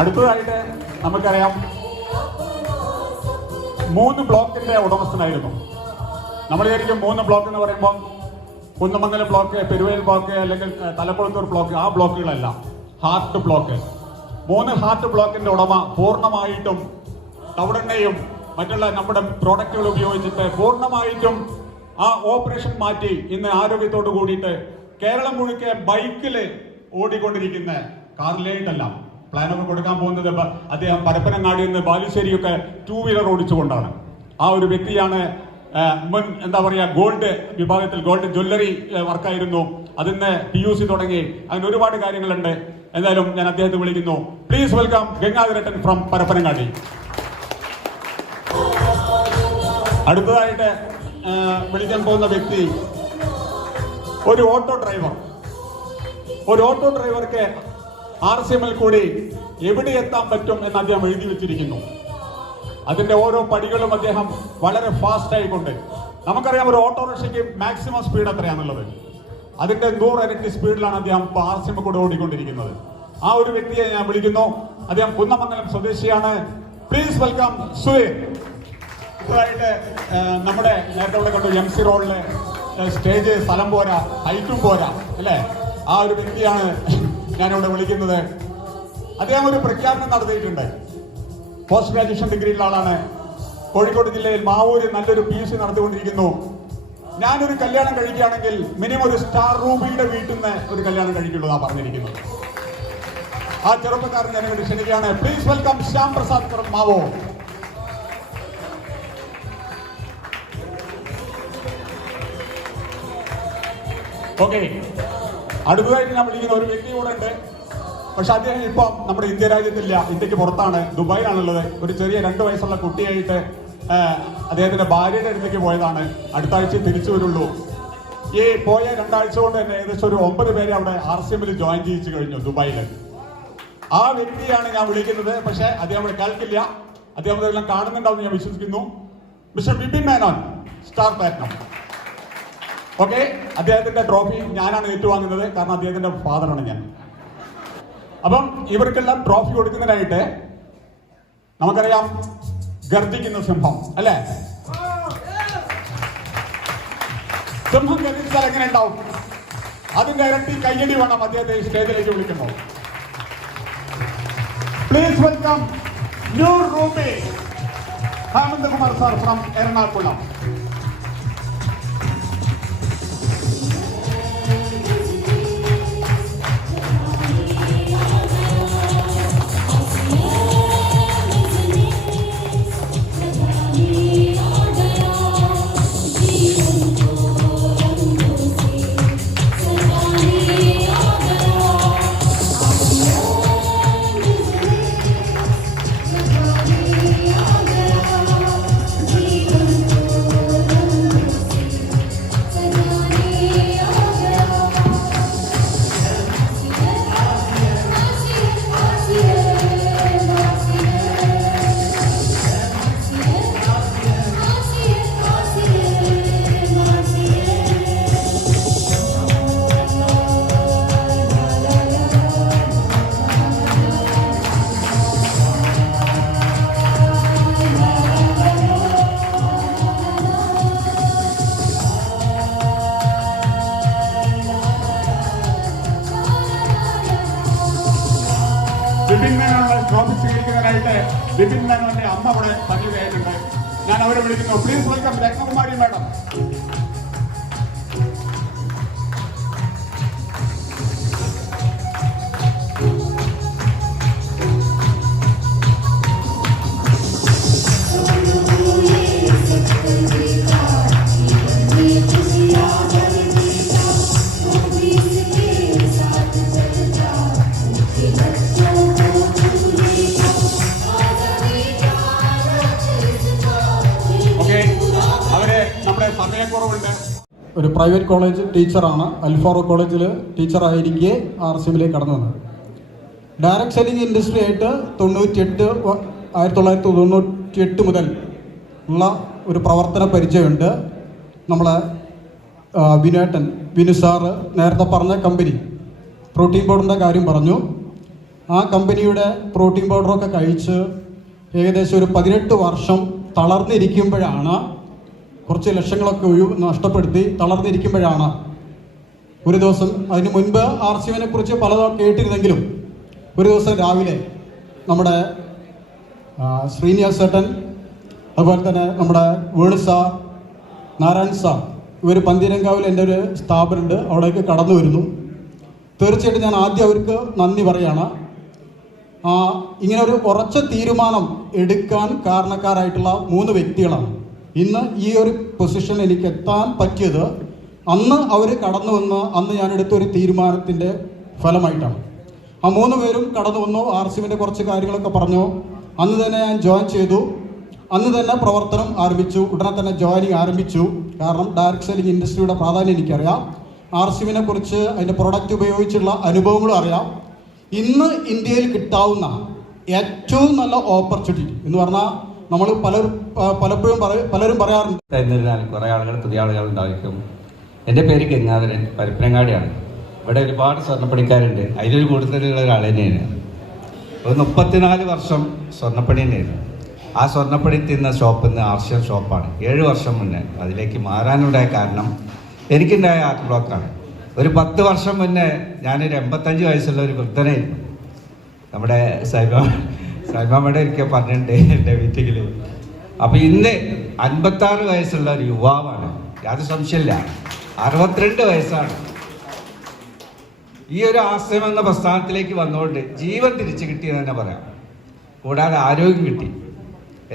അടുത്തതായിട്ട് നമുക്കറിയാം 3 ബ്ലോക്കിന്റെ ഉടമസ്ഥനായിരുന്നു. നമ്മൾ ശരിക്കും 3 ബ്ലോക്ക് എന്ന് പറയുമ്പോൾ കുന്നമംഗലം ബ്ലോക്ക്, പെരുവയൽ ബ്ലോക്ക്, അല്ലെങ്കിൽ തലക്കുളത്തൂർ ബ്ലോക്ക്, ആ ബ്ലോക്കുകളല്ല, ഹാർട്ട് ബ്ലോക്ക്. 3 ഹാർട്ട് ബ്ലോക്കിന്റെ ഉടമ പൂർണ്ണമായിട്ടും തവിടെണ്ണയും മറ്റുള്ള നമ്മുടെ പ്രോഡക്റ്റുകൾ ഉപയോഗിച്ചിട്ട് പൂർണ്ണമായിട്ടും ആ ഓപ്പറേഷൻ മാറ്റി ഇന്ന് ആരോഗ്യത്തോട് കൂടിയിട്ട് കേരളം മുഴുക്കെ ബൈക്കിൽ ഓടിക്കൊണ്ടിരിക്കുന്ന, കാറിലേട്ടല്ല, പ്ലാനൊക്കെ കൊടുക്കാൻ പോകുന്നത് അദ്ദേഹം പരപ്പനങ്ങാടി നിന്ന് ബാലുശ്ശേരിയൊക്കെ 2 വീലർ ഓടിച്ചുകൊണ്ടാണ്. ആ ഒരു വ്യക്തിയാണ്. മുൻ എന്താ പറയുക, ഗോൾഡ് വിഭാഗത്തിൽ ഗോൾഡ് ജ്വല്ലറി വർക്കായിരുന്നു. അതിന്ന് PUC തുടങ്ങി. അങ്ങനെ ഒരുപാട് കാര്യങ്ങളുണ്ട്. എന്തായാലും ഞാൻ അദ്ദേഹത്തെ വിളിക്കുന്നു. പ്ലീസ് വെൽക്കം ഗംഗാധരേട്ടൻ ഫ്രം പരപ്പനങ്ങാടി. അടുത്തതായിട്ട് വിളിക്കാൻ പോകുന്ന വ്യക്തി ഒരു ഓട്ടോ ഡ്രൈവർ. ഒരു ഓട്ടോ ഡ്രൈവർക്ക് RCMൽ കൂടി എവിടെ എത്താൻ പറ്റും എന്ന് അദ്ദേഹം എഴുതി വെച്ചിരിക്കുന്നു. അതിന്റെ ഓരോ പടികളും അദ്ദേഹം വളരെ ഫാസ്റ്റ് ആയിക്കൊണ്ട്, നമുക്കറിയാം ഒരു ഓട്ടോറിക്ഷയ്ക്ക് മാക്സിമം സ്പീഡ് എത്രയാണുള്ളത്, അതിന്റെ 100 ഇരട്ടി സ്പീഡിലാണ് അദ്ദേഹം RCM കൂടെ ഓടിക്കൊണ്ടിരിക്കുന്നത്. ആ ഒരു വ്യക്തിയെ ഞാൻ വിളിക്കുന്നു. അദ്ദേഹം കുന്നമംഗലം സ്വദേശിയാണ്. Please welcome Sudheer. ഇതായിട്ട് നമ്മുടെ നേരത്തെ ഇവിടെ കണ്ടു MC റോഡില് സ്റ്റേജ് സ്ഥലം പോരാ, ഹൈറ്റും പോരാ അല്ലേ, ആ ഒരു വ്യക്തിയാണ് ഞാനിവിടെ വിളിക്കുന്നത്. അദ്ദേഹം ഒരു പ്രഖ്യാപനം നടത്തിയിട്ടുണ്ട്. പോസ്റ്റ് ഗ്രാജുവേഷൻ ഡിഗ്രിയിലുള്ള ആളാണ്. കോഴിക്കോട് ജില്ലയിൽ മാവൂര് നല്ലൊരു PUC നടത്തിക്കൊണ്ടിരിക്കുന്നു. ഞാനൊരു കല്യാണം കഴിക്കുകയാണെങ്കിൽ മിനിമം ഒരു സ്റ്റാർ റൂബിയുടെ വീട്ടിൽ നിന്ന് ഒരു കല്യാണം കഴിക്കുള്ളൂ എന്നാണ് പറഞ്ഞിരിക്കുന്നത്. ആ ചെറുപ്പക്കാരൻ ഞാൻ ഇവിടെ ക്ഷണിക്കുകയാണ്. Please welcome Shyam Prasad from Mavoor. Okay, അടുത്തതായിട്ട് ഞാൻ വിളിക്കുന്ന ഒരു വ്യക്തി കൂടെ ഉണ്ട്. പക്ഷെ അദ്ദേഹം ഇപ്പം നമ്മുടെ ഇന്ത്യ രാജ്യത്തില്ല, ഇന്ത്യക്ക് പുറത്താണ്, ദുബായിലാണുള്ളത്. ഒരു ചെറിയ 2 വയസ്സുള്ള കുട്ടിയായിട്ട് അദ്ദേഹത്തിന്റെ ഭാര്യയുടെ അടുത്തേക്ക് പോയതാണ്. അടുത്ത ആഴ്ച തിരിച്ചു വരുള്ളൂ. ഈ പോയ 2 ആഴ്ച കൊണ്ട് തന്നെ ഏകദേശം ഒരു 9 പേരെ അവിടെ RCMൽ ജോയിൻ ചെയ്യിച്ചു കഴിഞ്ഞു ദുബായിൽ. ആ വ്യക്തിയാണ് ഞാൻ വിളിക്കുന്നത്. പക്ഷെ അദ്ദേഹം ഇവിടെ കേൾക്കില്ല. അദ്ദേഹം അതെല്ലാം കാണുന്നുണ്ടാവും ഞാൻ വിശ്വസിക്കുന്നു. Mister Bipin Menon, star platinum. Okay, അദ്ദേഹത്തിന്റെ ട്രോഫി ഞാനാണ് ഏറ്റുവാങ്ങുന്നത്. കാരണം അദ്ദേഹത്തിന്റെ ഫാദറാണ് ഞാൻ. അപ്പം ഇവർക്കെല്ലാം ട്രോഫി കൊടുക്കുന്നതിനായിട്ട് നമുക്കറിയാം ഗർജിക്കുന്ന സിംഹം അല്ലേ, സിംഹം ഗർജിച്ചാൽ എങ്ങനെ ഉണ്ടാവും? അതിന്റെ ഇരട്ടി കയ്യടി വേണം അദ്ദേഹത്തെ ഈ സ്റ്റേജിലേക്ക് വിളിക്കുമ്പോൾ. Please welcome new ruby Hemanthakumar sir from Ernakulam. Bipin മേനോനുള്ള ട്രോഫി സ്വീകരിക്കുന്നതിനായിട്ട് ബിപിൻ മേനോന്റെ അമ്മ അവിടെ സജീവമായിട്ടുണ്ട്. ഞാൻ അവരെ വിളിക്കുന്നു. Please welcome Ratnakumari madam. ഒരു പ്രൈവറ്റ് കോളേജ് ടീച്ചറാണ്. അൽഫാറൂഖ് കോളേജിൽ ടീച്ചറായിരിക്കെ RCMലേക്ക് കടന്നു വന്നത്. ഡയറക്റ്റ് സെല്ലിംഗ് ഇൻഡസ്ട്രി ആയിട്ട് 1998 മുതൽ ഉള്ള ഒരു പ്രവർത്തന പരിചയമുണ്ട്. നമ്മളെ വിനു സാറ് നേരത്തെ പറഞ്ഞ കമ്പനി പ്രോട്ടീൻ പൗഡറിൻ്റെ കാര്യം പറഞ്ഞു. ആ കമ്പനിയുടെ പ്രോട്ടീൻ പൗഡറൊക്കെ കഴിച്ച് ഏകദേശം ഒരു 18 വർഷം തളർന്നിരിക്കുമ്പോഴാണ്, കുറച്ച് ലക്ഷങ്ങളൊക്കെ നഷ്ടപ്പെടുത്തി തളർന്നിരിക്കുമ്പോഴാണ് ഒരു ദിവസം, അതിന് മുൻപ് RCMനെ കുറിച്ച് പലതും കേട്ടിരുന്നെങ്കിലും ഒരു ദിവസം രാവിലെ നമ്മുടെ ശ്രീനിവാസ് ചേട്ടൻ, അതുപോലെ തന്നെ നമ്മുടെ വേണു സാർ, നാരായൺ സാർ, ഇവർ പന്തീരങ്കാവിൽ എൻ്റെ ഒരു സ്ഥാപനമുണ്ട്, അവിടേക്ക് കടന്നു വരുന്നു. തീർച്ചയായിട്ടും ഞാൻ ആദ്യം അവർക്ക് നന്ദി പറയുകയാണ്. ഇങ്ങനെ ഒരു ഉറച്ച തീരുമാനം എടുക്കാൻ കാരണക്കാരായിട്ടുള്ള 3 വ്യക്തികളാണ്. ഇന്ന് ഈ ഒരു പൊസിഷൻ എനിക്ക് എത്താൻ പറ്റിയത് അന്ന് അവർ കടന്നു വന്ന് അന്ന് ഞാൻ എടുത്ത ഒരു തീരുമാനത്തിൻ്റെ ഫലമായിട്ടാണ്. ആ 3 പേരും കടന്നു വന്നു, RCMൻ്റെ കുറച്ച് കാര്യങ്ങളൊക്കെ പറഞ്ഞു. അന്ന് തന്നെ ഞാൻ ജോയിൻ ചെയ്തു. അന്ന് തന്നെ പ്രവർത്തനം ആരംഭിച്ചു. ഉടനെ തന്നെ ജോയിനിങ് ആരംഭിച്ചു. കാരണം ഡയറക്ട് സെല്ലിംഗ് ഇൻഡസ്ട്രിയുടെ പ്രാധാന്യം എനിക്കറിയാം. RCMനെ കുറിച്ച് അതിൻ്റെ പ്രൊഡക്റ്റ് ഉപയോഗിച്ചുള്ള അനുഭവങ്ങളും അറിയാം. ഇന്ന് ഇന്ത്യയിൽ കിട്ടാവുന്ന ഏറ്റവും നല്ല ഓപ്പർച്യൂണിറ്റി എന്ന് പറഞ്ഞാൽ നമ്മൾ പലരും പറയാറുണ്ട്. എന്നിരുന്നാലും കുറേ ആളുകൾ പുതിയ ആളുകൾ ഉണ്ടായിരിക്കും. എൻ്റെ പേര് ഗംഗാധരൻ, പരപ്പനങ്ങാടിയാണ്. ഇവിടെ ഒരുപാട് സ്വർണ്ണപ്പണിക്കാരുണ്ട്. അതിലൊരു കൂടുതലുള്ള ഒരാൾ തന്നെയാണ്. ഒരു 34 വർഷം സ്വർണ്ണപ്പണി തന്നെയായിരുന്നു. ആ സ്വർണ്ണപ്പണി തിന്ന ഷോപ്പ് ഇന്ന് RCM ഷോപ്പാണ്. 7 വർഷം മുന്നേ അതിലേക്ക് മാറാനുണ്ടായ കാരണം എനിക്കുണ്ടായ ഹാർട്ട് ബ്ലോക്കാണ്. ഒരു 10 വർഷം മുന്നേ ഞാനൊരു 85 വയസ്സുള്ള ഒരു വൃദ്ധനായിരുന്നു. നമ്മുടെ സൈമാമയുടെ ഒരിക്കൽ പറഞ്ഞിട്ടുണ്ട് എൻ്റെ മീറ്റിങ്ങിൽ. അപ്പോൾ ഇന്ന് 56 വയസ്സുള്ള ഒരു യുവാവാണ്, യാതൊരു സംശയമില്ല. 62 വയസ്സാണ്. ഈ ഒരു RCM എന്ന പ്രസ്ഥാനത്തിലേക്ക് വന്നുകൊണ്ട് ജീവൻ തിരിച്ചു കിട്ടിയെന്ന് തന്നെ പറയാം. കൂടാതെ ആരോഗ്യം കിട്ടി.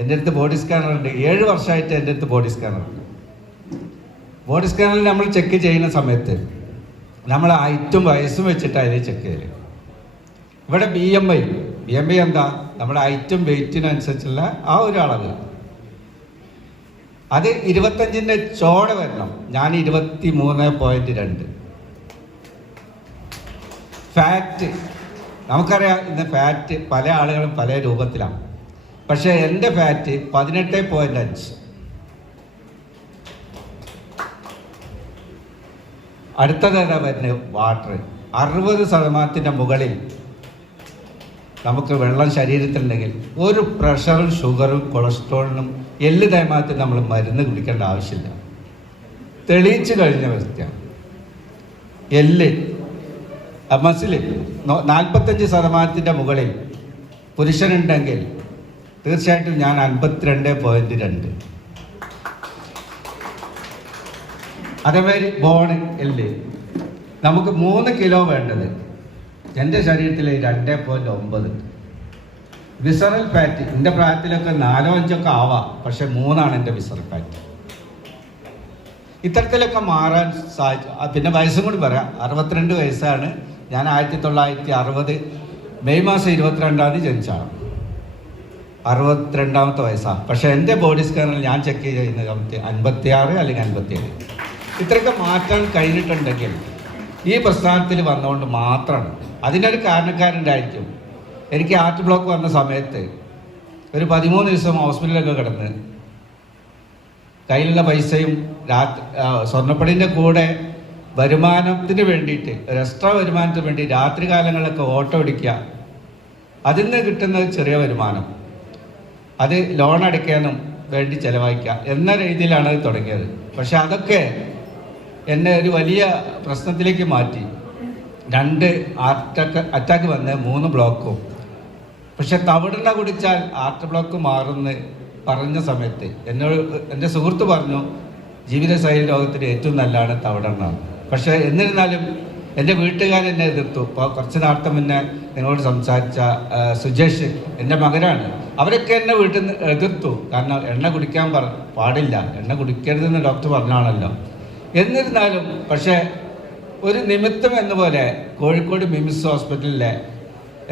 എൻ്റെ അടുത്ത് ബോഡി സ്കാനറുണ്ട്. 7 വർഷമായിട്ട് എൻ്റെ അടുത്ത് ബോഡി സ്കാനറുണ്ട്. ബോഡി സ്കാനറിൽ നമ്മൾ ചെക്ക് ചെയ്യുന്ന സമയത്ത് നമ്മൾ ഹൈറ്റും വയസ്സും വെച്ചിട്ട് അതിൽ ചെക്ക് ചെയ്യല്. ഇവിടെ BMI എന്താ? നമ്മുടെ ഹൈറ്റും വെയിറ്റിനനുസരിച്ചുള്ള ആ ഒരു അളവ്. അത് 25ൻ്റെ ചോട വരണം. ഞാൻ 23.2. ഫാറ്റ് നമുക്കറിയാം, ഇന്ന് ഫാറ്റ് പല ആളുകളും പല രൂപത്തിലാണ്. പക്ഷേ എൻ്റെ ഫാറ്റ് 18.5. അടുത്തത് ഏതാ വരുന്നത്? വാട്ടർ. 60% മുകളിൽ നമുക്ക് വെള്ളം ശരീരത്തിലുണ്ടെങ്കിൽ ഒരു പ്രഷറും ഷുഗറും കൊളസ്ട്രോളിനും എല്ല് തേയ്മാനത്തിന് നമ്മൾ മരുന്ന് കുടിക്കേണ്ട ആവശ്യമില്ല. തെളിയിച്ചു കഴിഞ്ഞ വ്യക്തിയാണ്. എല്ല് മസില് 45% മുകളിൽ പുരുഷനുണ്ടെങ്കിൽ തീർച്ചയായിട്ടും ഞാൻ 52.2. അതേമാതിരി ബോണ് എല്ല് നമുക്ക് 3 കിലോ വേണ്ടത് എൻ്റെ ശരീരത്തിൽ 2.9. വിസറൽ ഫാറ്റ് എൻ്റെ പ്രായത്തിലൊക്കെ 4-5 ആവാം, പക്ഷെ 3 എൻ്റെ വിസറൽ ഫാറ്റ്. ഇത്തരത്തിലൊക്കെ മാറാൻ സാധിച്ചു. പിന്നെ വയസ്സും കൂടി പറയാം. 62 വയസ്സാണ്. ഞാൻ 1960 മെയ് മാസം 22 ജനിച്ചാണ്. 62ാമത്തെ വയസ്സാണ്. പക്ഷെ എൻ്റെ ബോഡി സ്കാനറിൽ ഞാൻ ചെക്ക് ചെയ്യുന്ന 56 അല്ലെങ്കിൽ 57. ഇത്രയൊക്കെ മാറ്റാൻ കഴിഞ്ഞിട്ടുണ്ടെങ്കിൽ ഈ പ്രസ്ഥാനത്തിൽ വന്നുകൊണ്ട് മാത്രമാണ്. അതിനൊരു കാരണക്കാരുണ്ടായിരിക്കും. എനിക്ക് ഹാർട്ട് ബ്ലോക്ക് വന്ന സമയത്ത് ഒരു 13 ദിവസം ഹോസ്പിറ്റലിലൊക്കെ കിടന്ന് കയ്യിലുള്ള പൈസയും സ്വർണ്ണപ്പണിൻ്റെ കൂടെ വരുമാനത്തിന് വേണ്ടിയിട്ട്, ഒരു എക്സ്ട്രാ വരുമാനത്തിന് വേണ്ടി രാത്രി കാലങ്ങളിലൊക്കെ ഓട്ടോ ഓടിക്കുക. അതിൽ നിന്ന് കിട്ടുന്ന ചെറിയ വരുമാനം അത് ലോൺ അടയ്ക്കാനും വേണ്ടി ചിലവഴിക്കുക എന്ന രീതിയിലാണ് അത് തുടങ്ങിയത്. പക്ഷെ അതൊക്കെ എന്നെ ഒരു വലിയ പ്രശ്നത്തിലേക്ക് മാറ്റി. 2 അറ്റാക്ക് വന്ന് 3 ബ്ലോക്കും. പക്ഷെ തവിടെണ്ണ കുടിച്ചാൽ ഹാർട്ട് ബ്ലോക്ക് മാറുമെന്ന് പറഞ്ഞ സമയത്ത് എന്നോട് എൻ്റെ സുഹൃത്ത് പറഞ്ഞു, ജീവിതശൈലി രോഗത്തിന് ഏറ്റവും നല്ലതാണ് തവിടെണ്ണ. പക്ഷേ എന്നിരുന്നാലും എൻ്റെ വീട്ടുകാരെന്നെ എതിർത്തു. ഇപ്പോൾ കുറച്ച് നാളത്തെ മുന്നേ നിങ്ങളോട് സംസാരിച്ച സുജേഷ് എൻ്റെ മകനാണ്. അവരൊക്കെ എന്നെ വീട്ടിൽ നിന്ന് എതിർത്തു. കാരണം എണ്ണ കുടിക്കാൻ പാടില്ല, എണ്ണ കുടിക്കരുതെന്ന് ഡോക്ടർ പറഞ്ഞാണല്ലോ. എന്നിരുന്നാലും പക്ഷേ ഒരു നിമിത്തം എന്ന പോലെ കോഴിക്കോട് മിംസ് ഹോസ്പിറ്റലിലെ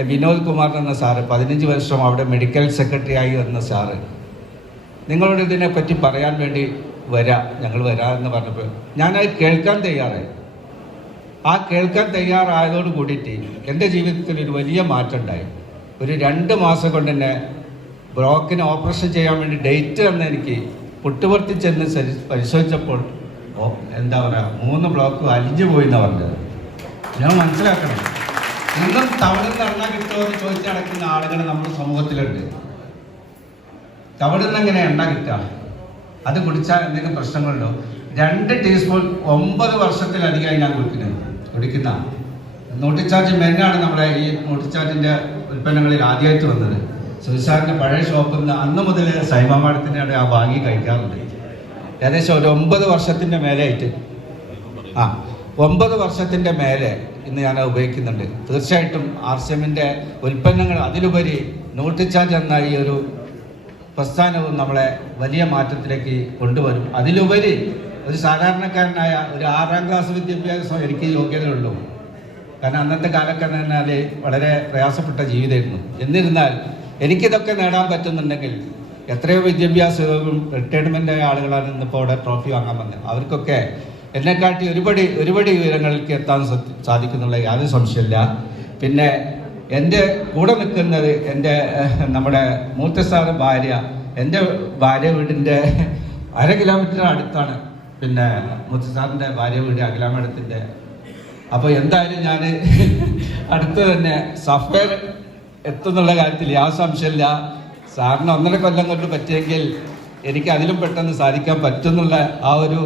വിനോദ് കുമാർ എന്ന സാറ് 15 വർഷം അവിടെ മെഡിക്കൽ സെക്രട്ടറി ആയി വന്ന സാറ് നിങ്ങളോട് ഇതിനെപ്പറ്റി പറയാൻ വേണ്ടി ഞങ്ങൾ വരാമെന്ന് പറഞ്ഞപ്പോൾ ഞാനത് കേൾക്കാൻ തയ്യാറായി. ആ കേൾക്കാൻ തയ്യാറായതോട് കൂടിയിട്ട് എൻ്റെ ജീവിതത്തിൽ ഒരു വലിയ മാറ്റം ഉണ്ടായി. ഒരു 2 മാസം കൊണ്ട് തന്നെ ബ്ലോക്കിന് ഓപ്പറേഷൻ ചെയ്യാൻ വേണ്ടി ഡേറ്റ് തന്ന എനിക്ക് പുട്ടുപുറത്തി ചെന്ന് പരിശോധിച്ചപ്പോൾ എന്താ പറയുക 3 ബ്ലോക്ക് അലിഞ്ഞു പോയി എന്നാണ് പറഞ്ഞത്. ഞാൻ മനസ്സിലാക്കണം, ഇന്നും തവിടുന്ന് എണ്ണ കിട്ടുമോ എന്ന് ചോദിച്ച് നടക്കുന്ന ആളുകൾ നമ്മുടെ സമൂഹത്തിലുണ്ട്. തവിടുന്ന് എങ്ങനെ എണ്ണ കിട്ടുക? അത് കുടിച്ചാൽ എന്തെങ്കിലും പ്രശ്നങ്ങളുണ്ടോ? 2 ടീസ്പൂൺ 9 വർഷത്തിലധികമായി ഞാൻ കുടിക്കുന്ന നോട്ടിച്ചാർജ് മെന്നാണ് നമ്മുടെ ഈ നോട്ടിച്ചാർജിൻ്റെ ഉൽപ്പന്നങ്ങളിൽ ആദ്യമായിട്ട് വന്നത്. സുസാറിൻ്റെ പഴയ ഷോപ്പിൽ നിന്ന് അന്ന് മുതൽ സൈമാമാടത്തിൻ്റെ ആ വാങ്ങി കഴിക്കാറുണ്ട്. ഏകദേശം ഒരു 9 വർഷത്തിൻ്റെ മേലെയായിട്ട് 9 വർഷത്തിൻ്റെ മേലെ ഇന്ന് ഞാൻ ഉപയോഗിക്കുന്നുണ്ട്. തീർച്ചയായിട്ടും RCMൻ്റെ ഉൽപ്പന്നങ്ങൾ അതിലുപരി നോട്ടിച്ചാർജ് എന്ന ഈ ഒരു പ്രസ്ഥാനവും നമ്മളെ വലിയ മാറ്റത്തിലേക്ക് കൊണ്ടുവരും. അതിലുപരി ഒരു സാധാരണക്കാരനായ ഒരു 6ാം ക്ലാസ് വിദ്യാഭ്യാസം എനിക്ക് യോഗ്യതയുള്ളൂ. കാരണം അന്നത്തെ കാലത്ത് പറഞ്ഞാൽ വളരെ പ്രയാസപ്പെട്ട ജീവിതമായിരുന്നു. എന്നിരുന്നാൽ എനിക്കിതൊക്കെ നേടാൻ പറ്റുന്നുണ്ടെങ്കിൽ എത്രയോ വിദ്യാഭ്യാസവും റിട്ടയർമെൻ്റായ ആളുകളാണ് ഇന്നിപ്പോൾ അവിടെ ട്രോഫി വാങ്ങാൻ വന്നത്. അവർക്കൊക്കെ എന്നെക്കാട്ടി ഒരുപടി ഉയരങ്ങളിലേക്ക് എത്താൻ സാധിക്കുന്നുള്ള യാതൊരു സംശയമില്ല. പിന്നെ എൻ്റെ കൂടെ നിൽക്കുന്നത് നമ്മുടെ മൂത്തസാറ് ഭാര്യ, എൻ്റെ ഭാര്യ വീടിൻ്റെ 1/2 കിലോമീറ്റർ അടുത്താണ് പിന്നെ മൂത്തസാറിൻ്റെ ഭാര്യ വീട് അഖിലാമഠത്തിൻ്റെ. അപ്പോൾ എന്തായാലും ഞാൻ അടുത്ത് തന്നെ സഫേർ എത്തുന്നുള്ള കാര്യത്തിൽ യാതൊരു സംശയമില്ല. സാറിന് 1.5 കൊല്ലം കൊണ്ട് പറ്റിയെങ്കിൽ എനിക്ക് അതിലും പെട്ടെന്ന് സാധിക്കാൻ പറ്റുന്നുള്ള ആ ഒരു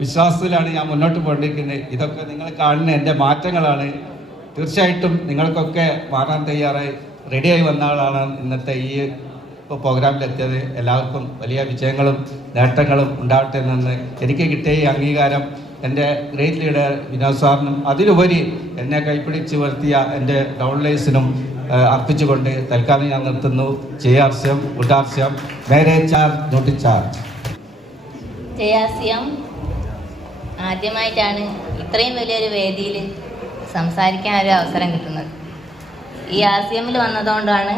വിശ്വാസത്തിലാണ് ഞാൻ മുന്നോട്ട് പോയിരിക്കുന്നത്. ഇതൊക്കെ നിങ്ങൾ കാണുന്ന എൻ്റെ മാറ്റങ്ങളാണ്. തീർച്ചയായിട്ടും നിങ്ങൾക്കൊക്കെ മാറാൻ തയ്യാറായി റെഡിയായി വന്ന ആളാണ് ഇന്നത്തെ ഈ പ്രോഗ്രാമിലെത്തിയത്. എല്ലാവർക്കും വലിയ വിജയങ്ങളും നേട്ടങ്ങളും ഉണ്ടാവട്ടെ എന്ന് എനിക്ക് കിട്ടിയ ഈ അംഗീകാരം എൻ്റെ ഗ്രേറ്റ് ലീഡർ വിനോദ് സാറിനും അതിലുപരി എന്നെ കൈപ്പിടിച്ച് വരുത്തിയ എൻ്റെ ഡൗൺലൈൻസിനും അർപ്പിച്ചുകൊണ്ട് തൽക്കാലം ഞാൻ നിർത്തുന്നു. ജയാർസ്യം ഉദാർസ്യം മേരെ ചാർ നോട്ടിച്ചാർ. ജയാസ്യം ആദ്യമായിട്ടാണ് ഇത്രയും വലിയൊരു വേദിയിൽ സംസാരിക്കാൻ ഒരു അവസരം കിട്ടുന്നത്. ഈ RCMൽ വന്നതുകൊണ്ടാണ്.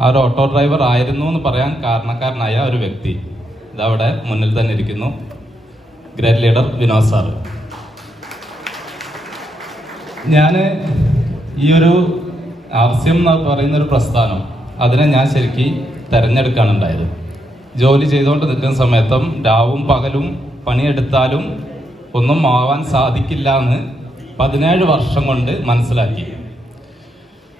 ആ ഒരു ഓട്ടോ ഡ്രൈവർ ആയിരുന്നു എന്ന് പറയാൻ കാരണക്കാരനായ ഒരു വ്യക്തി ഇതവിടെ മുന്നിൽ തന്നെ ഇരിക്കുന്നു. Great leader Vinod sir. ഞാൻ ഈ ഒരു RCM എന്ന് പറയുന്നൊരു പ്രസ്ഥാനം അതിനെ ഞാൻ ശരിക്കും തിരഞ്ഞെടുക്കുകയാണ് ഉണ്ടായത്. ജോലി ചെയ്തുകൊണ്ട് നിൽക്കുന്ന സമയത്തും രാവും പകലും പണിയെടുത്താലും ഒന്നും ആവാൻ സാധിക്കില്ല എന്ന് 17 വർഷം കൊണ്ട് മനസ്സിലാക്കി.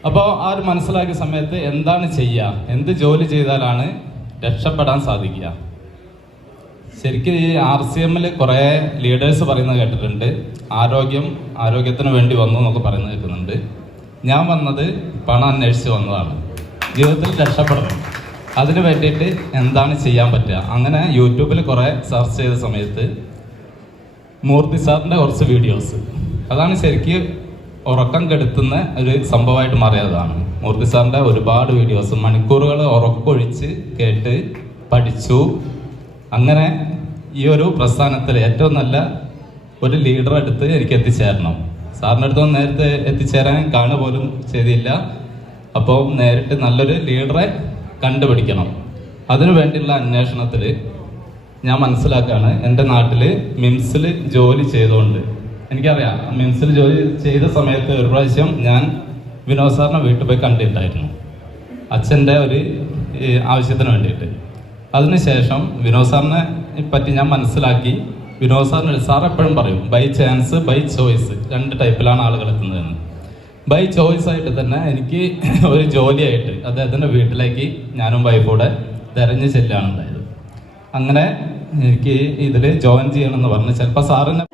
അപ്പോൾ ആ ഒരു മനസ്സിലാക്കിയ സമയത്ത് എന്താണ് ചെയ്യുക, എന്ത് ജോലി ചെയ്താലാണ് രക്ഷപ്പെടാൻ സാധിക്കുക? ശരിക്കും ഈ RCMൽ കുറേ ലീഡേഴ്സ് പറയുന്നത് കേട്ടിട്ടുണ്ട്. ആരോഗ്യത്തിന് വേണ്ടി വന്നു എന്നൊക്കെ പറയുന്നത് കേൾക്കുന്നുണ്ട്. ഞാൻ വന്നത് പണം അന്വേഷിച്ച് വന്നതാണ്. ജീവിതത്തിൽ രക്ഷപ്പെടണം, അതിന് വേണ്ടിയിട്ട് എന്താണ് ചെയ്യാൻ പറ്റുക? അങ്ങനെ യൂട്യൂബിൽ കുറേ സെർച്ച് ചെയ്ത സമയത്ത് മൂർത്തി സാറിൻ്റെ കുറച്ച് വീഡിയോസ്, അതാണ് ശരിക്കും ഉറക്കം കെടുത്തുന്ന ഒരു സംഭവമായിട്ട് മാറിയതാണ്. മൂർത്തി സാറിൻ്റെ ഒരുപാട് വീഡിയോസ് മണിക്കൂറുകൾ ഉറക്കൊഴിച്ച് കേട്ട് പഠിച്ചു. അങ്ങനെ ഈ ഒരു പ്രസ്ഥാനത്തിൽ ഏറ്റവും നല്ല ഒരു ലീഡറെ അടുത്ത് എനിക്ക് എത്തിച്ചേരണം. സാറിൻ്റെ അടുത്തൊന്നും നേരത്തെ എത്തിച്ചേരാൻ കാണുക പോലും ചെയ്തില്ല. അപ്പോൾ നേരിട്ട് നല്ലൊരു ലീഡറെ കണ്ടുപിടിക്കണം. അതിനു വേണ്ടിയുള്ള അന്വേഷണത്തിൽ ഞാൻ മനസ്സിലാക്കുകയാണ്, എൻ്റെ നാട്ടിൽ മിംസിൽ ജോലി ചെയ്തുകൊണ്ട് എനിക്കറിയാം. മിംസിൽ ജോലി ചെയ്ത സമയത്ത് ഒരു പ്രാവശ്യം ഞാൻ വിനോദ് സാറിനെ വീട്ടിൽ പോയി കണ്ടിട്ടുണ്ടായിരുന്നു, അച്ഛൻ്റെ ഒരു ആവശ്യത്തിന് വേണ്ടിയിട്ട്. അതിനുശേഷം വിനോദ് സാറിനെ പറ്റി ഞാൻ മനസ്സിലാക്കി. വിനോദ് സാർ എപ്പോഴും പറയും ബൈ ചാൻസ് ബൈ ചോയ്സ്, 2 ടൈപ്പിലാണ് ആളുകൾ എത്തുന്നതെന്ന്. ബൈ ചോയ്സ് ആയിട്ട് തന്നെ എനിക്ക് ഒരു ജോലിയായിട്ട് അദ്ദേഹത്തിൻ്റെ വീട്ടിലേക്ക് ഞാനും വൈഫൂടെ തിരഞ്ഞു ചെല്ലുകയാണ് ഉണ്ടായത്. അങ്ങനെ എനിക്ക് ഇതിൽ ജോയിൻ ചെയ്യണമെന്ന് പറഞ്ഞു. ചിലപ്പോൾ സാറിന്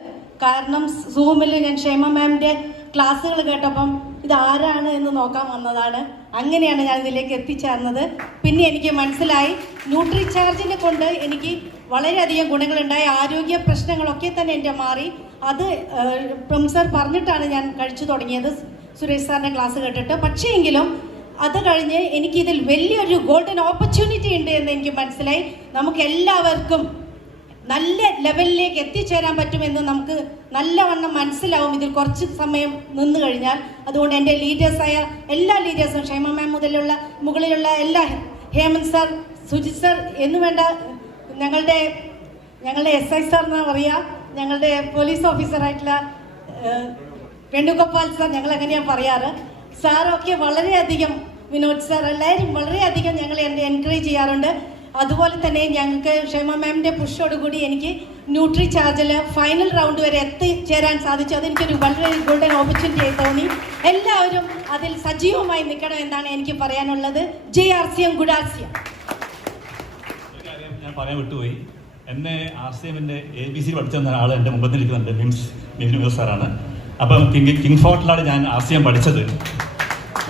കാരണം സൂമിൽ ഞാൻ ക്ഷേമ മാമിൻ്റെ ക്ലാസ്സുകൾ കേട്ടപ്പം ഇത് ആരാണ് എന്ന് നോക്കാൻ വന്നതാണ്. അങ്ങനെയാണ് ഞാൻ ഇതിലേക്ക് എത്തിച്ചേർന്നത്. പിന്നെ എനിക്ക് മനസ്സിലായി ന്യൂട്രിചാർജിനെ കൊണ്ട് എനിക്ക് വളരെയധികം ഗുണങ്ങളുണ്ടായി. ആരോഗ്യ പ്രശ്നങ്ങളൊക്കെ തന്നെ എൻ്റെ മാറി. അത് പ്രൊഫസർ പറഞ്ഞിട്ടാണ് ഞാൻ കഴിച്ചു തുടങ്ങിയത്, സുരേഷ് സാറിൻ്റെ ക്ലാസ് കേട്ടിട്ട്. പക്ഷേ എങ്കിലും അത് കഴിഞ്ഞ് എനിക്കിതിൽ വലിയൊരു ഗോൾഡൻ ഓപ്പർച്യൂണിറ്റി ഉണ്ട് എന്ന് എനിക്ക് മനസ്സിലായി. നമുക്ക് എല്ലാവർക്കും നല്ല ലെവലിലേക്ക് എത്തിച്ചേരാൻ പറ്റുമെന്ന് നമുക്ക് നല്ലവണ്ണം മനസ്സിലാവും ഇതിൽ കുറച്ച് സമയം നിന്ന് കഴിഞ്ഞാൽ. അതുകൊണ്ട് എൻ്റെ ലീഡേഴ്സായ എല്ലാ ലീഡേഴ്സും, ക്ഷേമ മാം മുകളിലുള്ള എല്ലാ, ഹേമന്ത് സാർ, സുജിത് സാർ എന്ന് വേണ്ട, ഞങ്ങളുടെ SI സാർ എന്നാ പറയുക, ഞങ്ങളുടെ പോലീസ് ഓഫീസറായിട്ടുള്ള വേണുഗോപാൽ സാർ, ഞങ്ങൾ അങ്ങനെയാണ് പറയാറ്. സാറൊക്കെ വളരെയധികം, വിനോദ് സാർ, എല്ലാവരും വളരെയധികം ഞങ്ങളെ എൻകറേജ് ചെയ്യാറുണ്ട്. അതുപോലെ തന്നെ ഞങ്ങൾക്ക് ക്ഷേമ മാമിൻ്റെ പുഷോടുകൂടി എനിക്ക് ന്യൂട്രി ചാർജിൽ ഫൈനൽ റൗണ്ട് വരെ എത്തിച്ചേരാൻ സാധിച്ചു. അതെനിക്കൊരു വളരെ ഗോൾഡൻ ഓപ്പർച്യൂണിറ്റി ആയി തോന്നി. എല്ലാവരും അതിൽ സജീവമായി നിൽക്കണം എന്നാണ് എനിക്ക് പറയാനുള്ളത്. JRCM ഗുഡാസ്യം. ഒരു കാര്യം ഞാൻ പറയാൻ വിട്ടുപോയി. എന്നെ RCMൻ്റെ ABC പഠിച്ചു തന്ന ആൾ എൻ്റെ മുമ്പ് നിൽക്കുന്നുണ്ട്. മിംസ് സാറാണ്. അപ്പം കിങ് ഫോർട്ടിലാണ് ഞാൻ RCM പഠിച്ചത്.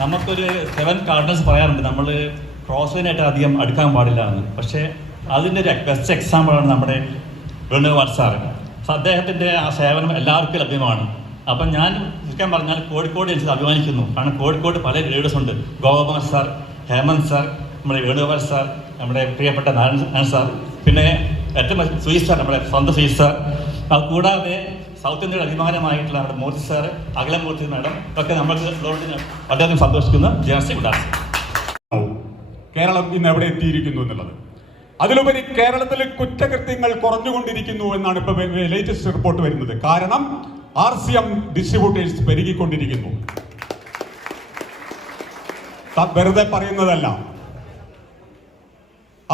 നമുക്കൊരു 7 കാർഡിനൽസ് പറയാറുണ്ട്, നമ്മൾ ക്രോസ് ലൈനായിട്ട് അധികം അടുക്കാൻ പാടില്ല എന്ന്. പക്ഷേ അതിൻ്റെ ഒരു ബെസ്റ്റ് എക്സാമ്പിളാണ് നമ്മുടെ വേണുഗോപാൽ സാറ്. അദ്ദേഹത്തിൻ്റെ ആ സേവനം എല്ലാവർക്കും ലഭ്യമാണ്. അപ്പം ഞാൻ ശരിക്കും പറഞ്ഞാൽ കോഴിക്കോട് എനിക്ക് അഭിമാനിക്കുന്നു. കാരണം കോഴിക്കോട് പല ലീഡേഴ്സ് ഉണ്ട്. ഗോപകുമാർ സാർ, ഹേമന്ത് സാർ, നമ്മുടെ വേണുഗോപാൽ സാർ, നമ്മുടെ പ്രിയപ്പെട്ട നാരായണൻ സാർ, പിന്നെ ഏറ്റവും സുധീഷ് സാർ, നമ്മുടെ സ്വന്തം സുധീഷ് സാർ. അത് കൂടാതെ സൗത്ത് ഇന്ത്യയുടെ അഭിമാനമായിട്ടുള്ള നമ്മുടെ മൂർത്തി സാർ, അഖിലമൂർത്തി മാഡം ഒക്കെ നമ്മൾക്ക് വളരെയധികം സന്തോഷിക്കുന്ന JRCM ഗുഡാസ്യം. കേരളം ഇന്ന് എവിടെ എത്തിയിരിക്കുന്നു എന്നുള്ളത്. അതിലുപരി കേരളത്തിലെ കുറ്റകൃത്യങ്ങൾ കുറഞ്ഞുകൊണ്ടിരിക്കുന്നു എന്നാണ് ഇപ്പോൾ ലേറ്റസ്റ്റ് റിപ്പോർട്ട് വരുന്നത്. കാരണം RCM ഡിസ്ട്രിബ്യൂട്ടേഴ്സ് പെരുകിക്കൊണ്ടിരിക്കുന്നു. വെറുതെ പറയുന്നതല്ല,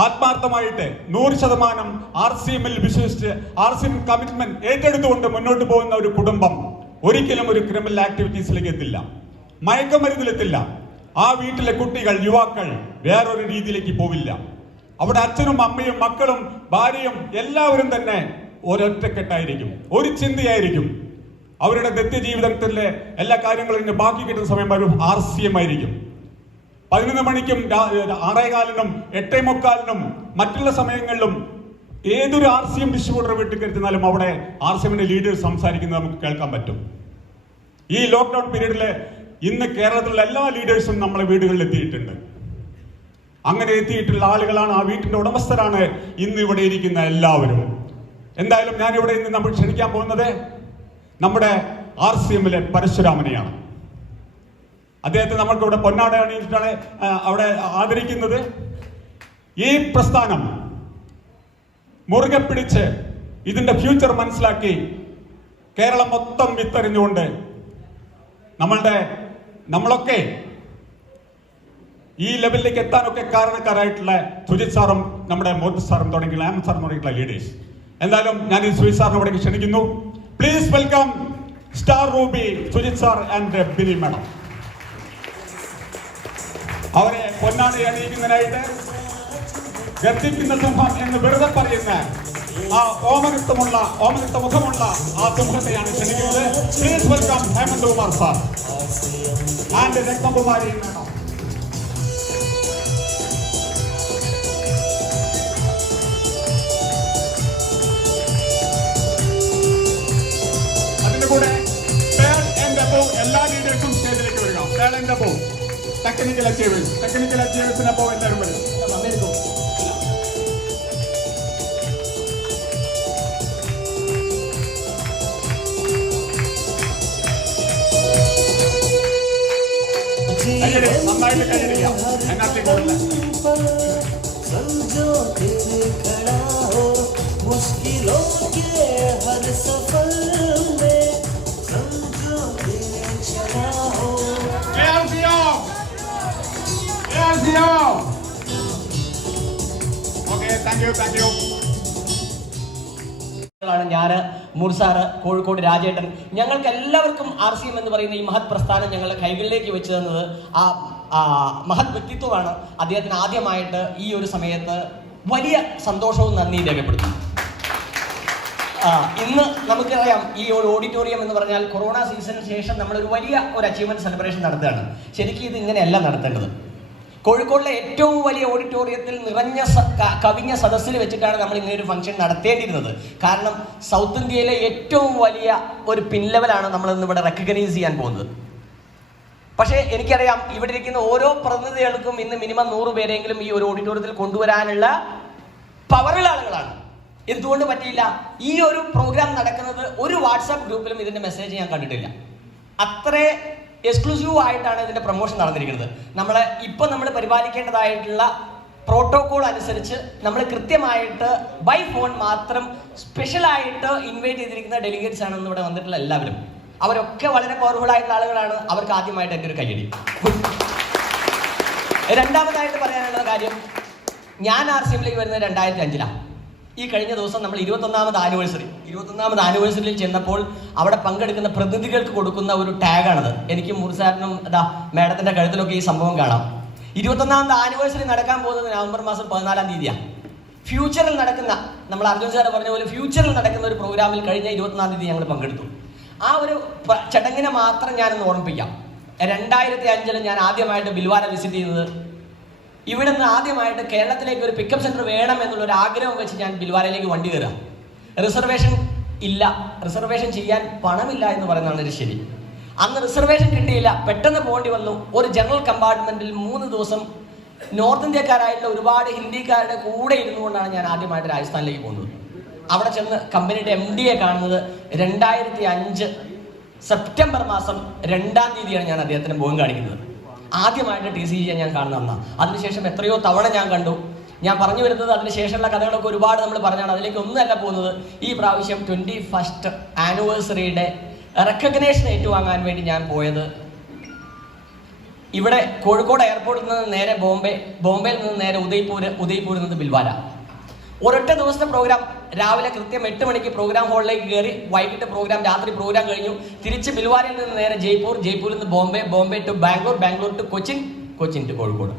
ആത്മാർത്ഥമായിട്ട് 100% RCMൽ വിശ്വസിച്ച് RCM കമ്മിറ്റ്മെന്റ് ഏറ്റെടുത്തുകൊണ്ട് മുന്നോട്ട് പോകുന്ന ഒരു കുടുംബം ഒരിക്കലും ഒരു ക്രിമിനൽ ആക്ടിവിറ്റീസിലേക്ക് എത്തില്ല, മയക്കുമരുന്നിലെത്തില്ല. ആ വീട്ടിലെ കുട്ടികൾ, യുവാക്കൾ വേറൊരു രീതിയിലേക്ക് പോവില്ല. അവിടെ അച്ഛനും അമ്മയും മക്കളും ഭാര്യയും എല്ലാവരും തന്നെ ഒരൊറ്റക്കെട്ടായിരിക്കും, ഒരു ചിന്തയായിരിക്കും. അവരുടെ നിത്യജീവിതത്തിലെ എല്ലാ കാര്യങ്ങളും ബാക്കി കിട്ടുന്ന സമയം വരും RCM ആയിരിക്കും. 11 മണിക്കും 6:15 8:45 മറ്റുള്ള സമയങ്ങളിലും ഏതൊരു RCM ഡിസ്ട്രിബ്യൂട്ടർ വീട്ടിൽ കയറ്റുന്നാലും അവിടെ RCMന്റെ ലീഡേഴ്സ് സംസാരിക്കുന്നത് നമുക്ക് കേൾക്കാൻ പറ്റും. ഈ ലോക്ക്ഡൌൺ പീരീഡിൽ ഇന്ന് കേരളത്തിലുള്ള എല്ലാ ലീഡേഴ്സും നമ്മളെ വീടുകളിൽ എത്തിയിട്ടുണ്ട്. അങ്ങനെ എത്തിയിട്ടുള്ള ആളുകളാണ്, ആ വീട്ടിന്റെ ഉടമസ്ഥരാണ് ഇന്ന് ഇവിടെ ഇരിക്കുന്ന എല്ലാവരും. എന്തായാലും ഞാൻ ഇവിടെ ഇന്ന് നമ്മൾ ക്ഷണിക്കാൻ പോകുന്നത് നമ്മുടെ RCMലെ പരശുരാമനെയാണ്. അദ്ദേഹത്തെ നമ്മൾക്ക് ഇവിടെ പൊന്നാട അണിയിച്ചിട്ടാണ് അവിടെ ആദരിക്കുന്നത്. ഈ പ്രസ്ഥാനം മുറുകെ പിടിച്ച് ഇതിന്റെ ഫ്യൂച്ചർ മനസ്സിലാക്കി കേരളം മൊത്തം വിത്തെറിഞ്ഞുകൊണ്ട് നമ്മളൊക്കെ ഈ ലെവലിലേക്ക് എത്താനൊക്കെ കാരണക്കാരായിട്ടുള്ള സുജിത് സാറും നമ്മുടെ മോദി സാറും തുടങ്ങിയുള്ള സാറും തുടങ്ങിയിട്ടുള്ള ലീഡേഴ്സ്. എന്തായാലും ഞാൻ ഈ സുജിത് സാറിനെ ഇവിടെ ക്ഷണിക്കുന്നു. Please welcome star Ruby, Sujith sir and Bini madam. അവരെ പൊന്നാടി അണിയിക്കുന്നതിനായിട്ട് ഗർജിക്കുന്ന സിംഹം എന്ന് വെറുതെ പറയുന്ന ആ ഓമനത്ത മുഖമുള്ള ആ സിംഹത്തെയാണ് ക്ഷണിക്കുന്നത്. Please welcome Hemant Kumar sir and Ratnakumari madam. അതിന്റെ കൂടെ എല്ലാ ലീഡേഴ്സും സ്റ്റേജിലേക്ക് വരിക. ടെക്നിക്കൽ അച്ചീവേഴ്സിനപ്പോ എല്ലാവരും വരും. നന്നായിട്ട് കഴിയില്ല അതിനകത്തേക്കുള്ള ഞാൻ, മൂർസാറ്, കോഴിക്കോട് രാജേട്ടൻ, ഞങ്ങൾക്ക് എല്ലാവർക്കും RCM എന്ന് പറയുന്ന ഈ മഹത് പ്രസ്ഥാനം ഞങ്ങളുടെ കൈകളിലേക്ക് വെച്ച് തന്നത് ആ മഹത് വ്യക്തിത്വമാണ്. അദ്ദേഹത്തിന് ആദ്യമായിട്ട് ഈ ഒരു സമയത്ത് വലിയ സന്തോഷവും നന്ദിയും രേഖപ്പെടുത്തുന്നു. ഇന്ന് നമുക്കറിയാം, ഈ ഒരു ഓഡിറ്റോറിയം എന്ന് പറഞ്ഞാൽ കൊറോണ സീസണിന് ശേഷം നമ്മളൊരു വലിയ ഒരു അച്ചീവ്മെന്റ് സെലിബ്രേഷൻ നടത്തുകയാണ്. ശരിക്കും ഇത് ഇങ്ങനെയല്ല നടത്തേണ്ടത്. കോഴിക്കോടിലെ ഏറ്റവും വലിയ ഓഡിറ്റോറിയത്തിൽ കവിഞ്ഞ സദസ്സിൽ വെച്ചിട്ടാണ് നമ്മൾ ഇങ്ങനെ ഒരു ഫംഗ്ഷൻ നടത്തേണ്ടിയിരുന്നത്. കാരണം സൗത്ത് ഇന്ത്യയിലെ ഏറ്റവും വലിയ ഒരു പിൻ ലെവലാണ് നമ്മൾ ഇന്ന് ഇവിടെ റെക്കഗ്നൈസ് ചെയ്യാൻ പോകുന്നത്. പക്ഷേ എനിക്കറിയാം, ഇവിടെ ഇരിക്കുന്ന ഓരോ പ്രതിനിധികൾക്കും ഇന്ന് മിനിമം 100 പേരെങ്കിലും ഈ ഒരു ഓഡിറ്റോറിയത്തിൽ കൊണ്ടുവരാനുള്ള പവറുള്ള ആളുകളാണ്. എന്തുകൊണ്ട് പറ്റിയില്ല? ഈ ഒരു പ്രോഗ്രാം നടക്കുന്നത് ഒരു വാട്സാപ്പ് ഗ്രൂപ്പിലും ഇതിന്റെ മെസ്സേജ് ഞാൻ കണ്ടിട്ടില്ല. അത്ര എക്സ്ക്ലൂസീവ് ആയിട്ടാണ് ഇതിന്റെ പ്രൊമോഷൻ നടന്നിരിക്കുന്നത്. നമ്മൾ പരിപാലിക്കേണ്ടതായിട്ടുള്ള പ്രോട്ടോകോൾ അനുസരിച്ച് നമ്മൾ കൃത്യമായിട്ട് ബൈ ഫോൺ മാത്രം സ്പെഷ്യലായിട്ട് ഇൻവൈറ്റ് ചെയ്തിരിക്കുന്ന ഡെലിഗേറ്റ്സ് ആണ് ഇവിടെ വന്നിട്ടുള്ള എല്ലാവരും. അവരൊക്കെ വളരെ പവർഫുൾ ആയിട്ടുള്ള ആളുകളാണ്. അവർക്ക് ആദ്യമായിട്ട് എൻ്റെ ഒരു കയ്യടി. രണ്ടാമതായിട്ട് പറയാനുള്ള കാര്യം, ഞാൻ RCMലേക്ക് വരുന്നത് 2005-ലാണ്. ഈ കഴിഞ്ഞ ദിവസം നമ്മൾ 21ാമത് ആനിവേഴ്സറിയിൽ ചെന്നപ്പോൾ അവിടെ പങ്കെടുക്കുന്ന പ്രതിനിധികൾക്ക് കൊടുക്കുന്ന ഒരു ടാഗാണത്. എനിക്ക് മുർസാറിനും മേഡത്തിന്റെ കഴുത്തിലൊക്കെ ഈ സംഭവം കാണാം. 21ാമത് ആനിവേഴ്സറി നടക്കാൻ പോകുന്നത് നവംബർ മാസം 14-ാം തീയതിയാണ്. ഫ്യൂച്ചറിൽ നടക്കുന്ന, നമ്മൾ അർജുൻ സാർ പറഞ്ഞ പോലെ ഫ്യൂച്ചറിൽ നടക്കുന്ന ഒരു പ്രോഗ്രാമിൽ കഴിഞ്ഞ 21-ാം തീയതി ഞങ്ങൾ പങ്കെടുത്തു. ആ ഒരു ചടങ്ങിനെ മാത്രം ഞാനൊന്ന് ഓർമ്മിപ്പിക്കാം. 2005-ൽ ഞാൻ ആദ്യമായിട്ട് ബിൽവാര വിസിറ്റ് ചെയ്തത്, ഇവിടെ നിന്ന് ആദ്യമായിട്ട് കേരളത്തിലേക്ക് ഒരു പിക്കപ്പ് സെന്റർ വേണം എന്നുള്ളൊരു ആഗ്രഹം വെച്ച് ഞാൻ ബിൽവാരയിലേക്ക് വണ്ടി കയറുക. റിസർവേഷൻ ഇല്ല, റിസർവേഷൻ ചെയ്യാൻ പണമില്ല എന്ന് പറയുന്നതാണ് ഒരു ശരി. അന്ന് റിസർവേഷൻ കിട്ടിയില്ല, പെട്ടെന്ന് പോകേണ്ടി വന്നു. ഒരു ജനറൽ കമ്പാർട്ട്മെന്റിൽ 3 ദിവസം നോർത്ത് ഇന്ത്യക്കാരായിട്ടുള്ള ഒരുപാട് ഹിന്ദിക്കാരുടെ കൂടെ ഇരുന്നുകൊണ്ടാണ് ഞാൻ ആദ്യമായിട്ട് രാജസ്ഥാനിലേക്ക് പോകുന്നത്. അവിടെ ചെന്ന് കമ്പനിയുടെ MD-യെ കാണുന്നത് 2005 സെപ്റ്റംബർ മാസം 2-ാം തീയതിയാണ് ഞാൻ അദ്ദേഹത്തിന് മുഖം കാണിക്കുന്നത്. ആദ്യമായിട്ട് TCG ഞാൻ കാണുന്ന. അതിനുശേഷം എത്രയോ തവണ ഞാൻ കണ്ടു. ഞാൻ പറഞ്ഞു വരുന്നത് അതിനുശേഷമുള്ള കഥകളൊക്കെ ഒരുപാട് നമ്മൾ പറഞ്ഞാണ്, അതിലേക്ക് ഒന്നുമല്ല പോകുന്നത്. ഈ പ്രാവശ്യം 21st ആനിവേഴ്സറിയുടെ റെക്കഗ്നേഷൻ ഏറ്റുവാങ്ങാൻ വേണ്ടി ഞാൻ പോയത് ഇവിടെ കോഴിക്കോട് എയർപോർട്ടിൽ നിന്ന് നേരെ ബോംബെയിൽ നിന്ന് നേരെ ഉദയ്പൂരിൽ നിന്ന് ബിൽവാര. ഒരൊറ്റ ദിവസത്തെ പ്രോഗ്രാം. രാവിലെ കൃത്യം 8 മണിക്ക് പ്രോഗ്രാം ഹാളിലേക്ക് കയറി, വൈകിട്ട് പ്രോഗ്രാം, രാത്രി പ്രോഗ്രാം കഴിഞ്ഞു. തിരിച്ച് ബിൽവാരയിൽ നിന്ന് നേരെ ജയ്പൂരിൽ നിന്ന് Bombay to Bangalore to Cochin to Kozhikode.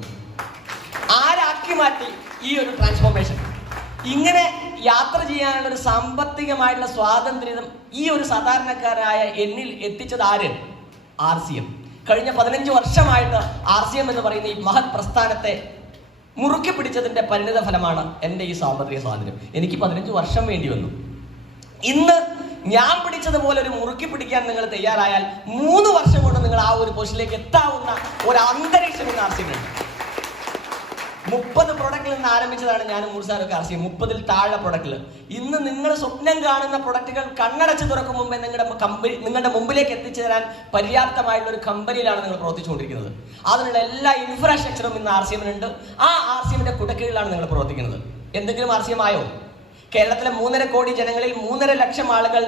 ആരാക്കി മാറ്റി ഈ ഒരു ട്രാൻസ്ഫോർമേഷൻ? ഇങ്ങനെ യാത്ര ചെയ്യാനുള്ള ഒരു സാമ്പത്തികമായിട്ടുള്ള സ്വാതന്ത്ര്യം ഈ ഒരു സാധാരണക്കാരായ എന്നിൽ എത്തിച്ചത് ആര്? RCM. കഴിഞ്ഞ 15 വർഷമായിട്ട് RCM എന്ന് പറയുന്ന ഈ മഹത് പ്രസ്ഥാനത്തെ മുറുക്കി പിടിച്ചതിന്റെ പരിണിത ഫലമാണ് എൻ്റെ ഈ സാമ്പത്തിക സ്വാതന്ത്ര്യം. എനിക്ക് 15 വർഷം വേണ്ടി വന്നു. ഇന്ന് ഞാൻ പിടിച്ചതുപോലെ ഒരു മുറുക്കി പിടിക്കാൻ നിങ്ങൾ തയ്യാറായാൽ 3 വർഷം കൊണ്ട് നിങ്ങൾ ആ ഒരു പൊസിഷനിലേക്ക് എത്താവുന്ന ഒരു അന്തരീക്ഷം ഇന്ന് RCM ഉണ്ട്. 30 പ്രൊഡക്റ്റിൽ നിന്ന് ആരംഭിച്ചതാണ് ഞാൻ മുർസാറൊക്കെ RCM. 30-ൽ താഴെ പ്രൊഡക്റ്റിൽ. ഇന്ന് നിങ്ങൾ സ്വപ്നം കാണുന്ന പ്രൊഡക്റ്റുകൾ കണ്ണടച്ച് തുറക്കും മുമ്പേ നിങ്ങളുടെ മുമ്പിലേക്ക് എത്തിച്ചു തരാൻ പര്യാപ്തമായിട്ടുള്ള ഒരു കമ്പനിയിലാണ് നിങ്ങൾ പ്രവർത്തിച്ചുകൊണ്ടിരിക്കുന്നത്. അതിനുള്ള എല്ലാ ഇൻഫ്രാസ്ട്രക്ചറും ഇന്ന് RCM-നുണ്ട്. ആ RCM-ന്റെ കുടക്കീഴിലാണ് നിങ്ങൾ പ്രവർത്തിക്കുന്നത്. എന്തെങ്കിലും RCM ആയോ? കേരളത്തിലെ 3.5 കോടി ജനങ്ങളിൽ 3.5 ലക്ഷം ആളുകൾ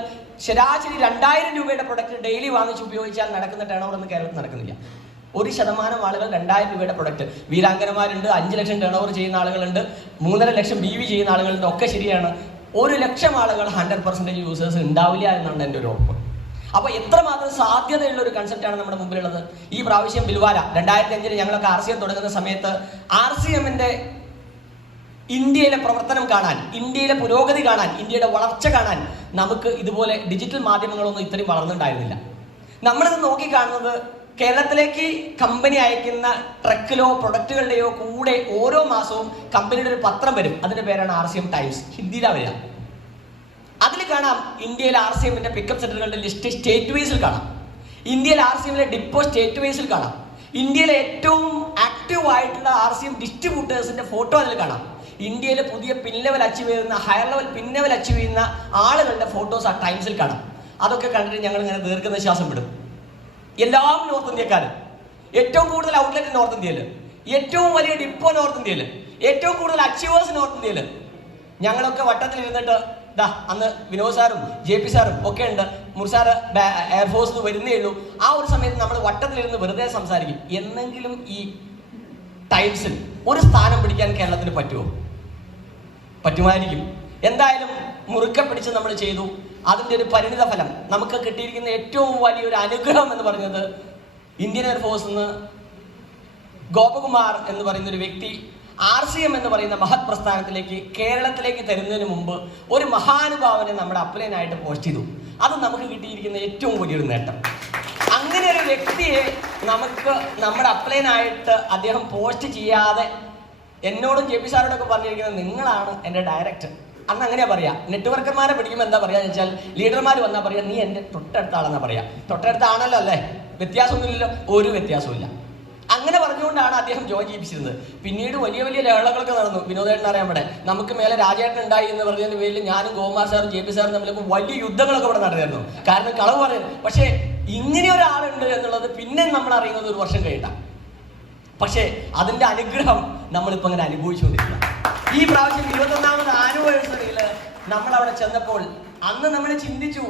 ശരാശരി 2000 രൂപയുടെ പ്രൊഡക്റ്റ് ഡെയിലി വാങ്ങിച്ച് ഉപയോഗിച്ചാൽ നടക്കുന്ന ടേൺ ഓവർ ഒന്നും കേരളത്തിൽ നടക്കുന്നില്ല. 1% ആളുകൾ 2000 രൂപയുടെ പ്രൊഡക്റ്റ്. വീരാങ്കനമാരുണ്ട്, 5 ലക്ഷം ടേൺ ഓവർ ചെയ്യുന്ന ആളുകളുണ്ട്, 3.5 ലക്ഷം BV ചെയ്യുന്ന ആളുകളുണ്ട്. ഒക്കെ ശരിയാണ്. 1 ലക്ഷം ആളുകൾ 100% യൂസേഴ്സ് ഉണ്ടാവില്ല എന്നാണ് എൻ്റെ ഒരു ഉറപ്പ്. അപ്പോൾ എത്രമാത്രം സാധ്യതയുള്ള ഒരു കൺസെപ്റ്റാണ് നമ്മുടെ മുമ്പിലുള്ളത്. ഈ പ്രാവശ്യം ബിൽവാര 2005-ൽ ഞങ്ങളൊക്കെ RCM തുടങ്ങുന്ന സമയത്ത് RCM-ന്റെ ഇന്ത്യയിലെ പ്രവർത്തനം കാണാൻ, ഇന്ത്യയിലെ പുരോഗതി കാണാൻ, ഇന്ത്യയുടെ വളർച്ച കാണാൻ നമുക്ക് ഇതുപോലെ ഡിജിറ്റൽ മാധ്യമങ്ങളൊന്നും ഇത്രയും വളർന്നുണ്ടായിരുന്നില്ല. നമ്മളിത് നോക്കിക്കാണുന്നത് കേരളത്തിലേക്ക് കമ്പനി അയക്കുന്ന ട്രക്കിലോ പ്രൊഡക്റ്റുകളുടെയോ കൂടെ ഓരോ മാസവും കമ്പനിയുടെ ഒരു പത്രം വരും. അതിന്റെ പേരാണ് RCM ടൈംസ്. ഹിന്ദിയിലാണ് വരിക. അതിൽ കാണാം ഇന്ത്യയിലെ RCM-ന്റെ പിക്കപ്പ് സെന്ററുകളുടെ ലിസ്റ്റ് സ്റ്റേറ്റ് വൈസിൽ കാണാം. ഇന്ത്യയിലെ RCM-ലെ ഡിപ്പോ സ്റ്റേറ്റ് വൈസിൽ കാണാം. ഇന്ത്യയിലെ ഏറ്റവും ആക്റ്റീവ് ആയിട്ടുള്ള RCM ഡിസ്ട്രിബ്യൂട്ടേഴ്സിന്റെ ഫോട്ടോ അതിൽ കാണാം. ഇന്ത്യയിലെ പുതിയ പിൻ ലെവൽ അച്ചീവ് ചെയ്യുന്ന, ഹയർ ലെവൽ പിൻ ലെവൽ അച്ചീവ് ചെയ്യുന്ന ആളുകളുടെ ഫോട്ടോസ് ആ ടൈംസിൽ കാണാം. അതൊക്കെ കണ്ടിട്ട് ഞങ്ങൾ ഇങ്ങനെ ദീർഘ ശ്വാസം വിടും. എല്ലാം നോർത്ത് ഇന്ത്യക്കാരും, ഏറ്റവും കൂടുതൽ ഔട്ട്ലെറ്റ് നോർത്ത് ഇന്ത്യയിൽ, ഏറ്റവും വലിയ ഡിപ്പോ നോർത്ത് ഇന്ത്യയിൽ, ഏറ്റവും കൂടുതൽ അച്ചീവേഴ്സ് നോർത്ത് ഇന്ത്യയിൽ. ഞങ്ങളൊക്കെ വട്ടത്തിൽ ഇരുന്നിട്ട് അന്ന് വിനോദ് സാറും JP സാറും ഒക്കെ ഉണ്ട്. മുർസാറ് എയർഫോഴ്സിൽ നിന്ന് വരുന്നേ ഉള്ളൂ. ആ ഒരു സമയത്ത് നമ്മൾ വട്ടത്തിലിരുന്ന് വെറുതെ സംസാരിക്കും. എന്നെങ്കിലും ഈ ടൈംസിൽ ഒരു സ്ഥാനം പിടിക്കാൻ കേരളത്തിന് പറ്റുമോ? പറ്റുമായിരിക്കും. എന്തായാലും മുറുക്കെ പിടിച്ച് നമ്മൾ ചെയ്തു. അതിൻ്റെ ഒരു പരിണിത ഫലം നമുക്ക് കിട്ടിയിരിക്കുന്ന ഏറ്റവും വലിയൊരു അനുഗ്രഹം എന്ന് പറയുന്നത് ഇന്ത്യൻ എയർഫോഴ്സിൽ നിന്ന് ഗോപകുമാർ എന്ന് പറയുന്ന ഒരു വ്യക്തി RCM എന്ന് പറയുന്ന മഹത് പ്രസ്ഥാനത്തിലേക്ക് കേരളത്തിലേക്ക് തരുന്നതിന് മുമ്പ് ഒരു മഹാനുഭാവനെ നമ്മുടെ അപ്ലൈനായിട്ട് പോസ്റ്റ് ചെയ്തു. അത് നമുക്ക് കിട്ടിയിരിക്കുന്ന ഏറ്റവും വലിയൊരു നേട്ടം. അങ്ങനെ ഒരു വ്യക്തിയെ നമുക്ക് നമ്മുടെ അപ്ലൈനായിട്ട് അദ്ദേഹം പോസ്റ്റ് ചെയ്യാതെ എന്നോടും JP സാറോടൊക്കെ പറഞ്ഞിരിക്കുന്നത് നിങ്ങളാണ് എൻ്റെ ഡയറക്ടർ. അന്ന് അങ്ങനെയാ പറയാ. നെറ്റ്വർക്കർമാരെ പിടിക്കുമ്പോൾ എന്താ പറയാന്ന് വെച്ചാൽ ലീഡർമാർ വന്നാൽ പറയാ നീ എൻ്റെ തൊട്ടടുത്ത ആളെന്നാ പറയാ. തൊട്ടടുത്ത ആണല്ലോ അല്ലേ? വ്യത്യാസമൊന്നുമില്ലല്ലോ, ഒരു വ്യത്യാസവും. അങ്ങനെ പറഞ്ഞുകൊണ്ടാണ് അദ്ദേഹം ജോയിൻ ചെയ്യിപ്പിച്ചിരുന്നത്. പിന്നീട് വലിയ വലിയ ലഹളകളൊക്കെ നടന്നു. വിനോദേട്ടൻ അറിയാൻ ഇവിടെ നമുക്ക് മേലെ രാജേട്ടൻ ഉണ്ടായി എന്ന് പറഞ്ഞതിന്റെ പേരിൽ ഞാനും ഗോകുമാർ സാറും JP സാറും തമ്മിലൊക്കെ വലിയ യുദ്ധങ്ങളൊക്കെ ഇവിടെ നടന്നിരുന്നു. കാരണം കളവ് പറയുന്നു. പക്ഷേ ഇങ്ങനെ ഒരാളുണ്ട് എന്നുള്ളത് പിന്നെ നമ്മൾ അറിയുന്നത് 1 വർഷം കഴിഞ്ഞിട്ടാണ്. പക്ഷേ അതിന്റെ അനുഗ്രഹം നമ്മളിപ്പോൾ അങ്ങനെ അനുഭവിച്ചുകൊണ്ടിരിക്കുക. ഈ പ്രാവശ്യം 21ാമത് ആനിവേഴ്സറിയിൽ നമ്മൾ അവിടെ ചെന്നപ്പോൾ അന്ന് നമ്മൾ ചിന്തിച്ചു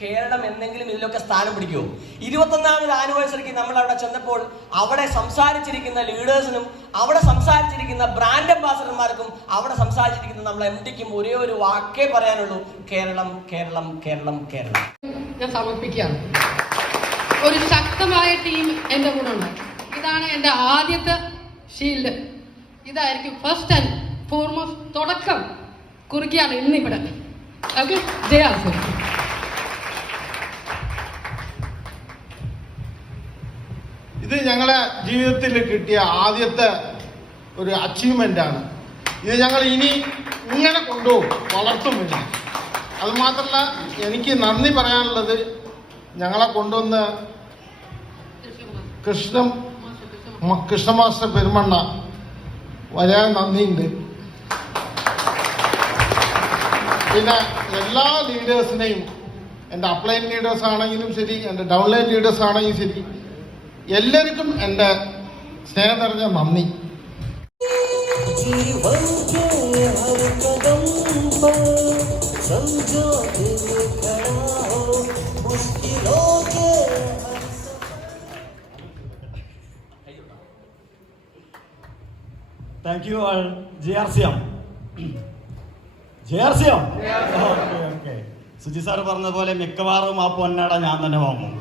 കേരളം എന്തെങ്കിലും ഇതിലൊക്കെ സ്ഥാനം പിടിക്കുമോ? 21ാമത് ആനിവേഴ്സറിക്ക് നമ്മൾ അവിടെ ചെന്നപ്പോൾ അവിടെ സംസാരിച്ചിരിക്കുന്ന ലീഡേഴ്സിനും അവിടെ സംസാരിച്ചിരിക്കുന്ന ബ്രാൻഡ് അംബാസഡർമാർക്കും അവിടെ സംസാരിച്ചിരിക്കുന്ന നമ്മളെ MDക്കും ഒരേ ഒരു വാക്കേ പറയാനുള്ളൂ: കേരളം, കേരളം, കേരളം, കേരളം. ഞാൻ സമർപ്പിക്കുകയാണ്. ഒരു ശക്തമായ ടീം എൻ്റെ കൂടെ ഉണ്ട്. ഇതാണ് എൻ്റെ ആദ്യത്തെ ഷീൽഡ്. ഇതായിരിക്കും ഫസ്റ്റ് ആൻഡ് ഫോർമോസ്റ്റ് തുടക്കം കുറിക്കുകയാണ് ഇന്നിവിടെ. ഓക്കെ, ജയാസ്. ഇത് ഞങ്ങളുടെ ജീവിതത്തിൽ കിട്ടിയ ആദ്യത്തെ ഒരു അച്ചീവ്മെൻ്റ് ആണ്. ഇത് ഞങ്ങൾ ഇനി ഇങ്ങനെ കൊണ്ടുപോകും, വളർത്തുമില്ല. അതുമാത്രമല്ല, എനിക്ക് നന്ദി പറയാനുള്ളത് ഞങ്ങളെ കൊണ്ടുവന്ന കൃഷ്ണ മാസ്റ്റർ പെരുമണ്ണ, വളരെ നന്ദിയുണ്ട്. പിന്നെ എല്ലാ ലീഡേഴ്സിനെയും, എൻ്റെ അപ്ലൈൻ ലീഡേഴ്സ് ആണെങ്കിലും ശരി, എൻ്റെ ഡൗൺലൈൻ ലീഡേഴ്സ് ആണെങ്കിലും ശരി, എല്ലാവർക്കും എൻ്റെ സ്നേഹം നിറഞ്ഞ നന്ദി. Thank you all. JRCM. Okay. Suji sir പറഞ്ഞ പോലെ മിക്കവാറും ആ പൊന്നാട ഞാൻ തന്നെ വാങ്ങും.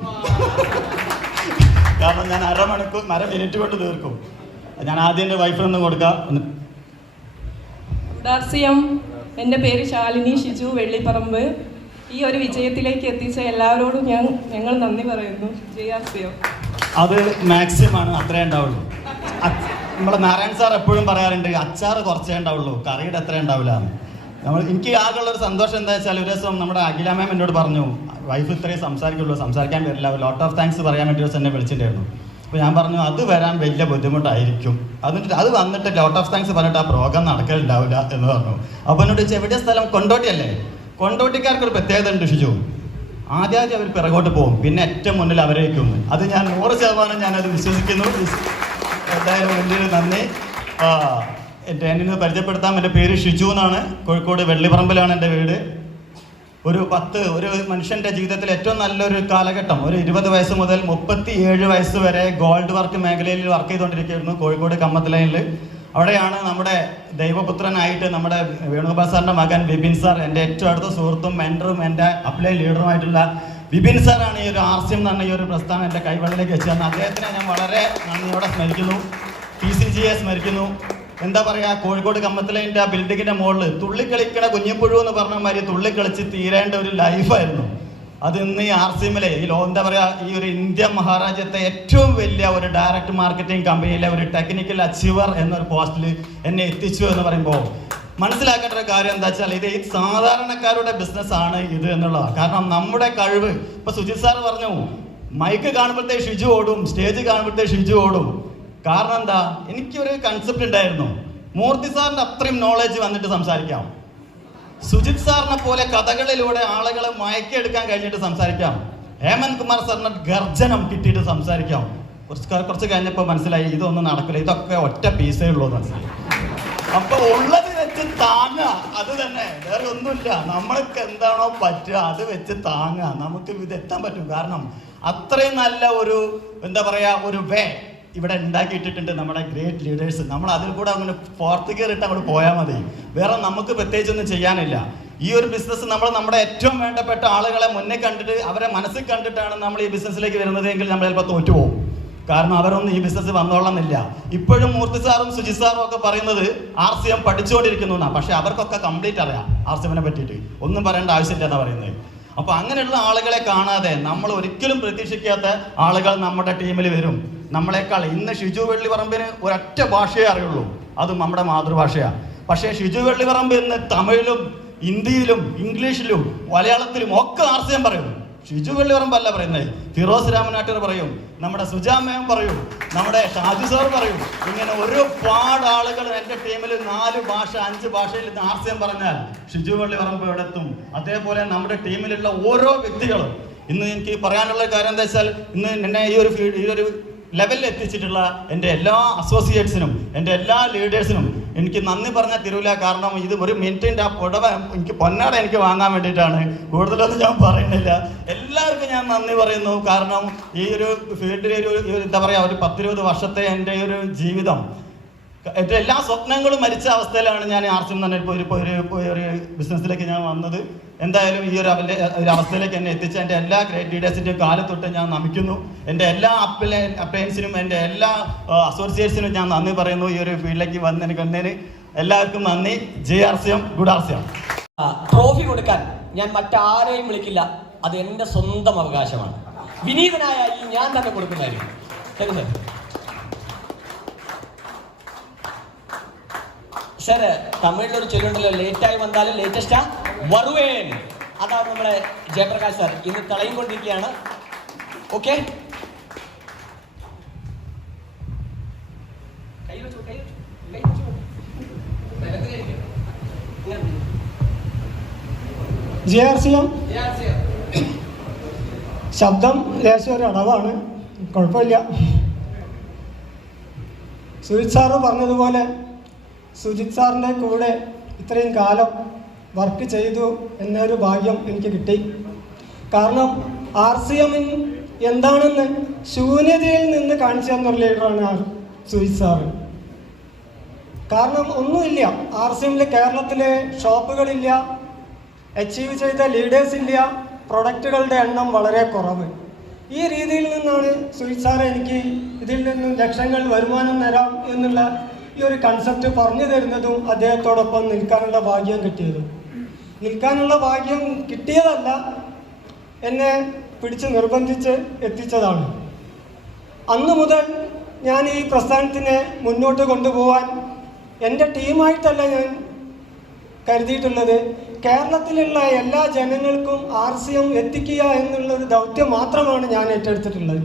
കാരണം ഞാൻ അര മിനിറ്റ് കൊണ്ട് തീർക്കും. ഞാൻ ആദ്യം എൻ്റെ വൈഫിനൊന്ന് കൊടുക്കാം. JRCM, എൻ്റെ പേര് ശാലിനി ഷിജു വെള്ളിപ്പറമ്പ്. ഈ ഒരു വിജയത്തിലേക്ക് എത്തിച്ച എല്ലാവരോടും ഞങ്ങൾ നന്ദി പറയുന്നു. JRCM. അത് മാക്സിമം ആണ്, അത്രേ ഉണ്ടാവുള്ളൂ. നമ്മളെ നാരായൺ സാർ എപ്പോഴും പറയാറുണ്ട്, അച്ചാറ് കുറച്ചേ ഉണ്ടാവുള്ളൂ, കറിയുടെ എത്ര ഉണ്ടാവില്ല. എനിക്ക് ആകെയുള്ളൊരു സന്തോഷം എന്താ വെച്ചാൽ, ഒരു ദിവസം നമ്മുടെ അഖില മാം എന്നോട് പറഞ്ഞു, വൈഫ് ഇത്രയും സംസാരിക്കുള്ളൂ, സംസാരിക്കാൻ വരില്ല, ലോട്ട് ഓഫ് താങ്ക്സ് പറയാൻ വേണ്ടി ദിവസം എന്നെ വിളിച്ചിട്ടുണ്ടായിരുന്നു. അപ്പോൾ ഞാൻ പറഞ്ഞു, അത് വരാൻ വലിയ ബുദ്ധിമുട്ടായിരിക്കും, അത് വന്നിട്ട് ലോട്ട് ഓഫ് താങ്ക്സ് പറഞ്ഞിട്ട് ആ പ്രോഗ്രാം നടക്കലുണ്ടാവില്ല എന്ന് പറഞ്ഞു. അപ്പോൾ എന്നോട് ചോദിച്ചാൽ, എവിടെ സ്ഥലം? കൊണ്ടോട്ടിയല്ലേ? കൊണ്ടോട്ടിക്കാർക്കൊരു പ്രത്യേകത ഉണ്ട് ഷിജു, ആദ്യം അവർ പിറകോട്ട് പോകും, പിന്നെ ഏറ്റവും മുന്നിൽ അവരേക്കും. അത് ഞാൻ 100% ഞാനത് വിശ്വസിക്കുന്നു. എന്തായാലും വലിയൊരു നന്ദി. എന്നെ പരിചയപ്പെടുത്താം, എൻ്റെ പേര് ഷിജു എന്നാണ്. കോഴിക്കോട് വെള്ളിപ്പറമ്പിലാണ് എൻ്റെ വീട്. ഒരു മനുഷ്യൻ്റെ ജീവിതത്തിൽ ഏറ്റവും നല്ലൊരു കാലഘട്ടം, ഒരു 20 വയസ്സ് മുതൽ 37 വയസ്സ് വരെ ഗോൾഡ് വർക്ക് മേഖലയിൽ വർക്ക് ചെയ്തുകൊണ്ടിരിക്കുകയായിരുന്നു കോഴിക്കോട് കമ്മത്ത് ലൈനിൽ. അവിടെയാണ് നമ്മുടെ ദൈവപുത്രനായിട്ട് നമ്മുടെ വേണുഗോപാൽ സാറിൻ്റെ മകൻ വിപിൻ സാർ, എൻ്റെ ഏറ്റവും അടുത്ത സുഹൃത്തും മെൻറ്ററും എൻ്റെ അപ്ലൈൻ ലീഡറുമായിട്ടുള്ള വിപിൻ സാറാണ് ഈ ഒരു RCM എന്ന് പറഞ്ഞ ഈ ഒരു പ്രസ്ഥാനം എൻ്റെ കൈവെള്ളിലേക്ക് വെച്ച് തന്നത്. അദ്ദേഹത്തിനെ ഞാൻ വളരെ നന്ദിയോടെ സ്മരിക്കുന്നു. PCGയെ സ്മരിക്കുന്നു. എന്താ പറയുക, കോഴിക്കോട് കമ്മത്തിലൈൻ്റെ ആ ബിൽഡിങ്ങിൻ്റെ മുകളിൽ തുള്ളിക്കളിക്കണ കുഞ്ഞിപ്പുഴു എന്ന് പറഞ്ഞ മാതിരി തുള്ളിക്കളിച്ച് തീരേണ്ട ഒരു ലൈഫായിരുന്നു അത്. ഇന്ന് ഈ RCMലെ എന്താ പറയുക, ഈ ഒരു ഇന്ത്യ മഹാരാജ്യത്തെ ഏറ്റവും വലിയ ഒരു ഡയറക്റ്റ് മാർക്കറ്റിംഗ് കമ്പനിയിലെ ഒരു ടെക്നിക്കൽ അച്ചീവർ എന്നൊരു പോസ്റ്റിൽ എന്നെ എത്തിച്ചു എന്ന് പറയുമ്പോൾ മനസ്സിലാക്കേണ്ട ഒരു കാര്യം എന്താ വെച്ചാൽ, ഇത് സാധാരണക്കാരുടെ ബിസിനസ്സാണ് ഇത് എന്നുള്ളതാണ്. കാരണം നമ്മുടെ കഴിവ്, ഇപ്പൊ സുജിത് സാർ പറഞ്ഞു, മൈക്ക് കാണുമ്പോഴത്തേക്ക് ഷിജു ഓടും, സ്റ്റേജ് കാണുമ്പോഴത്തേക്ക് ഷിജു ഓടും. കാരണം എന്താ, എനിക്കൊരു കൺസെപ്റ്റ് ഉണ്ടായിരുന്നു, മൂർത്തി സാറിന്റെ അത്രയും നോളജ് വന്നിട്ട് സംസാരിക്കാം, സുജിത് സാറിനെ പോലെ കഥകളിലൂടെ ആളുകളെ മയക്കെടുക്കാൻ കഴിഞ്ഞിട്ട് സംസാരിക്കാം, ഹേമന്ത് കുമാർ സാറിന് ഗർജനം കിട്ടിയിട്ട് സംസാരിക്കാം. കുറച്ച് കഴിഞ്ഞപ്പോൾ മനസ്സിലായി ഇതൊന്നും നടക്കില്ല, ഇതൊക്കെ ഒറ്റ പീസേ ഉള്ളൂ മനസ്സിലായി. അപ്പൊ ഉള്ളത് വെച്ച് താങ്ങുക, അത് തന്നെ, വേറെ ഒന്നുമില്ല. നമ്മൾക്ക് എന്താണോ പറ്റുക അത് വെച്ച് താങ്ങുക, നമുക്ക് ഇതെത്താൻ പറ്റും. കാരണം അത്രയും നല്ല ഒരു എന്താ പറയാ ഒരു വേ ഇവിടെ ഉണ്ടാക്കിയിട്ടിട്ടുണ്ട് നമ്മുടെ ഗ്രേറ്റ് ലീഡേഴ്സ്. നമ്മൾ അതിൽ കൂടെ അങ്ങനെ ഫോർത്ത് ഗിയർ ഇട്ട് അങ്ങോട്ട് പോയാൽ മതി, വേറെ നമുക്ക് പ്രത്യേകിച്ചൊന്നും ചെയ്യാനില്ല. ഈ ഒരു ബിസിനസ് നമ്മൾ നമ്മുടെ ഏറ്റവും വേണ്ടപ്പെട്ട ആളുകളെ മുന്നേ കണ്ടിട്ട് അവരെ മനസ്സിൽ കണ്ടിട്ടാണ് നമ്മൾ ഈ ബിസിനസ്സിലേക്ക് വരുന്നത് എങ്കിൽ നമ്മൾ ചിലപ്പോൾ തോറ്റുപോകും. കാരണം അവരൊന്നും ഈ ബിസിനസ് വന്നോളന്നില്ല. ഇപ്പോഴും മൂർത്തി സാറും സുജിത് സാറും ഒക്കെ പറയുന്നത് RCM പഠിച്ചുകൊണ്ടിരിക്കുന്നു എന്നാണ്. പക്ഷെ അവർക്കൊക്കെ കംപ്ലീറ്റ് അറിയാം RCMനെ പറ്റിയിട്ട്, ഒന്നും പറയേണ്ട ആവശ്യമില്ല എന്നാണ് പറയുന്നത്. അപ്പോൾ അങ്ങനെയുള്ള ആളുകളെ കാണാതെ നമ്മൾ ഒരിക്കലും പ്രതീക്ഷിക്കാത്ത ആളുകൾ നമ്മുടെ ടീമിൽ വരും. നമ്മളെക്കാൾ ഇന്ന് ഷിജു വെള്ളിപ്പറമ്പിന് ഒരൊറ്റ ഭാഷയേ അറിയുള്ളൂ, അതും നമ്മുടെ മാതൃഭാഷയാണ്. പക്ഷേ ഷിജു വെള്ളിപ്പറമ്പ് ഇന്ന് തമിഴിലും ഹിന്ദിയിലും ഇംഗ്ലീഷിലും മലയാളത്തിലും ഒക്കെ RCM പറയും. ഷിജു വെള്ളിപ്പറമ്പല്ല പറയുന്നത്, ഫിറോസ് രാമനാട്ടർ പറയും, നമ്മുടെ സുജാമയം പറയും, നമ്മുടെ ഷാജു സാർ പറയും. ഇങ്ങനെ ഒരുപാട് ആളുകൾ എൻ്റെ ടീമിൽ 4 ഭാഷ 5 ഭാഷയിൽ RCM പറഞ്ഞാൽ ഷിജു വെള്ളിപ്പറമ്പ് ഇവിടെ എത്തും. അതേപോലെ നമ്മുടെ ടീമിലുള്ള ഓരോ വ്യക്തികളും. ഇന്ന് എനിക്ക് പറയാനുള്ള കാര്യം എന്താ വെച്ചാൽ, ഇന്ന് എന്നെ ഈ ഒരു ലെവലിൽ എത്തിച്ചിട്ടുള്ള എൻ്റെ എല്ലാ അസോസിയേറ്റ്സിനും എൻ്റെ എല്ലാ ലീഡേഴ്സിനും എനിക്ക് നന്ദി പറഞ്ഞാൽ തരൂല. കാരണം ഇത് ഒരു മിനിറ്റിൻ്റെ ആ പുടവ എനിക്ക് പൊന്നാട എനിക്ക് വാങ്ങാൻ വേണ്ടിയിട്ടാണ്. കൂടുതലൊന്നും ഞാൻ പറയുന്നില്ല. എല്ലാവർക്കും ഞാൻ നന്ദി പറയുന്നു. കാരണം ഈ ഒരു ഫീൽഡിൽ എന്താ പറയുക, ഒരു 10-20 വർഷത്തെ എൻ്റെ ഒരു ജീവിതം, എൻ്റെ എല്ലാ സ്വപ്നങ്ങളും മരിച്ച അവസ്ഥയിലാണ് ഞാൻ ആർസിഎം തന്നെ ഇപ്പോൾ ഒരു ബിസിനസ്സിലേക്ക് ഞാൻ വന്നത്. എന്തായാലും ഈ ഒരു അവസ്ഥയിലേക്ക് എന്നെ എത്തിച്ച എൻ്റെ എല്ലാ ഗ്രേറ്റ് ലീഡേഴ്സിൻ്റെയും കാലത്തൊട്ട് ഞാൻ നമിക്കുന്നു. എൻ്റെ എല്ലാ അപ്ലയൻസിനും എൻ്റെ എല്ലാ അസോസിയേറ്റ്സിനും ഞാൻ നന്ദി പറയുന്നു. ഈ ഒരു ഫീൽഡിലേക്ക് വന്നതിന് എല്ലാവർക്കും നന്ദി. JRCM, good RCM. ട്രോഫി കൊടുക്കാൻ ഞാൻ മറ്റാരെയും വിളിക്കില്ല. അത് എൻ്റെ സ്വന്തം അവകാശമാണ്. വിനീതനായ ഈ ഞാൻ തന്നെ കൊടുക്കുന്നതായിരിക്കും. ശരി സാർ. സാർ, തമിഴിലൊരു ചൊല്ലുണ്ടല്ലോ, ലേറ്റായി വന്നാലും ലേറ്റസ്റ്റാ വരുവേൻ. അതാണ് നമ്മളെ ജയപ്രകാശ് സാർ ഇന്ന് തളയും കൊണ്ടിരിക്കുകയാണ്. ഓക്കെ, JRCM ശബ്ദം ലേശം ഒരു അടവാണ്, കുഴപ്പമില്ല. സുജിത് സാറ് പറഞ്ഞതുപോലെ സുജിത് സാറിൻ്റെ കൂടെ ഇത്രയും കാലം വർക്ക് ചെയ്തു എന്നൊരു ഭാഗ്യം എനിക്ക് കിട്ടി. കാരണം RCM എന്താണെന്ന് ശൂന്യതയിൽ നിന്ന് കാണിച്ചു തന്നൊരു ലീഡറാണ് സുജിത് സാറ്. കാരണം ഒന്നുമില്ല, RCMൽ കേരളത്തിലെ ഷോപ്പുകളില്ല, അച്ചീവ് ചെയ്ത ലീഡേഴ്സ് ഇല്ല, പ്രൊഡക്റ്റുകളുടെ എണ്ണം വളരെ കുറവ്. ഈ രീതിയിൽ നിന്നാണ് സുജിത് സാറ് എനിക്ക് ഇതിൽ നിന്നും ലക്ഷങ്ങൾ വരുമാനം നേടാം എന്നുള്ള ഈ ഒരു കൺസെപ്റ്റ് പറഞ്ഞു തരുന്നതും അദ്ദേഹത്തോടൊപ്പം നിൽക്കാനുള്ള ഭാഗ്യം കിട്ടിയതും. നിൽക്കാനുള്ള ഭാഗ്യം കിട്ടിയതല്ല, എന്നെ പിടിച്ച് നിർബന്ധിച്ച് എത്തിച്ചതാണ്. അന്നു മുതൽ ഞാൻ ഈ പ്രസ്ഥാനത്തിനെ മുന്നോട്ട് കൊണ്ടുപോകാൻ എൻ്റെ ടീമായിട്ടല്ല ഞാൻ കരുതിയിട്ടുള്ളത്, കേരളത്തിലുള്ള എല്ലാ ജനങ്ങൾക്കും RCM എത്തിക്കുക എന്നുള്ളൊരു ദൗത്യം മാത്രമാണ് ഞാൻ ഏറ്റെടുത്തിട്ടുള്ളത്.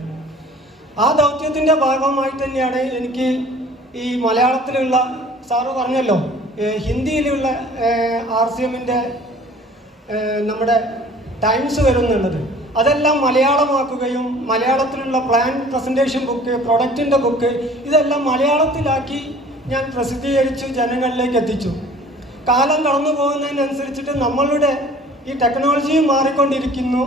ആ ദൗത്യത്തിൻ്റെ ഭാഗമായിട്ട് തന്നെയാണ് എനിക്ക് ഈ മലയാളത്തിലുള്ള, സാറ് പറഞ്ഞല്ലോ ഹിന്ദിയിലുള്ള RCMൻ്റെ നമ്മുടെ ടൈംസ് വരുന്നുള്ളത്, അതെല്ലാം മലയാളമാക്കുകയും മലയാളത്തിലുള്ള പ്ലാൻ പ്രസൻറ്റേഷൻ ബുക്ക്, പ്രൊഡക്റ്റിൻ്റെ ബുക്ക്, ഇതെല്ലാം മലയാളത്തിലാക്കി ഞാൻ പ്രസിദ്ധീകരിച്ചു, ജനങ്ങളിലേക്ക് എത്തിച്ചു. കാലം കടന്നു പോകുന്നതിനനുസരിച്ചിട്ട് നമ്മളുടെ ഈ ടെക്നോളജിയും മാറിക്കൊണ്ടിരിക്കുന്നു.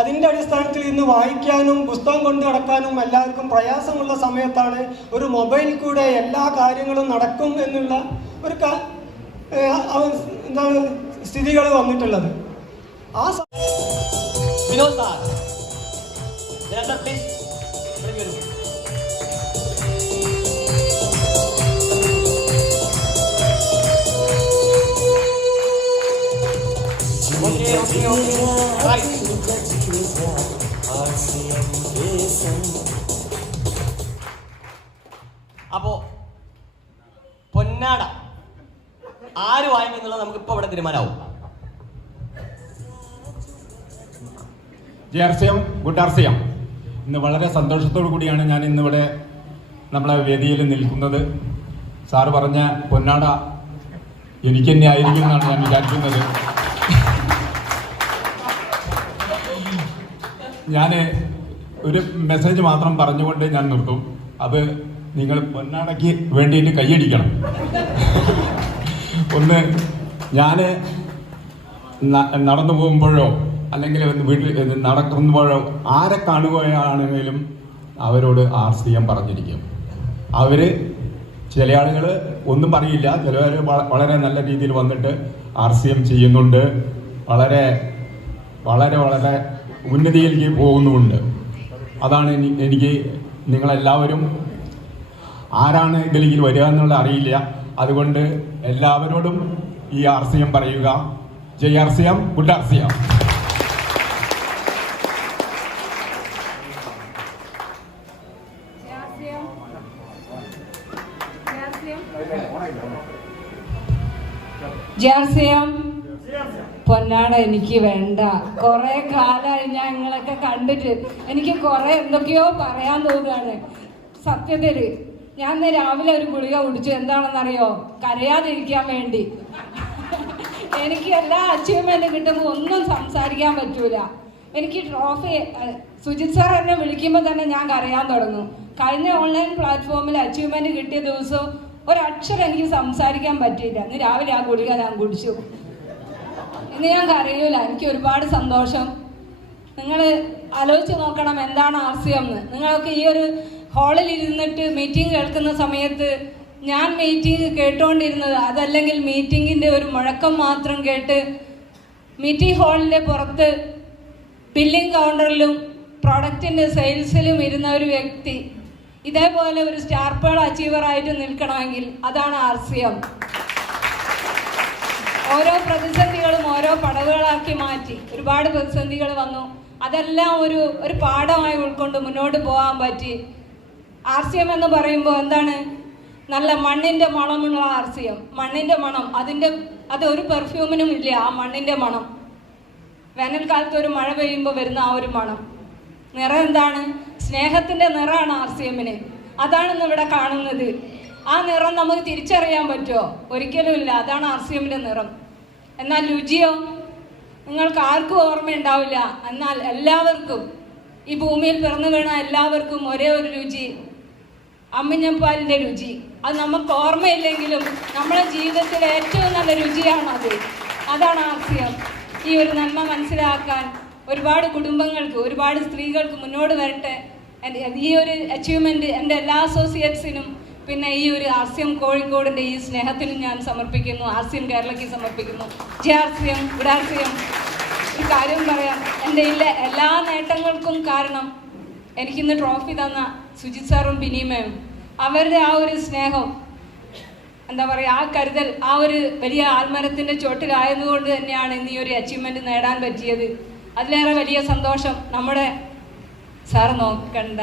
അതിൻ്റെ അടിസ്ഥാനത്തിൽ ഇന്ന് വായിക്കാനും പുസ്തകം കൊണ്ടു നടക്കാനും എല്ലാവർക്കും പ്രയാസമുള്ള സമയത്താണ് ഒരു മൊബൈൽ കൂടെ എല്ലാ കാര്യങ്ങളും നടക്കും എന്നുള്ള ഒരു എന്താണ് സ്ഥിതികൾ വന്നിട്ടുള്ളത്. ആ വിനോദ് സാർ, പ്ലീസ്. അപ്പോ പൊന്നാട ആര് വാങ്ങിക്കുന്നുള്ളത് നമുക്ക് ഇപ്പൊ ഇവിടെ തീരുമാനമാവും. JRCM, good RCM. ഇന്ന് വളരെ സന്തോഷത്തോടു കൂടിയാണ് ഞാൻ ഇന്നിവിടെ നമ്മളെ വേദിയിൽ നിൽക്കുന്നത്. സാറ് പറഞ്ഞ പൊന്നാട എനിക്ക് തന്നെ ആയിരിക്കും എന്നാണ് ഞാൻ വിചാരിക്കുന്നത്. ഞാൻ ഒരു മെസ്സേജ് മാത്രം പറഞ്ഞുകൊണ്ട് ഞാൻ നിർത്തും. അത് നിങ്ങൾ പൊന്നാടയ്ക്ക് വേണ്ടിയിട്ട് കൈയടിക്കണം. ഒന്ന്, ഞാൻ നടന്നു പോകുമ്പോഴോ അല്ലെങ്കിൽ വീട്ടിൽ നടക്കുമ്പോഴോ ആരെ കാണുകയാണെങ്കിലും അവരോട് RCM പറഞ്ഞിരിക്കും. അവർ ചില ആളുകൾ ഒന്നും പറയില്ല, ചിലവർ വളരെ നല്ല രീതിയിൽ വന്നിട്ട് RCM ചെയ്യുന്നുണ്ട്, വളരെ വളരെ വളരെ ഉന്നതിയിലേക്ക് പോകുന്നുമുണ്ട്. അതാണ് എനിക്ക് നിങ്ങളെല്ലാവരും ആരാണ് ഇതിലേക്ക് വരിക എന്നുള്ള അറിയില്ല. അതുകൊണ്ട് എല്ലാവരോടും ഈ RCM പറയുക. JRCM, good RCM. JRCM പൊന്നാട എനിക്ക് വേണ്ട. കുറെ കാലമായി ഞങ്ങളൊക്കെ കണ്ടിട്ട് എനിക്ക് കുറെ എന്തൊക്കെയോ പറയാൻ തോന്നുകയാണ്. സത്യത്തിൽ ഞാൻ രാവിലെ ഒരു ഗുളിക കുടിച്ചു. എന്താണെന്നറിയോ? കരയാതിരിക്കാൻ വേണ്ടി. എനിക്ക് എല്ലാ അച്ചീവ്മെന്റ് കിട്ടുമ്പോൾ ഒന്നും സംസാരിക്കാൻ പറ്റൂല. എനിക്ക് ട്രോഫി സുജിത് സാർ എന്നെ വിളിക്കുമ്പോൾ തന്നെ ഞാൻ കരയാൻ തുടങ്ങും. കഴിഞ്ഞ ഓൺലൈൻ പ്ലാറ്റ്ഫോമിൽ അച്ചീവ്മെന്റ് കിട്ടിയ ദിവസം ഒരക്ഷരം എനിക്ക് സംസാരിക്കാൻ പറ്റിയില്ല. ഇന്ന് രാവിലെ ആ ഗുളിക ഞാൻ കുടിച്ചു. ഇന്ന് ഞാൻ കരയൂല. എനിക്ക് ഒരുപാട് സന്തോഷം. നിങ്ങൾ ആലോചിച്ച് നോക്കണം എന്താണ് RCM എന്ന്. നിങ്ങളൊക്കെ ഈ ഒരു ഹാളിൽ ഇരുന്നിട്ട് മീറ്റിംഗ് കേൾക്കുന്ന സമയത്ത് ഞാൻ മീറ്റിംഗ് കേട്ടുകൊണ്ടിരുന്നത് അതല്ലെങ്കിൽ മീറ്റിങ്ങിൻ്റെ ഒരു മുഴക്കം മാത്രം കേട്ട് മീറ്റിംഗ് ഹാളിൻ്റെ പുറത്ത് ബില്ലിംഗ് കൗണ്ടറിലും പ്രൊഡക്റ്റിൻ്റെ സെയിൽസിലും ഇരുന്ന ഒരു വ്യക്തി ഇതേപോലെ ഒരു സ്റ്റാർ പേൾ അച്ചീവറായിട്ട് നിൽക്കണമെങ്കിൽ അതാണ് RCM. ഓരോ പ്രതിസന്ധികളും ഓരോ പടവുകളാക്കി മാറ്റി. ഒരുപാട് പ്രതിസന്ധികൾ വന്നു. അതെല്ലാം ഒരു പാഠമായി ഉൾക്കൊണ്ട് മുന്നോട്ട് പോകാൻ പറ്റി. RCM എന്ന് പറയുമ്പോൾ എന്താണ്? നല്ല മണ്ണിൻ്റെ മണമുള്ള RCM. മണ്ണിൻ്റെ മണം, അത് ഒരു പെർഫ്യൂമിനും ഇല്ല. ആ മണ്ണിൻ്റെ മണം, വേനൽക്കാലത്ത് ഒരു മഴ പെയ്യുമ്പോൾ വരുന്ന ആ ഒരു മണം. നിറം എന്താണ്? സ്നേഹത്തിൻ്റെ നിറമാണ് RCMന്. അതാണ് ഇന്ന് ഇവിടെ കാണുന്നത്. ആ നിറം നമുക്ക് തിരിച്ചറിയാൻ പറ്റുമോ? ഒരിക്കലും ഇല്ല. അതാണ് RCMന്റെ നിറം. എന്നാൽ രുചിയോ? നിങ്ങൾക്ക് ആർക്കും ഓർമ്മയുണ്ടാവില്ല. എന്നാൽ എല്ലാവർക്കും, ഈ ഭൂമിയിൽ പിറന്നു വീണ എല്ലാവർക്കും ഒരേ ഒരു രുചി, അമ്മിഞ്ഞപ്പാലിൻ്റെ രുചി. അത് നമുക്ക് ഓർമ്മയില്ലെങ്കിലും നമ്മുടെ ജീവിതത്തിലെ ഏറ്റവും നല്ല രുചിയാണത്. അതാണ് RCM. ഈ ഒരു നന്മ മനസ്സിലാക്കാൻ ഒരുപാട് കുടുംബങ്ങൾക്ക്, ഒരുപാട് സ്ത്രീകൾക്ക് മുന്നോട്ട് വരട്ടെ. ഈ ഒരു അച്ചീവ്മെൻറ്റ് എൻ്റെ എല്ലാ അസോസിയേറ്റ്സിനും, പിന്നെ ഈ ഒരു RCM കോഴിക്കോടിൻ്റെ ഈ സ്നേഹത്തിനും ഞാൻ സമർപ്പിക്കുന്നു. RCM കേരളയ്ക്ക് സമർപ്പിക്കുന്നു. RCM, good RCM. ഒരു കാര്യം പറയാം, എൻ്റെ എല്ലാ നേട്ടങ്ങൾക്കും കാരണം എനിക്കിന്ന് ട്രോഫി തന്ന സുജിത് സാറും ബിനിമയും, അവരുടെ ആ ഒരു സ്നേഹം, എന്താ പറയുക, ആ കരുതൽ, ആ ഒരു വലിയ ആൽമരത്തിൻ്റെ ചോട്ടിലായതുകൊണ്ട് തന്നെയാണ് ഇന്ന് ഈ ഒരു അച്ചീവ്മെൻറ്റ് നേടാൻ പറ്റിയത്. അതിലേറെ വലിയ സന്തോഷം നമ്മുടെ സാറ് നോക്കണ്ട,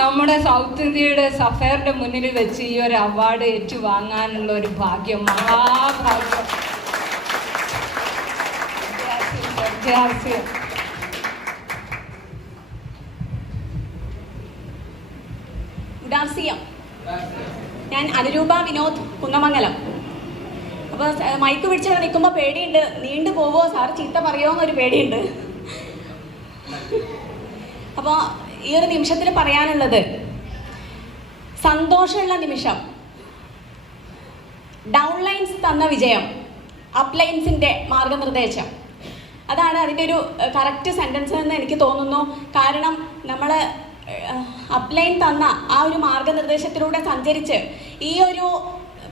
നമ്മുടെ സൗത്ത് ഇന്ത്യയുടെ സഫയറിന്റെ മുന്നിൽ വെച്ച് ഈ ഒരു അവാർഡ് ഏറ്റുവാങ്ങാനുള്ള ഒരു ഭാഗ്യം, മഹാഭാഗ്യം. ഞാൻ അനുരൂപ വിനോദ്, കുന്നമംഗലം. അപ്പോൾ മൈക്ക് പിടിച്ച് നിൽക്കുമ്പോൾ പേടിയുണ്ട്, നീണ്ടു പോവോ, സാറ് ചീത്ത പറയുമോ എന്നൊരു പേടിയുണ്ട്. അപ്പോൾ ഈ ഒരു നിമിഷത്തിൽ പറയാനുള്ളത്, സന്തോഷമുള്ള നിമിഷം. ഡൗൺലൈൻസ് തന്ന വിജയം, അപ്ലൈൻസിൻ്റെ മാർഗനിർദ്ദേശം, അതാണ് അതിൻ്റെ ഒരു കറക്റ്റ് സെൻറ്റൻസ് എന്ന് എനിക്ക് തോന്നുന്നു. കാരണം നമ്മൾ അപ്ലൈൻ തന്ന ആ ഒരു മാർഗനിർദ്ദേശത്തിലൂടെ സഞ്ചരിച്ച് ഈ ഒരു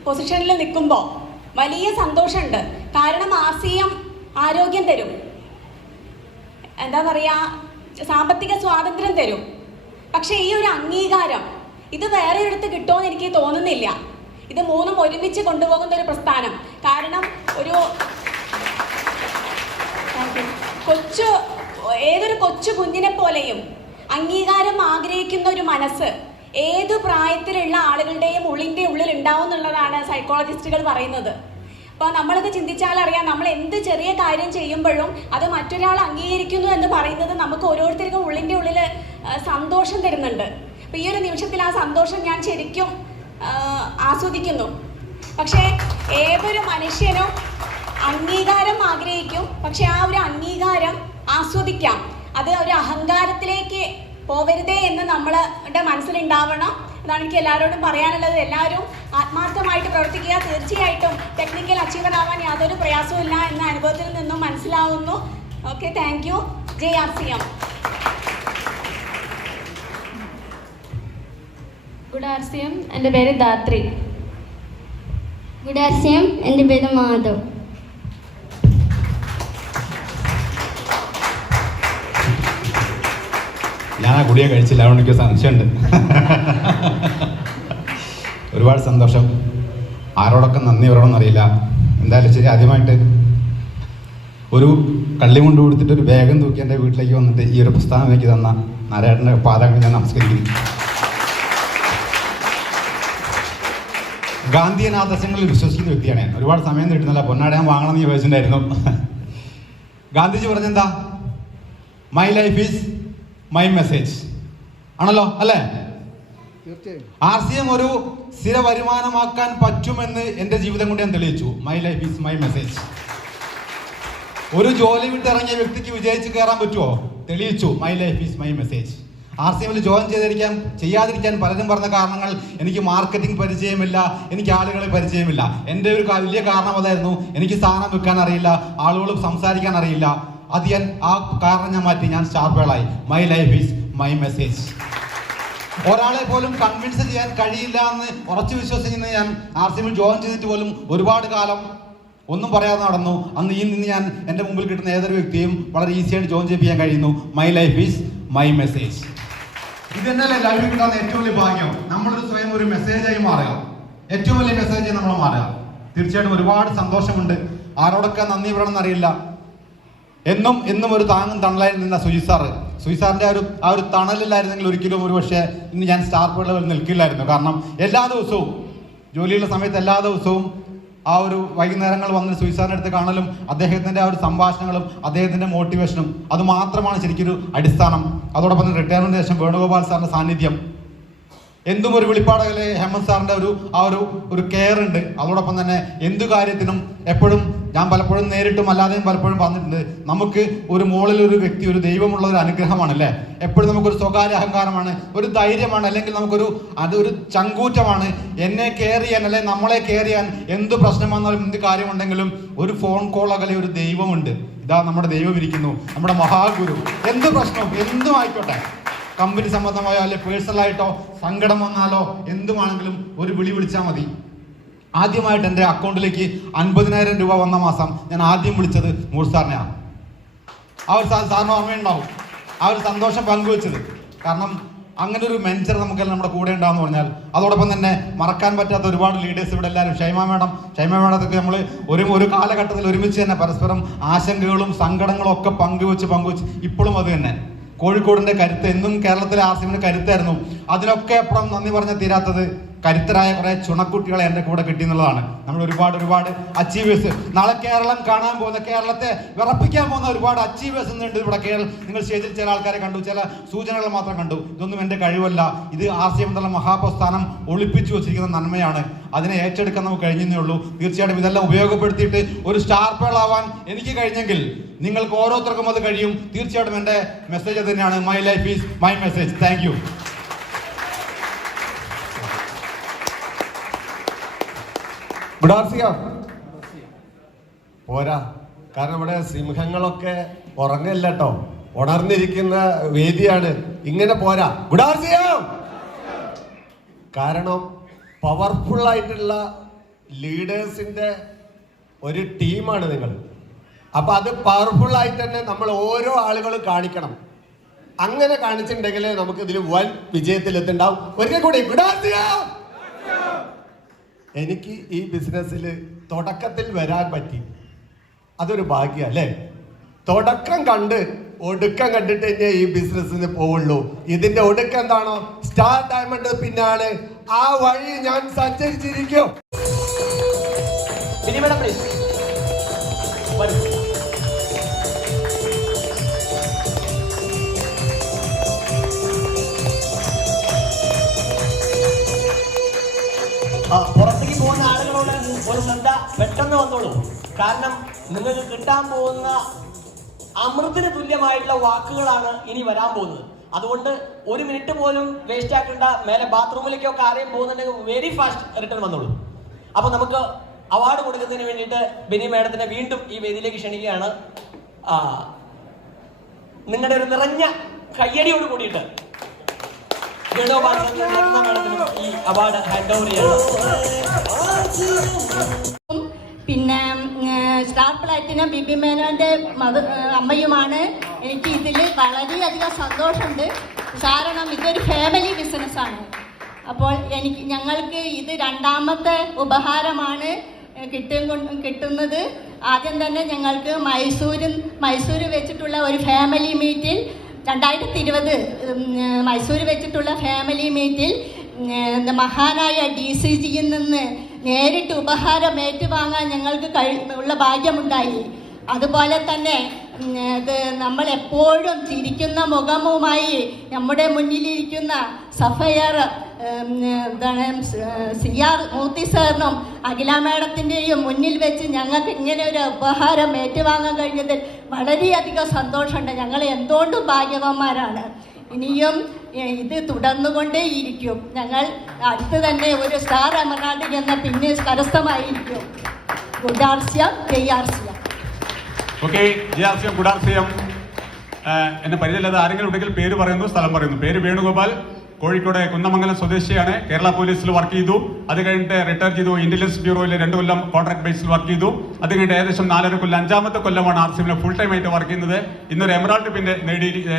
പൊസിഷനിൽ നിൽക്കുമ്പോൾ വലിയ സന്തോഷമുണ്ട്. കാരണം RCM ആരോഗ്യം തരും, എന്താ പറയുക, സാമ്പത്തിക സ്വാതന്ത്ര്യം തരും. പക്ഷേ ഈ ഒരു അംഗീകാരം ഇത് വേറെ ഒരിടത്ത് കിട്ടുമെന്ന് എനിക്ക് തോന്നുന്നില്ല. ഇത് മൂന്നും ഒരുമിച്ച് കൊണ്ടുപോകുന്ന ഒരു പ്രസ്ഥാനം. കാരണം ഏതൊരു കൊച്ചു കുഞ്ഞിനെ പോലെയും അംഗീകാരം ആഗ്രഹിക്കുന്ന ഒരു മനസ്സ് ഏതു പ്രായത്തിലുള്ള ആളുകളുടെയും ഉള്ളിൽ ഉണ്ടാവും എന്നുള്ളതാണ് സൈക്കോളജിസ്റ്റുകൾ പറയുന്നത്. അപ്പോൾ നമ്മളിത് ചിന്തിച്ചാൽ അറിയാം, നമ്മൾ എന്ത് ചെറിയ കാര്യം ചെയ്യുമ്പോഴും അത് മറ്റൊരാൾ അംഗീകരിക്കുന്നു എന്ന് പറയുന്നത് നമുക്ക് ഓരോരുത്തർക്കും ഉള്ളിൽ സന്തോഷം തരുന്നുണ്ട്. അപ്പോൾ ഈ ഒരു നിമിഷത്തിൽ ആ സന്തോഷം ഞാൻ ശരിക്കും ആസ്വദിക്കുന്നു. പക്ഷേ ഏതൊരു മനുഷ്യനും അംഗീകാരം ആഗ്രഹിക്കും, പക്ഷെ ആ ഒരു അംഗീകാരം ആസ്വദിക്കാം. അത് ഒരു അഹങ്കാരത്തിലേക്ക് പോവരുതേ എന്ന് നമ്മളുടെ മനസ്സിലുണ്ടാവണം. അതാണ് എനിക്ക് എല്ലാവരോടും പറയാനുള്ളത്. എല്ലാവരും ആത്മാർത്ഥമായിട്ട് പ്രവർത്തിക്കുക. തീർച്ചയായിട്ടും ടെക്നിക്കൽ അച്ചീവർ ആവാൻ യാതൊരു പ്രയാസവും ഇല്ല എന്ന അനുഭവത്തിൽ നിന്നും മനസ്സിലാവുന്നു. Okay, thank U. RCM. Good RCM, എൻ്റെ പേര് ധാത്രി. ഗുഡ് RCM, എൻ്റെ പേര് മാധവ്. ഞാൻ ആ ഗുളിക കഴിച്ചില്ല, അതുകൊണ്ട് എനിക്ക് സംശയമുണ്ട്. ഒരുപാട് സന്തോഷം. ആരോടൊക്കെ നന്ദി പറയണമെന്ന് അറിയില്ല. എന്തായാലും ശരി, ആദ്യമായിട്ട് ഒരു കള്ളി കൊണ്ട് കൊടുത്തിട്ട് ഒരു ബാഗും തൂക്കി എൻ്റെ വീട്ടിലേക്ക് വന്നിട്ട് ഈ ഒരു പ്രസ്ഥാനം എനിക്ക് തന്ന നാരായണൻ്റെ പാദങ്ങൾ ഞാൻ നമസ്കരിക്കുന്നു. ഗാന്ധിയൻ ആദർശങ്ങളിൽ വിശ്വസിക്കുന്ന വ്യക്തിയാണ് ഞാൻ. ഒരുപാട് സമയം കിട്ടുന്നില്ല, പൊന്നാട ഞാൻ വാങ്ങണമെന്ന് ചോദിച്ചിട്ടുണ്ടായിരുന്നു. ഗാന്ധിജി പറഞ്ഞെന്താ? My life is my message ആണല്ലോ, അല്ലേ? RCM ഒരു സ്ഥിര വരുമാനമാക്കാൻ പറ്റുമെന്ന് എൻ്റെ ജീവിതം കൊണ്ട് ഞാൻ തെളിയിച്ചു. My life is my message. ഒരു ജോലി വിട്ടിറങ്ങിയ വ്യക്തിക്ക് വിജയിച്ച് കയറാൻ പറ്റുമോ? തെളിയിച്ചു. My life is my message. RCMൽ ജോയിൻ ചെയ്യാതിരിക്കാൻ പലരും പറഞ്ഞ കാരണങ്ങൾ എനിക്ക് മാർക്കറ്റിംഗ് പരിചയമില്ല, എനിക്ക് ആളുകളെ പരിചയമില്ല. എൻ്റെ ഒരു വലിയ കാരണം അതായിരുന്നു, എനിക്ക് സ്ഥാനം വെക്കാൻ അറിയില്ല, ആളുകളും സംസാരിക്കാൻ അറിയില്ല. അത് ആ കാരണം ഞാൻ മാറ്റി, ഞാൻ സ്റ്റാർപ്പേളായി. My life is my message. ഒരാളെ പോലും കൺവിൻസ് ചെയ്യാൻ കഴിയില്ല എന്ന് ഉറച്ചു വിശ്വസിക്കുന്ന ഞാൻ RCMൽ ജോയിൻ ചെയ്തിട്ട് പോലും ഒരുപാട് കാലം ഒന്നും പറയാതെ നടന്നു. അന്ന് ഇന്ന് ഞാൻ എൻ്റെ മുമ്പിൽ കിട്ടുന്ന ഏതൊരു വ്യക്തിയും വളരെ ഈസിയായിട്ട് ജോയിൻ ചെയ്യിപ്പിക്കാൻ കഴിയുന്നു. My life is my message. ഇത് തന്നെയല്ലേ ലൈഫിൽ കിട്ടാവുന്ന ഏറ്റവും വലിയ ഭാഗ്യം. നമ്മളൊരു സ്വയം ഒരു മെസ്സേജായി മാറുക, ഏറ്റവും വലിയ മെസ്സേജായി നമ്മൾ മാറുക. തീർച്ചയായിട്ടും ഒരുപാട് സന്തോഷമുണ്ട്. ആരോടൊക്കെ നന്ദി പറയണമെന്ന് അറിയില്ല. എന്നും ഒരു താങ്ങും തണലായി നിന്ന സുയിസാറിന്റെ ആ ഒരു തണലില്ലായിരുന്നെങ്കിൽ ഒരിക്കലും ഒരു പക്ഷേ ഇന്ന് ഞാൻ സ്റ്റാർപ്പേളയിൽ നിൽക്കില്ലായിരുന്നു. കാരണം എല്ലാ ദിവസവും ജോലിയുള്ള സമയത്ത് എല്ലാ ദിവസവും ആ ഒരു വൈകുന്നേരങ്ങൾ വന്ന് സുയിസാറിൻ്റെ അടുത്ത് കാണലും അദ്ദേഹത്തിൻ്റെ ആ ഒരു സംഭാഷണങ്ങളും അദ്ദേഹത്തിൻ്റെ മോട്ടിവേഷനും അത് മാത്രമാണ് ശരിക്കൊരു അടിസ്ഥാനം. അതോടൊപ്പം തന്നെ റിട്ടയർമെൻറ്റിന് ശേഷം വേണുഗോപാൽ സാറിൻ്റെ സാന്നിധ്യം, എന്തും ഒരു വെളിപ്പാടകലെ ഹേമന്ത് സാറിൻ്റെ ഒരു കെയർ ഉണ്ട്. അതോടൊപ്പം തന്നെ എന്തു കാര്യത്തിനും എപ്പോഴും ഞാൻ പലപ്പോഴും നേരിട്ടും അല്ലാതെയും പലപ്പോഴും പറഞ്ഞിട്ടുണ്ട്, നമുക്ക് ഒരു മുകളിൽ ഒരു വ്യക്തി, ഒരു ദൈവമുള്ള ഒരു അനുഗ്രഹമാണ് അല്ലേ. എപ്പോഴും നമുക്കൊരു സ്വകാര്യ അഹങ്കാരമാണ്, ഒരു ധൈര്യമാണ്, അല്ലെങ്കിൽ അതൊരു ചങ്കൂറ്റമാണ്. എന്നെ കെയർ ചെയ്യാൻ അല്ലെങ്കിൽ നമ്മളെ കെയർ ചെയ്യാൻ എന്ത് പ്രശ്നം വന്നാലും എന്ത് കാര്യമുണ്ടെങ്കിലും ഒരു ഫോൺ കോൾ അകലെ ഒരു ദൈവമുണ്ട്. ഇതാ നമ്മുടെ ദൈവം ഇരിക്കുന്നു, നമ്മുടെ മഹാഗുരു. എന്ത് പ്രശ്നവും എന്തും ആയിക്കോട്ടെ, കമ്പനി സംബന്ധമായോ അല്ലെ പേഴ്സണലായിട്ടോ സങ്കടം വന്നാലോ എന്തുമാണെങ്കിലും ഒരു വിളിച്ചാൽ മതി. ആദ്യമായിട്ട് എൻ്റെ അക്കൗണ്ടിലേക്ക് 50,000 രൂപ വന്ന മാസം ഞാൻ ആദ്യം വിളിച്ചത് മൂർ സാറിനെയാണ്. ആ ഒരു സാറിന് ഓർമ്മയുണ്ടാവും ആ ഒരു സന്തോഷം പങ്കുവെച്ചത്. കാരണം അങ്ങനെ ഒരു മെൻറ്റർ നമുക്കെല്ലാം നമ്മുടെ കൂടെ ഉണ്ടാകുമെന്ന് പറഞ്ഞാൽ. അതോടൊപ്പം തന്നെ മറക്കാൻ പറ്റാത്ത ഒരുപാട് ലീഡേഴ്സ് ഇവിടെ എല്ലാവരും. ഷൈമ മേഡത്തൊക്കെ നമ്മൾ ഒരു കാലഘട്ടത്തിൽ ഒരുമിച്ച് തന്നെ പരസ്പരം ആശങ്കകളും സങ്കടങ്ങളും ഒക്കെ പങ്കുവെച്ച് ഇപ്പോഴും അത് തന്നെ. കോഴിക്കോടിൻ്റെ കരുത്ത് എന്നും കേരളത്തിലെ RCMന്റെ കരുത്തായിരുന്നു. അതിനൊക്കെ അപ്പുറം നന്ദി പറഞ്ഞ തീരാത്തത് കരുത്തരായ കുറേ ചുണക്കുട്ടികളെ എൻ്റെ കൂടെ കിട്ടിയെന്നുള്ളതാണ്. നമ്മൾ ഒരുപാട് അച്ചീവേഴ്സ്, നാളെ കേരളം കാണാൻ പോകുന്ന, കേരളത്തെ വിറപ്പിക്കാൻ പോകുന്ന ഒരുപാട് അച്ചീവേഴ്സ് ഉണ്ട് ഇവിടെ. നിങ്ങൾ സ്റ്റേജിൽ ചില ആൾക്കാരെ കണ്ടു, ചില സൂചനകൾ മാത്രം കണ്ടു. ഇതൊന്നും എൻ്റെ കഴിവല്ല, ഇത് RCM എന്നുള്ള മഹാപ്രസ്ഥാനം ഒളിപ്പിച്ചു വെച്ചിരിക്കുന്ന നന്മയാണ്. അതിനെ ഏറ്റെടുക്കാൻ നമുക്ക് കഴിഞ്ഞേ ഉള്ളൂ. തീർച്ചയായിട്ടും ഇതെല്ലാം ഉപയോഗപ്പെടുത്തിയിട്ട് ഒരു സ്റ്റാർപ്പേൾ ആവാൻ എനിക്ക് കഴിഞ്ഞെങ്കിൽ നിങ്ങൾക്ക് ഓരോരുത്തർക്കും അത് കഴിയും. തീർച്ചയായിട്ടും എൻ്റെ മെസ്സേജ് അത് തന്നെയാണ്. My life is my message. Thank you. Good RCM പോരാ, കാരണം ഇവിടെ സിംഹങ്ങളൊക്കെ ഉറങ്ങല്ല കേട്ടോ, ഉണർന്നിരിക്കുന്ന വേദിയാണ്. ഇങ്ങനെ പോരാ. ഗുഡ് ആർസിയം. കാരണം പവർഫുൾ ആയിട്ടുള്ള ലീഡേഴ്സിന്റെ ഒരു ടീമാണ് നിങ്ങൾ. അപ്പൊ അത് പവർഫുൾ ആയിട്ട് തന്നെ നമ്മൾ ഓരോ ആളുകളും കാണിക്കണം. അങ്ങനെ കാണിച്ചിട്ടുണ്ടെങ്കിൽ നമുക്ക് ഇതിൽ വൻ വിജയത്തിലെത്തുണ്ടാവും. ഒരിക്കൽ കൂടി ഗുഡ് ആർസിയം. എനിക്ക് ഈ ബിസിനസ്സിൽ തുടക്കത്തിൽ വരാൻ പറ്റി, അതൊരു ഭാഗ്യം അല്ലേ. തുടക്കം കണ്ട് ഒടുക്കം കണ്ടിട്ട് തന്നെ ഈ ബിസിനസ്സിന് പോവുള്ളൂ. ഇതിന്റെ ഒടുക്കം എന്താണോ, സ്റ്റാർ ഡയമണ്ട് പിന്നാലെ ആ വഴി ഞാൻ സഞ്ചരിച്ചിരിക്കും. പുറത്തേക്ക് പോകുന്ന ആളുകളോട് ഒരു ശ്രദ്ധ പെട്ടെന്ന് വന്നോളൂ. കാരണം നിങ്ങൾക്ക് കിട്ടാൻ പോകുന്ന അമൃതിന് തുല്യമായിട്ടുള്ള വാക്കുകളാണ് ഇനി വരാൻ പോകുന്നത്. അതുകൊണ്ട് ഒരു മിനിറ്റ് പോലും വേസ്റ്റ് ആക്കേണ്ട. മേലെ ബാത്റൂമിലേക്കൊക്കെ ആരെയും പോകുന്നുണ്ടെങ്കിൽ വെരി ഫാസ്റ്റ് റിട്ടേൺ വന്നോളൂ. അപ്പൊ നമുക്ക് അവാർഡ് കൊടുക്കുന്നതിന് വേണ്ടിയിട്ട് ബെന്നി മാഡത്തിനെ വീണ്ടും ഈ വേദിയിലേക്ക് ക്ഷണിക്കുകയാണ്. നിങ്ങളുടെ ഒരു നിറഞ്ഞ കയ്യടിയോട് കൂടിയിട്ട് ഈ അവാർഡ് ഹാൻഡ് ഓവർ ചെയ്യണം. പിന്നെ സ്റ്റാർ പ്ലാറ്റിനം ബിബി മേനോന്റെ അമ്മയുമാണ്. എനിക്ക് ഇതിൽ വളരെയധികം സന്തോഷമുണ്ട്. കാരണം ഇതൊരു ഫാമിലി ബിസിനസ്സാണ്. അപ്പോൾ ഞങ്ങൾക്ക് ഇത് രണ്ടാമത്തെ ഉപഹാരമാണ് കിട്ടുന്നത്. ആദ്യം തന്നെ ഞങ്ങൾക്ക് മൈസൂർ വെച്ചിട്ടുള്ള ഒരു ഫാമിലി മീറ്റിൽ 2020 മൈസൂർ വെച്ചിട്ടുള്ള ഫാമിലി മീറ്റിൽ മഹാനായ DCGയിൽ നിന്ന് നേരിട്ട് ഉപഹാരം ഏറ്റുവാങ്ങാൻ ഞങ്ങൾക്ക് ഉള്ള ഭാഗ്യമുണ്ടായി. അതുപോലെ തന്നെ നമ്മൾ എപ്പോഴും ചിരിക്കുന്ന മുഖമുമായി നമ്മുടെ മുന്നിലിരിക്കുന്ന സഫയർ CR മൂർത്തി സാറിനും അഖില മാഡത്തിൻ്റെയും മുന്നിൽ വെച്ച് ഞങ്ങൾക്ക് ഇങ്ങനെ ഒരു ഉപഹാരം ഏറ്റുവാങ്ങാൻ കഴിഞ്ഞതിൽ വളരെയധികം സന്തോഷമുണ്ട്. ഞങ്ങൾ എന്തുകൊണ്ടും ഭാഗ്യവാന്മാരാണ്. ഇനിയും ഇത് തുടർന്നുകൊണ്ടേയിരിക്കും. ഞങ്ങൾ അടുത്ത് തന്നെ ഒരു സ്റ്റാർ എമറാൾഡ് എന്ന പിന്നെ കരസ്ഥമായിരിക്കും. ഗുഡാർസ്യം ജയാർസ്യം. ഓക്കെ, ജയാർസ്യം ഗുഡാർസ്യം. എന്നെ പരിചയമില്ലാതെ ആരെങ്കിലും ഉണ്ടെങ്കിൽ പേര് പറയുന്നു, സ്ഥലം പറയുന്നു. പേര് വേണുഗോപാൽ, കോഴിക്കോട് കുന്നമംഗലം സ്വദേശിയാണ്. കേരള പോലീസിൽ വർക്ക് ചെയ്തു. അത് കഴിഞ്ഞിട്ട് റിട്ടയർ ചെയ്തു. ഇന്റലിജൻസ് ബ്യൂറോയിൽ 2 കൊല്ലം കോൺട്രാക്ട് ബേസിൽ വർക്ക് ചെയ്തു. അത് കഴിഞ്ഞിട്ട് ഏകദേശം 4.5 കൊല്ലം, 5ാമത്തെ കൊല്ലമാണ് RCM ഫുൾ ടൈം ആയിട്ട് വർക്ക് ചെയ്യുന്നത്. ഇന്നൊരു എമറാൾഡ് പിന്നെ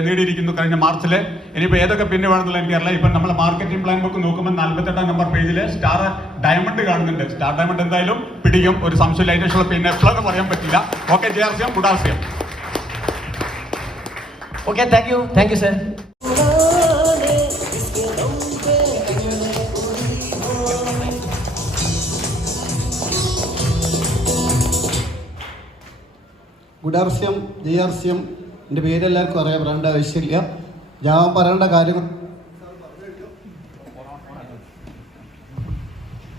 നേടിയിരിക്കുന്നു കഴിഞ്ഞ മാർച്ചിൽ. ഇനിയിപ്പോൾ ഏതൊക്കെ പിന്നെ വേണമെന്നുള്ള എനിക്കറിയില്ല. ഇപ്പം നമ്മൾ മാർക്കറ്റിംഗ് പ്ലാൻ ബുക്ക് നോക്കുമ്പോൾ 48ാം നമ്പർ പേജിൽ സ്റ്റാർ ഡയമണ്ട് കാണുന്നുണ്ട്. സ്റ്റാർ ഡയമണ്ട് എന്തായാലും പിടിക്കും, ഒരു സംശയമില്ല. അതിന്റെ ശേഷം പിന്നെ എപ്പോഴെന്ന് പറയാൻ പറ്റില്ല. ഓക്കെ, ജയാർസ്യം good RCM. Okay, thank you sir. Good RCM ജയാർസ്യം എൻ്റെ പേരെല്ലാവർക്കും അറിയാം, പറയേണ്ട ആവശ്യമില്ല. ഞാൻ പറയേണ്ട കാര്യങ്ങൾ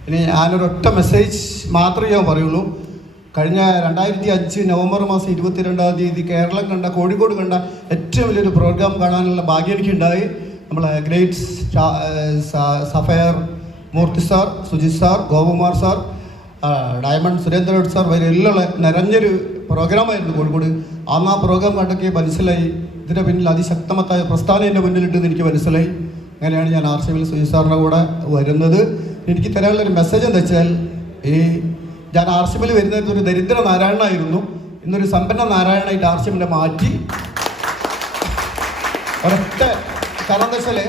ഇനി ഞാനൊരൊറ്റ മെസ്സേജ് മാത്രമേ ഞാൻ പറയുള്ളൂ. കഴിഞ്ഞ 2005 നവംബർ മാസം 22-ാം തീയതി കേരളം കണ്ട, കോഴിക്കോട് കണ്ട ഏറ്റവും വലിയൊരു പ്രോഗ്രാം കാണാനുള്ള ഭാഗ്യം എനിക്കുണ്ടായി. നമ്മളെ great sapphire Murthy sir, Sujith sir, Gopakumar sir, diamond Surendran sir വരെ എല്ലാം നിറഞ്ഞൊരു പ്രോഗ്രാമായിരുന്നു കോഴിക്കോട്. അന്ന് ആ പ്രോഗ്രാം കണ്ടൊക്കെ മനസ്സിലായി ഇതിൻ്റെ പിന്നിൽ അതിശക്തമായ പ്രസ്ഥാനം എൻ്റെ മുന്നിലിട്ടെന്ന് എനിക്ക് മനസ്സിലായി. അങ്ങനെയാണ് ഞാൻ RCMൽ സുജിത് സാറിൻ്റെ കൂടെ വരുന്നത്. എനിക്ക് തരാനുള്ളൊരു മെസ്സേജ് എന്താ വെച്ചാൽ, ഞാൻ RCMൽ വരുന്നത് ഒരു ദരിദ്ര നാരായണനായിരുന്നു. ഇന്നൊരു സമ്പന്ന നാരായണനായിട്ട് RCMനെ മാറ്റി. ഒരൊറ്റ കാരണം എന്താ വെച്ചാൽ,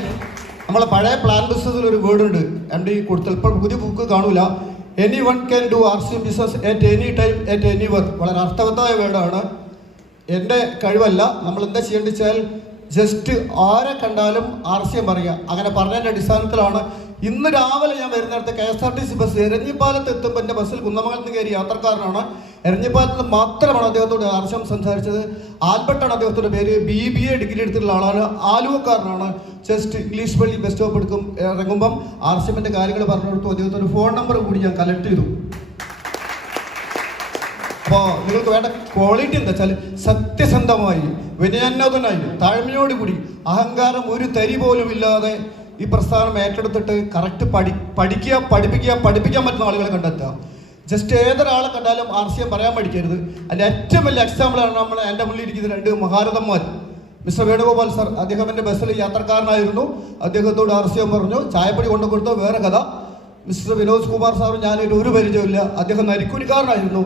നമ്മളെ പഴയ പ്ലാൻ ബിസിനസ്സിൽ ഒരു വേർഡുണ്ട്, MD കൊടുത്താൽ ഇപ്പോൾ പുതിയ ബുക്ക് കാണൂല. Anyone can do RCM business at any time, at anywhere. വളരെ അർത്ഥവത്തായ വേർഡാണ്. എൻ്റെ കഴിവല്ല. നമ്മൾ എന്താ ചെയ്യേണ്ടത് വെച്ചാൽ, ജസ്റ്റ് ആരെ കണ്ടാലും RCM പറയുക. അങ്ങനെ പറഞ്ഞതിൻ്റെ അടിസ്ഥാനത്തിലാണ് ഇന്ന് രാവിലെ ഞാൻ വരുന്നിടത്ത് KSRTC ബസ് എരഞ്ഞിപ്പാലത്ത് എത്തുമ്പോൾ എൻ്റെ ബസ്സിൽ കുന്നമംഗലത്ത് കയറി യാത്രക്കാരനാണ്. എരഞ്ഞിപ്പാലത്ത് മാത്രമാണ് അദ്ദേഹത്തോട് RCM സംസാരിച്ചത്. ആൽബർട്ടാണ് അദ്ദേഹത്തിൻ്റെ പേര്. BBA ഡിഗ്രി എടുത്തിട്ടുള്ള ആളാണ്. ആലുവക്കാരനാണ്. ജസ്റ്റ് ഇംഗ്ലീഷ് പള്ളി ബസ് സ്റ്റോപ്പ് എടുക്കും ഇറങ്ങുമ്പം RCMൻ്റെ കാര്യങ്ങൾ പറഞ്ഞു കൊടുത്തു. അദ്ദേഹത്തിൻ്റെ ഫോൺ നമ്പർ കൂടി ഞാൻ കളക്ട് ചെയ്തു. അപ്പോൾ നിങ്ങൾക്ക് വേണ്ട ക്വാളിറ്റി എന്താ വെച്ചാൽ, സത്യസന്ധമായി, വിനയാന്വിതനായി, താഴ്മയോടുകൂടി, അഹങ്കാരം ഒരു തരി പോലും ഇല്ലാതെ ഈ പ്രസ്ഥാനം ഏറ്റെടുത്തിട്ട് കറക്റ്റ് പഠിപ്പിക്കാൻ പറ്റുന്ന ആളുകളെ കണ്ടെത്തുക. ജസ്റ്റ് ഏതൊരാളെ കണ്ടാലും RCM പറയാൻ പഠിക്കരുത്. അതിൻ്റെ ഏറ്റവും വലിയ എക്സാമ്പിളാണ് എൻ്റെ മുന്നിൽ ഇരിക്കുന്ന 2 മഹാരഥന്മാർ. മിസ്റ്റർ വേണുഗോപാൽ സാർ, അദ്ദേഹം എൻ്റെ ബസ്സിൽ യാത്രക്കാരനായിരുന്നു. അദ്ദേഹത്തോട് RCM പറഞ്ഞു, ചായപ്പൊടി കൊണ്ടു കൊടുത്തോ, വേറെ കഥ. മിസ്റ്റർ വിനോദ് കുമാർ സാറും ഞാനൊരു പരിചയമില്ല. അദ്ദേഹം നരിക്കുനിക്കാരനായിരുന്നു.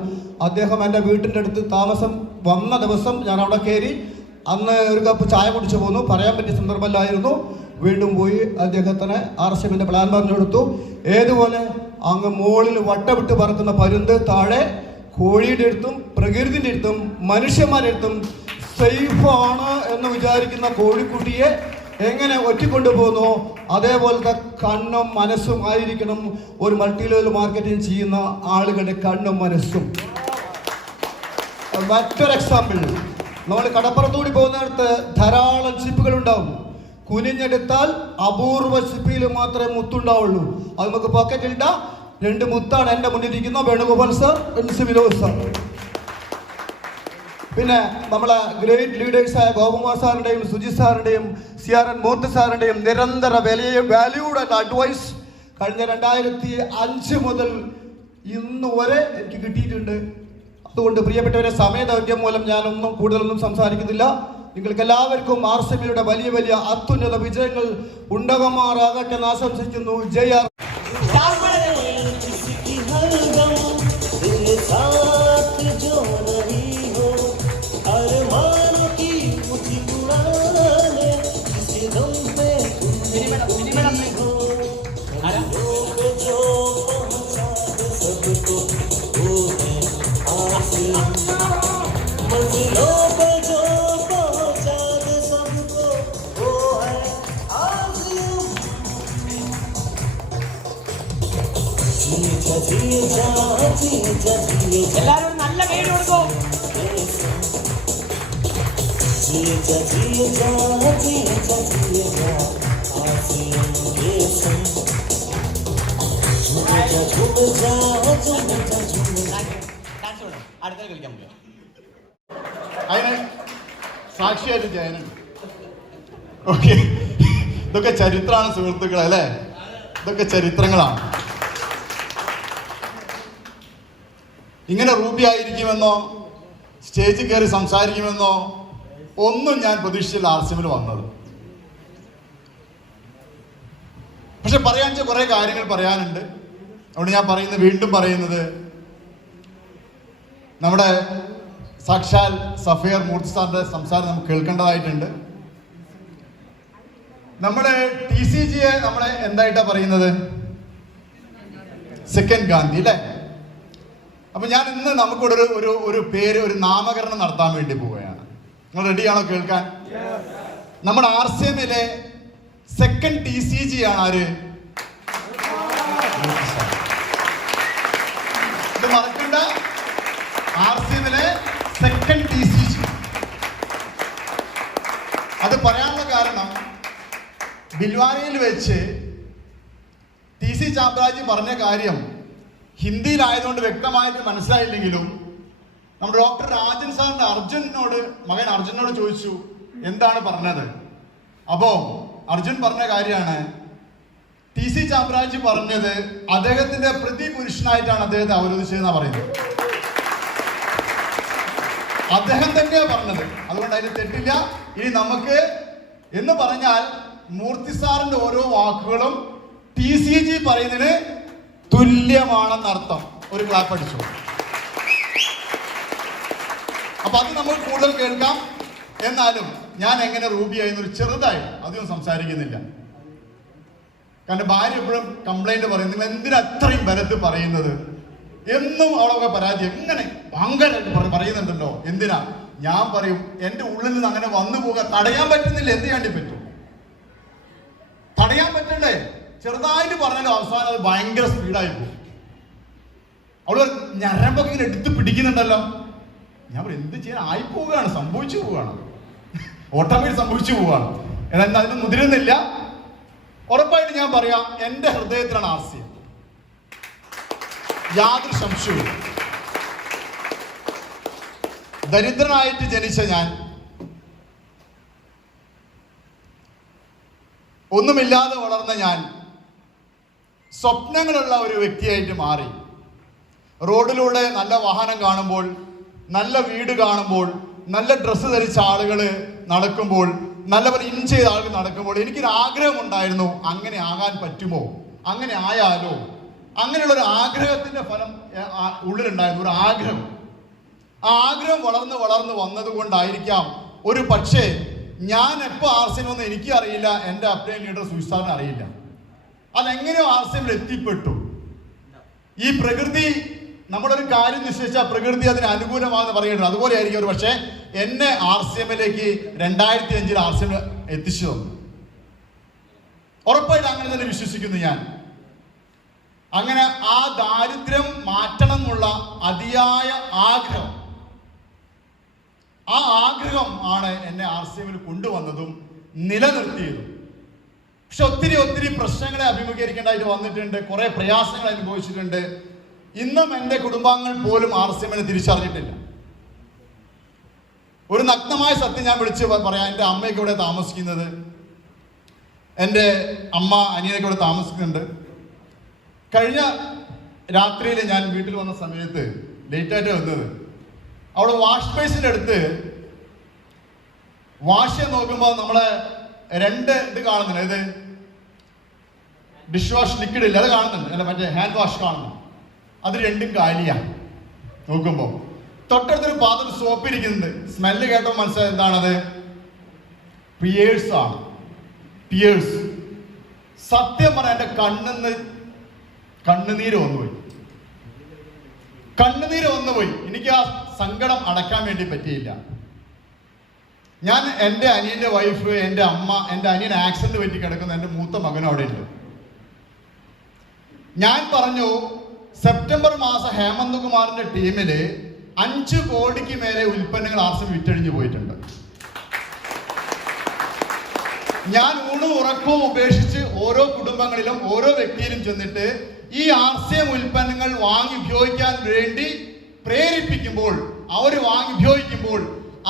അദ്ദേഹം എൻ്റെ വീട്ടിൻ്റെ അടുത്ത് താമസം വന്ന ദിവസം ഞാൻ അവിടെ കയറി അന്ന് ഒരു കപ്പ് ചായ കുടിച്ചു പോന്നു. പറയാൻ പറ്റിയ സന്ദർഭമല്ലായിരുന്നു. വീണ്ടും പോയി അദ്ദേഹത്തിന് RCMൻ്റെ പ്ലാൻ പറഞ്ഞു കൊടുത്തു. ഏതുപോലെ അങ്ങ് മുകളിൽ വട്ടവിട്ട് പറക്കുന്ന പരുന്ത്, താഴെ കോഴിയുടെ അടുത്തും പ്രകൃതിൻ്റെ അടുത്തും മനുഷ്യന്മാരുടെ അടുത്തും സേഫാണ് എന്ന് വിചാരിക്കുന്ന കോഴിക്കുട്ടിയെ എങ്ങനെ ഒറ്റിക്കൊണ്ടുപോകുന്നു, അതേപോലത്തെ കണ്ണും മനസ്സും ആയിരിക്കണം ഒരു മൾട്ടി ലെവൽ മാർക്കറ്റിംഗ് ചെയ്യുന്ന ആളുകളുടെ കണ്ണും മനസ്സും. മറ്റൊരു എക്സാമ്പിൾ, നമ്മൾ കടപ്പുറത്തുകൂടി പോകുന്നിടത്ത് ധാരാളം ചിപ്പുകൾ ഉണ്ടാവും. കുനിഞ്ഞെടുത്താൽ അപൂർവ ചിപ്പിയിൽ മാത്രമേ മുത്തുണ്ടാവുള്ളൂ. അത് നമുക്ക് പോക്കറ്റിലിട്ട 2 മുത്താണ് എൻ്റെ മുന്നിലിരിക്കുന്ന വേണുഗോപാൽ സാർ, വിനോദ് സാർ. പിന്നെ നമ്മളെ ഗ്രേറ്റ് ലീഡേഴ്സായ ഗോപകുമാർ സാറിൻ്റെയും സുജിത് സാറിൻ്റെയും CRN മൂർത്തി സാറിൻ്റെയും നിരന്തര വാല്യൂഡ് ആൻഡ് അഡ്വൈസ് കഴിഞ്ഞ 2005 മുതൽ ഇന്ന് വരെ എനിക്ക് കിട്ടിയിട്ടുണ്ട്. അതുകൊണ്ട് പ്രിയപ്പെട്ടവരെ, സമയദൈർഘ്യം മൂലം ഞാനൊന്നും കൂടുതലൊന്നും സംസാരിക്കുന്നില്ല. നിങ്ങൾക്ക് എല്ലാവർക്കും RCMയുടെ വലിയ വലിയ അത്യുന്നത വിജയങ്ങൾ ഉണ്ടാകുമാറാകട്ടെ എന്ന് ആശംസിക്കുന്നു. ജയ എല്ലാവരും നല്ല കൈയ്യടി കൊടുക്കൂ. അടുത്ത കളിക്കാൻ പറ്റും. അതിന് സാക്ഷിയായിട്ട് ജയനുണ്ട്. ഓക്കെ, ഇതൊക്കെ ചരിത്രമാണ് സുഹൃത്തുക്കളെ, അല്ലേ? ഇതൊക്കെ ചരിത്രങ്ങളാണ്. ഇങ്ങനെ റൂബി ആയിരിക്കുമെന്നോ സ്റ്റേജിൽ കയറി സംസാരിക്കുമെന്നോ ഒന്നും ഞാൻ പ്രതീക്ഷിച്ചില്ല RCMൽ വന്നത്. പക്ഷെ പറയാൻ വെച്ചാൽ കുറെ കാര്യങ്ങൾ പറയാനുണ്ട്. അതുകൊണ്ട് ഞാൻ വീണ്ടും പറയുന്നത്, നമ്മുടെ സാക്ഷാൽ സഫിയർ മൂർത്തി സാറിന്റെ സംസാരം നമുക്ക് കേൾക്കേണ്ടതായിട്ടുണ്ട്. നമ്മുടെ TCGയെ നമ്മളെ എന്തായിട്ടാ പറയുന്നത്? സെക്കൻഡ് ഗാന്ധി, അല്ലേ? അപ്പൊ ഞാൻ ഇന്ന് നമുക്കിവിടെ ഒരു പേര്, ഒരു നാമകരണം നടത്താൻ വേണ്ടി പോവുകയാണ്. നിങ്ങൾ റെഡിയാണോ കേൾക്കാൻ? നമ്മുടെ RCMലെ സെക്കൻഡ് TCG ആണ് ആര്? ഇത് മറക്കണ്ട, RCMലെ സെക്കൻഡ് TCG. അത് പറയാനുള്ള കാരണം, ബിൽവാരയിൽ വെച്ച് TC ചാപ്രാജി പറഞ്ഞ കാര്യം ഹിന്ദിയിലായതുകൊണ്ട് വ്യക്തമായിട്ട് മനസ്സിലായില്ലെങ്കിലും നമ്മുടെ ഡോക്ടർ രാജൻ സാറിന്റെ മകൻ അർജുനോട് ചോദിച്ചു എന്താണ് പറഞ്ഞത്. അപ്പോ അർജുൻ പറഞ്ഞ കാര്യമാണ്, TC ചാപ്രാജി പറഞ്ഞത് അദ്ദേഹത്തിന്റെ പ്രതിപുരുഷനായിട്ടാണ് അദ്ദേഹത്തെ അവരോധിച്ചതെന്നാണ് പറയുന്നത്. അദ്ദേഹം തന്നെയാണ് പറഞ്ഞത്, അതുകൊണ്ട് അതിന് തെറ്റില്ല. ഇനി നമുക്ക് എന്ന് പറഞ്ഞാൽ മൂർത്തി സാറിന്റെ ഓരോ വാക്കുകളും TCG പറയുന്നതിന് തുല്യമാണെന്നർത്ഥം. ഒരു ക്ലാപ്പ് അടിച്ചു. അപ്പൊ അത് നമുക്ക് കൂടുതൽ കേൾക്കാം. എന്നാലും ഞാൻ എങ്ങനെ റൂബിയായിരുന്നൊരു ചെറുതായി അധികം സംസാരിക്കുന്നില്ല. കാരണം ഭാര്യ എപ്പോഴും കംപ്ലൈന്റ് പറയും, നിങ്ങൾ എന്തിനാ അത്രയും ബലത്ത് പറയുന്നത്, എന്നും അവളൊക്കെ പരാതി എങ്ങനെ ഭയങ്കരമായിട്ട് പറയുന്നുണ്ടല്ലോ, എന്തിനാ? ഞാൻ പറയും, എന്റെ ഉള്ളിൽ നിന്ന് അങ്ങനെ വന്നു പോകാൻ തടയാൻ പറ്റുന്നില്ല. എന്ത് ചെയ്യാണ്ടി പറ്റും? തടയാൻ പറ്റണ്ടേ? ചെറുതായിട്ട് പറഞ്ഞാലും അവസാനം അത് ഭയങ്കര സ്പീഡായി പോകും. അവള് ഞരമ്പൊക്കെ ഇങ്ങനെ എടുത്ത് പിടിക്കുന്നുണ്ടല്ലോ. ഞാൻ പറയും, എന്ത് ചെയ്യാൻ ആയി പോവുകയാണ്, സംഭവിച്ചു പോവുകയാണ്, ഓട്ടോമാറ്റിക് സംഭവിച്ചു പോവുകയാണ്. എന്നാൽ അതിന് മുതിരുന്നില്ല. ഉറപ്പായിട്ട് ഞാൻ പറയാം, എന്റെ ഹൃദയത്തിലാണ് RCM, യാതൊരു സംശയവും. ദരിദ്രനായിട്ട് ജനിച്ച ഞാൻ, ഒന്നുമില്ലാതെ വളർന്ന ഞാൻ, സ്വപ്നങ്ങളുള്ള ഒരു വ്യക്തിയായിട്ട് മാറി. റോഡിലൂടെ നല്ല വാഹനം കാണുമ്പോൾ, നല്ല വീട് കാണുമ്പോൾ, നല്ല ഡ്രസ്സ് ധരിച്ച ആളുകൾ നടക്കുമ്പോൾ, നല്ലപോലെ ഇൻ ചെയ്ത ആളുകൾ നടക്കുമ്പോൾ എനിക്കൊരു ആഗ്രഹം ഉണ്ടായിരുന്നു, അങ്ങനെ ആകാൻ പറ്റുമോ, അങ്ങനെ ആയാലോ. അങ്ങനെയുള്ളൊരു ആഗ്രഹത്തിന്റെ ഫലം ഉള്ളിലുണ്ടായിരുന്നു, ഒരു ആഗ്രഹം. ആ ആഗ്രഹം വളർന്ന് വളർന്ന് വന്നതുകൊണ്ടായിരിക്കാം ഒരു പക്ഷേ ഞാൻ എപ്പോൾ RCM ഒന്നും എനിക്കും അറിയില്ല, എൻ്റെ അപ്ലൈൻ ലീഡർ സുയിസാറിന് അറിയില്ല. അതെങ്ങനെയോ RCMൽ എത്തിപ്പെട്ടു. ഈ പ്രകൃതി, നമ്മളൊരു കാര്യം നിശ്ചയിച്ചാൽ പ്രകൃതി അതിന് അനുകൂലമാണെന്ന് പറയുന്നത്, അതുപോലെ ആയിരിക്കും ഒരു പക്ഷേ എന്നെ RCMലേക്ക് 2005 RCM എത്തിച്ചു തന്നു. ഉറപ്പായിട്ട് അങ്ങനെ തന്നെ വിശ്വസിക്കുന്നു ഞാൻ. അങ്ങനെ ആ ദാരിദ്ര്യം മാറ്റണം എന്നുള്ള അതിയായ ആഗ്രഹം, ആ ആഗ്രഹം ആണ് എന്നെ RCMൽ കൊണ്ടുവന്നതും നിലനിർത്തിയതും. പക്ഷെ ഒത്തിരി ഒത്തിരി പ്രശ്നങ്ങളെ അഭിമുഖീകരിക്കേണ്ടതായിട്ട് വന്നിട്ടുണ്ട്, കുറെ പ്രയാസങ്ങൾ അനുഭവിച്ചിട്ടുണ്ട്. ഇന്നും എൻ്റെ കുടുംബാംഗങ്ങൾ പോലും RCMനെ തിരിച്ചറിഞ്ഞിട്ടില്ല. ഒരു നഗ്നമായ സത്യം ഞാൻ വിളിച്ച് പറയാം. എൻ്റെ അമ്മയൊക്കെ ഇവിടെ താമസിക്കുന്നത്, എൻ്റെ അമ്മ അനിയനൊക്കെ ഇവിടെ താമസിക്കുന്നുണ്ട്. കഴിഞ്ഞ രാത്രിയിൽ ഞാൻ വീട്ടിൽ വന്ന സമയത്ത് ലേറ്റായിട്ട് വന്നത്, അവിടെ വാഷ് ബേസിൻ്റെ അടുത്ത് വാഷ് ചെയ്യാൻ നോക്കുമ്പോൾ നമ്മളെ 2 ഇത് കാണുന്നില്ല, ഇത് ഡിഷ് വാഷ് ലിക്വിഡ് ഇല്ല, അത് കാണുന്നുണ്ട്, അല്ല മറ്റേ ഹാൻഡ് വാഷ് കാണുന്നു, അത് 2ഉം കാലിയാണ്. നോക്കുമ്പോൾ തൊട്ടടുത്തൊരു പാത്രം സോപ്പ് ഇരിക്കുന്നുണ്ട്. സ്മെല്ല് കേട്ടോ മനസ്സിലായി എന്താണത്? പിയേഴ്സ് ആണ്, പിയേഴ്സ്. സത്യം പറഞ്ഞാൽ എൻ്റെ കണ്ണുനീര് വന്നുപോയി. എനിക്ക് ആ സങ്കടം അടക്കാൻ വേണ്ടി പറ്റിയില്ല. ഞാൻ എൻ്റെ അനിയൻ്റെ വൈഫ്, എൻ്റെ അമ്മ, എൻ്റെ അനിയൻ ആക്സിഡന്റ് പറ്റി കിടക്കുന്ന എൻ്റെ മൂത്ത മകനും അവിടെ ഉണ്ട്. ഞാൻ പറഞ്ഞു, സെപ്റ്റംബർ മാസം ഹേമന്ത് കുമാറിന്റെ ടീമില് 5 കോടിക്ക് മേലെ ഉൽപ്പന്നങ്ങൾ RCM വിറ്റഴിഞ്ഞു പോയിട്ടുണ്ട്. ഞാൻ ഊണും ഉറക്കവും ഉപേക്ഷിച്ച് ഓരോ കുടുംബങ്ങളിലും ഓരോ വ്യക്തിയിലും ചെന്നിട്ട് ഈ RCM ഉൽപ്പന്നങ്ങൾ വാങ്ങി ഉപയോഗിക്കാൻ വേണ്ടി പ്രേരിപ്പിക്കുമ്പോൾ, അവർ വാങ്ങി ഉപയോഗിക്കുമ്പോൾ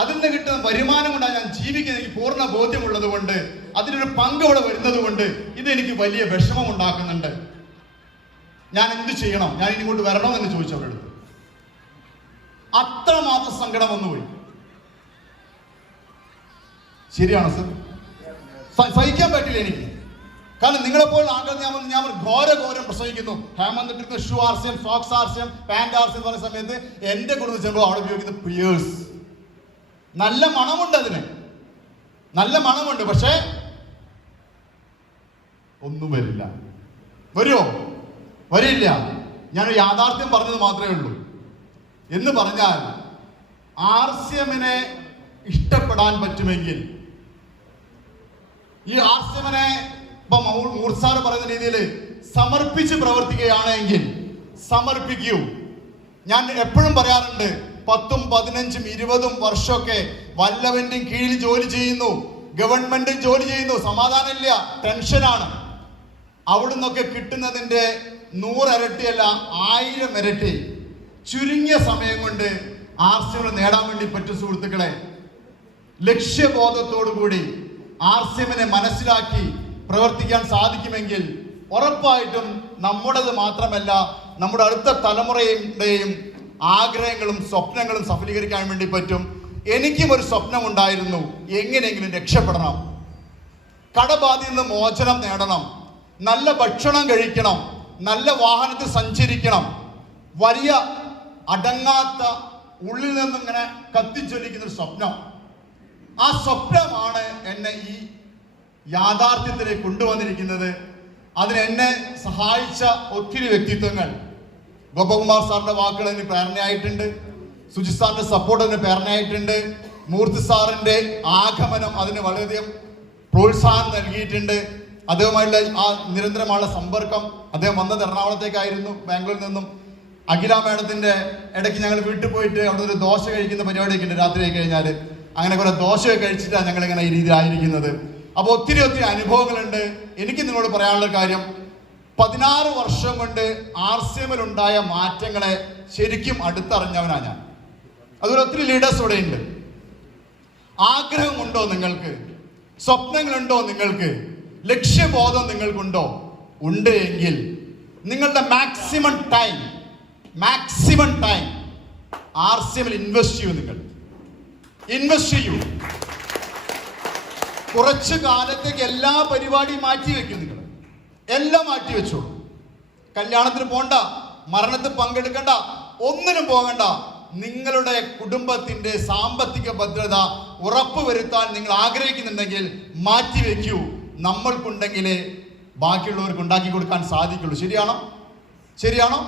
അതിൽ നിന്ന് കിട്ടുന്ന വരുമാനം കൊണ്ടാണ് ഞാൻ ജീവിക്കുന്നത്. എനിക്ക് പൂർണ്ണ ബോധ്യമുള്ളത് കൊണ്ട് അതിനൊരു പങ്ക് ഇവിടെ വരുന്നത് കൊണ്ട് ഇത് എനിക്ക് വലിയ വിഷമം ഉണ്ടാക്കുന്നുണ്ട്. ഞാൻ എന്ത് ചെയ്യണം, ഞാൻ ഇങ്ങോട്ട് വരണമെന്ന് ചോദിച്ചു അവരുടെ അടുത്ത്. അത്രമാത്രം സങ്കടം വന്നുപോയി. ശരിയാണോ സർ? സഹിക്കാൻ പറ്റില്ല എനിക്ക്. കാരണം നിങ്ങളെപ്പോൾ ആൾക്കാർ ഞാൻ ഘോരം പ്രസംഗിക്കുന്നു. ഹേമന്ത് ഇട്ടിരുന്ന ഷൂ ആർസ്യം, സോക്സ് ആർസ്യം, പാന്റ് ആർസ്യം എന്ന് പറയുന്ന സമയത്ത് എന്റെ കുടുംബം ചെല്ലുമ്പോൾ അവിടെ ഉപയോഗിക്കുന്ന പിയേഴ്സ്. നല്ല മണമുണ്ട്, അതിന് നല്ല മണമുണ്ട്. പക്ഷേ ഒന്നും വരില്ല. വരുമോ? വരില്ല. ഞാനൊരു യാഥാർത്ഥ്യം പറഞ്ഞത് മാത്രമേ ഉള്ളൂ. എന്ന് പറഞ്ഞാൽ ആർസ്യമിനെ ഇഷ്ടപ്പെടാൻ പറ്റുമെങ്കിൽ, ഈ ആർസ്യമിനെ ഇപ്പൊ മൂർസാർ പറയുന്ന രീതിയിൽ സമർപ്പിച്ച് പ്രവർത്തിക്കുകയാണെങ്കിൽ സമർപ്പിക്കൂ. ഞാൻ എപ്പോഴും പറയാറുണ്ട്, 10, 15, 20 വർഷമൊക്കെ വല്ലവന്റെയും കീഴിൽ ജോലി ചെയ്യുന്നു, ഗവൺമെന്റ് ജോലി ചെയ്യുന്നു, സമാധാനമില്ല, ടെൻഷനാണ്. അവിടുന്നൊക്കെ കിട്ടുന്നതിന്റെ 100 ഇരട്ടിയല്ല 1000 ഇരട്ടി ചുരുങ്ങിയ സമയം കൊണ്ട് ആർസ്യം നേടാൻ വേണ്ടി പറ്റും. സുഹൃത്തുക്കളെ, ലക്ഷ്യബോധത്തോടുകൂടി ആർസ്യമിനെ മനസ്സിലാക്കി പ്രവർത്തിക്കാൻ സാധിക്കുമെങ്കിൽ ഉറപ്പായിട്ടും നമ്മുടേത് മാത്രമല്ല, നമ്മുടെ അടുത്ത തലമുറയുടെയും ആഗ്രഹങ്ങളും സ്വപ്നങ്ങളും സഫലീകരിക്കാൻ വേണ്ടി പറ്റും. എനിക്കും ഒരു സ്വപ്നം ഉണ്ടായിരുന്നു, എങ്ങനെയെങ്കിലും രക്ഷപ്പെടണം, കടബാധയിൽ നിന്ന് മോചനം നേടണം, നല്ല ഭക്ഷണം കഴിക്കണം, നല്ല വാഹനത്തിൽ സഞ്ചരിക്കണം. വലിയ അടങ്ങാത്ത ഉള്ളിൽ നിന്നിങ്ങനെ കത്തിച്ചൊലിക്കുന്ന ഒരു സ്വപ്നം. ആ സ്വപ്നമാണ് എന്നെ ഈ യാഥാർത്ഥ്യത്തിലേക്ക് കൊണ്ടുവന്നിരിക്കുന്നത്. അതിനെന്നെ സഹായിച്ച ഒത്തിരി വ്യക്തിത്വങ്ങൾ, ഗോപകുമാർ സാറിന്റെ വാക്കുകൾ അതിന് പ്രേരണയായിട്ടുണ്ട്, സുജിത് സാറിന്റെ സപ്പോർട്ട് അതിന് പ്രേരണയായിട്ടുണ്ട്, മൂർത്തി സാറിന്റെ ആഗമനം അതിന് വളരെയധികം പ്രോത്സാഹനം നൽകിയിട്ടുണ്ട്. അദ്ദേഹവുമായുള്ള ആ നിരന്തരമായ സമ്പർക്കം, അദ്ദേഹം വന്നത് എറണാകുളത്തേക്കായിരുന്നു, ബാംഗ്ലൂരിൽ നിന്നും. അഖില മേഡത്തിന്റെ ഇടയ്ക്ക് ഞങ്ങൾ വീട്ടിൽ പോയിട്ട് അവിടെ ഒരു ദോശ കഴിക്കുന്ന പരിപാടിയൊക്കെ ഉണ്ട് രാത്രി ആയി കഴിഞ്ഞാൽ. അങ്ങനെ കുറെ ദോശയൊക്കെ കഴിച്ചിട്ടാണ് ഞങ്ങൾ ഇങ്ങനെ ഈ രീതിയിലായിരിക്കുന്നത്. അപ്പോൾ ഒത്തിരി അനുഭവങ്ങളുണ്ട്. എനിക്ക് നിങ്ങളോട് പറയാനുള്ള കാര്യം, 16 വർഷം കൊണ്ട് ആർസിഎമ്മിൽ ഉണ്ടായ മാറ്റങ്ങളെ ശരിക്കും അടുത്തറിഞ്ഞവനാണ് ഞാൻ. അതുപോലെ ഒത്തിരി ലീഡേഴ്സ് ഇവിടെ ഉണ്ട്. ആഗ്രഹമുണ്ടോ നിങ്ങൾക്ക്? സ്വപ്നങ്ങളുണ്ടോ നിങ്ങൾക്ക്? ലക്ഷ്യബോധം നിങ്ങൾക്കുണ്ടോ? ഉണ്ട് എങ്കിൽ നിങ്ങളുടെ മാക്സിമം ടൈം ആർസിഎമ്മിൽ ഇൻവെസ്റ്റ് ചെയ്യൂ. നിങ്ങൾ ഇൻവെസ്റ്റ് ചെയ്യൂ. കുറച്ച് കാലത്തേക്ക് എല്ലാ പരിപാടിയും മാറ്റി വെക്കും. നിങ്ങൾ എല്ലാം മാറ്റി വെച്ചോളൂ. കല്യാണത്തിന് പോകണ്ട, മരണത്തിൽ പങ്കെടുക്കണ്ട, ഒന്നിനും പോകണ്ട. നിങ്ങളുടെ കുടുംബത്തിന്റെ സാമ്പത്തിക ഭദ്രത ഉറപ്പുവരുത്താൻ നിങ്ങൾ ആഗ്രഹിക്കുന്നുണ്ടെങ്കിൽ മാറ്റിവെക്കൂ. നമ്മൾക്കുണ്ടെങ്കിലേ ബാക്കിയുള്ളവർക്ക് ഉണ്ടാക്കി കൊടുക്കാൻ സാധിക്കുള്ളൂ. ശരിയാണോ?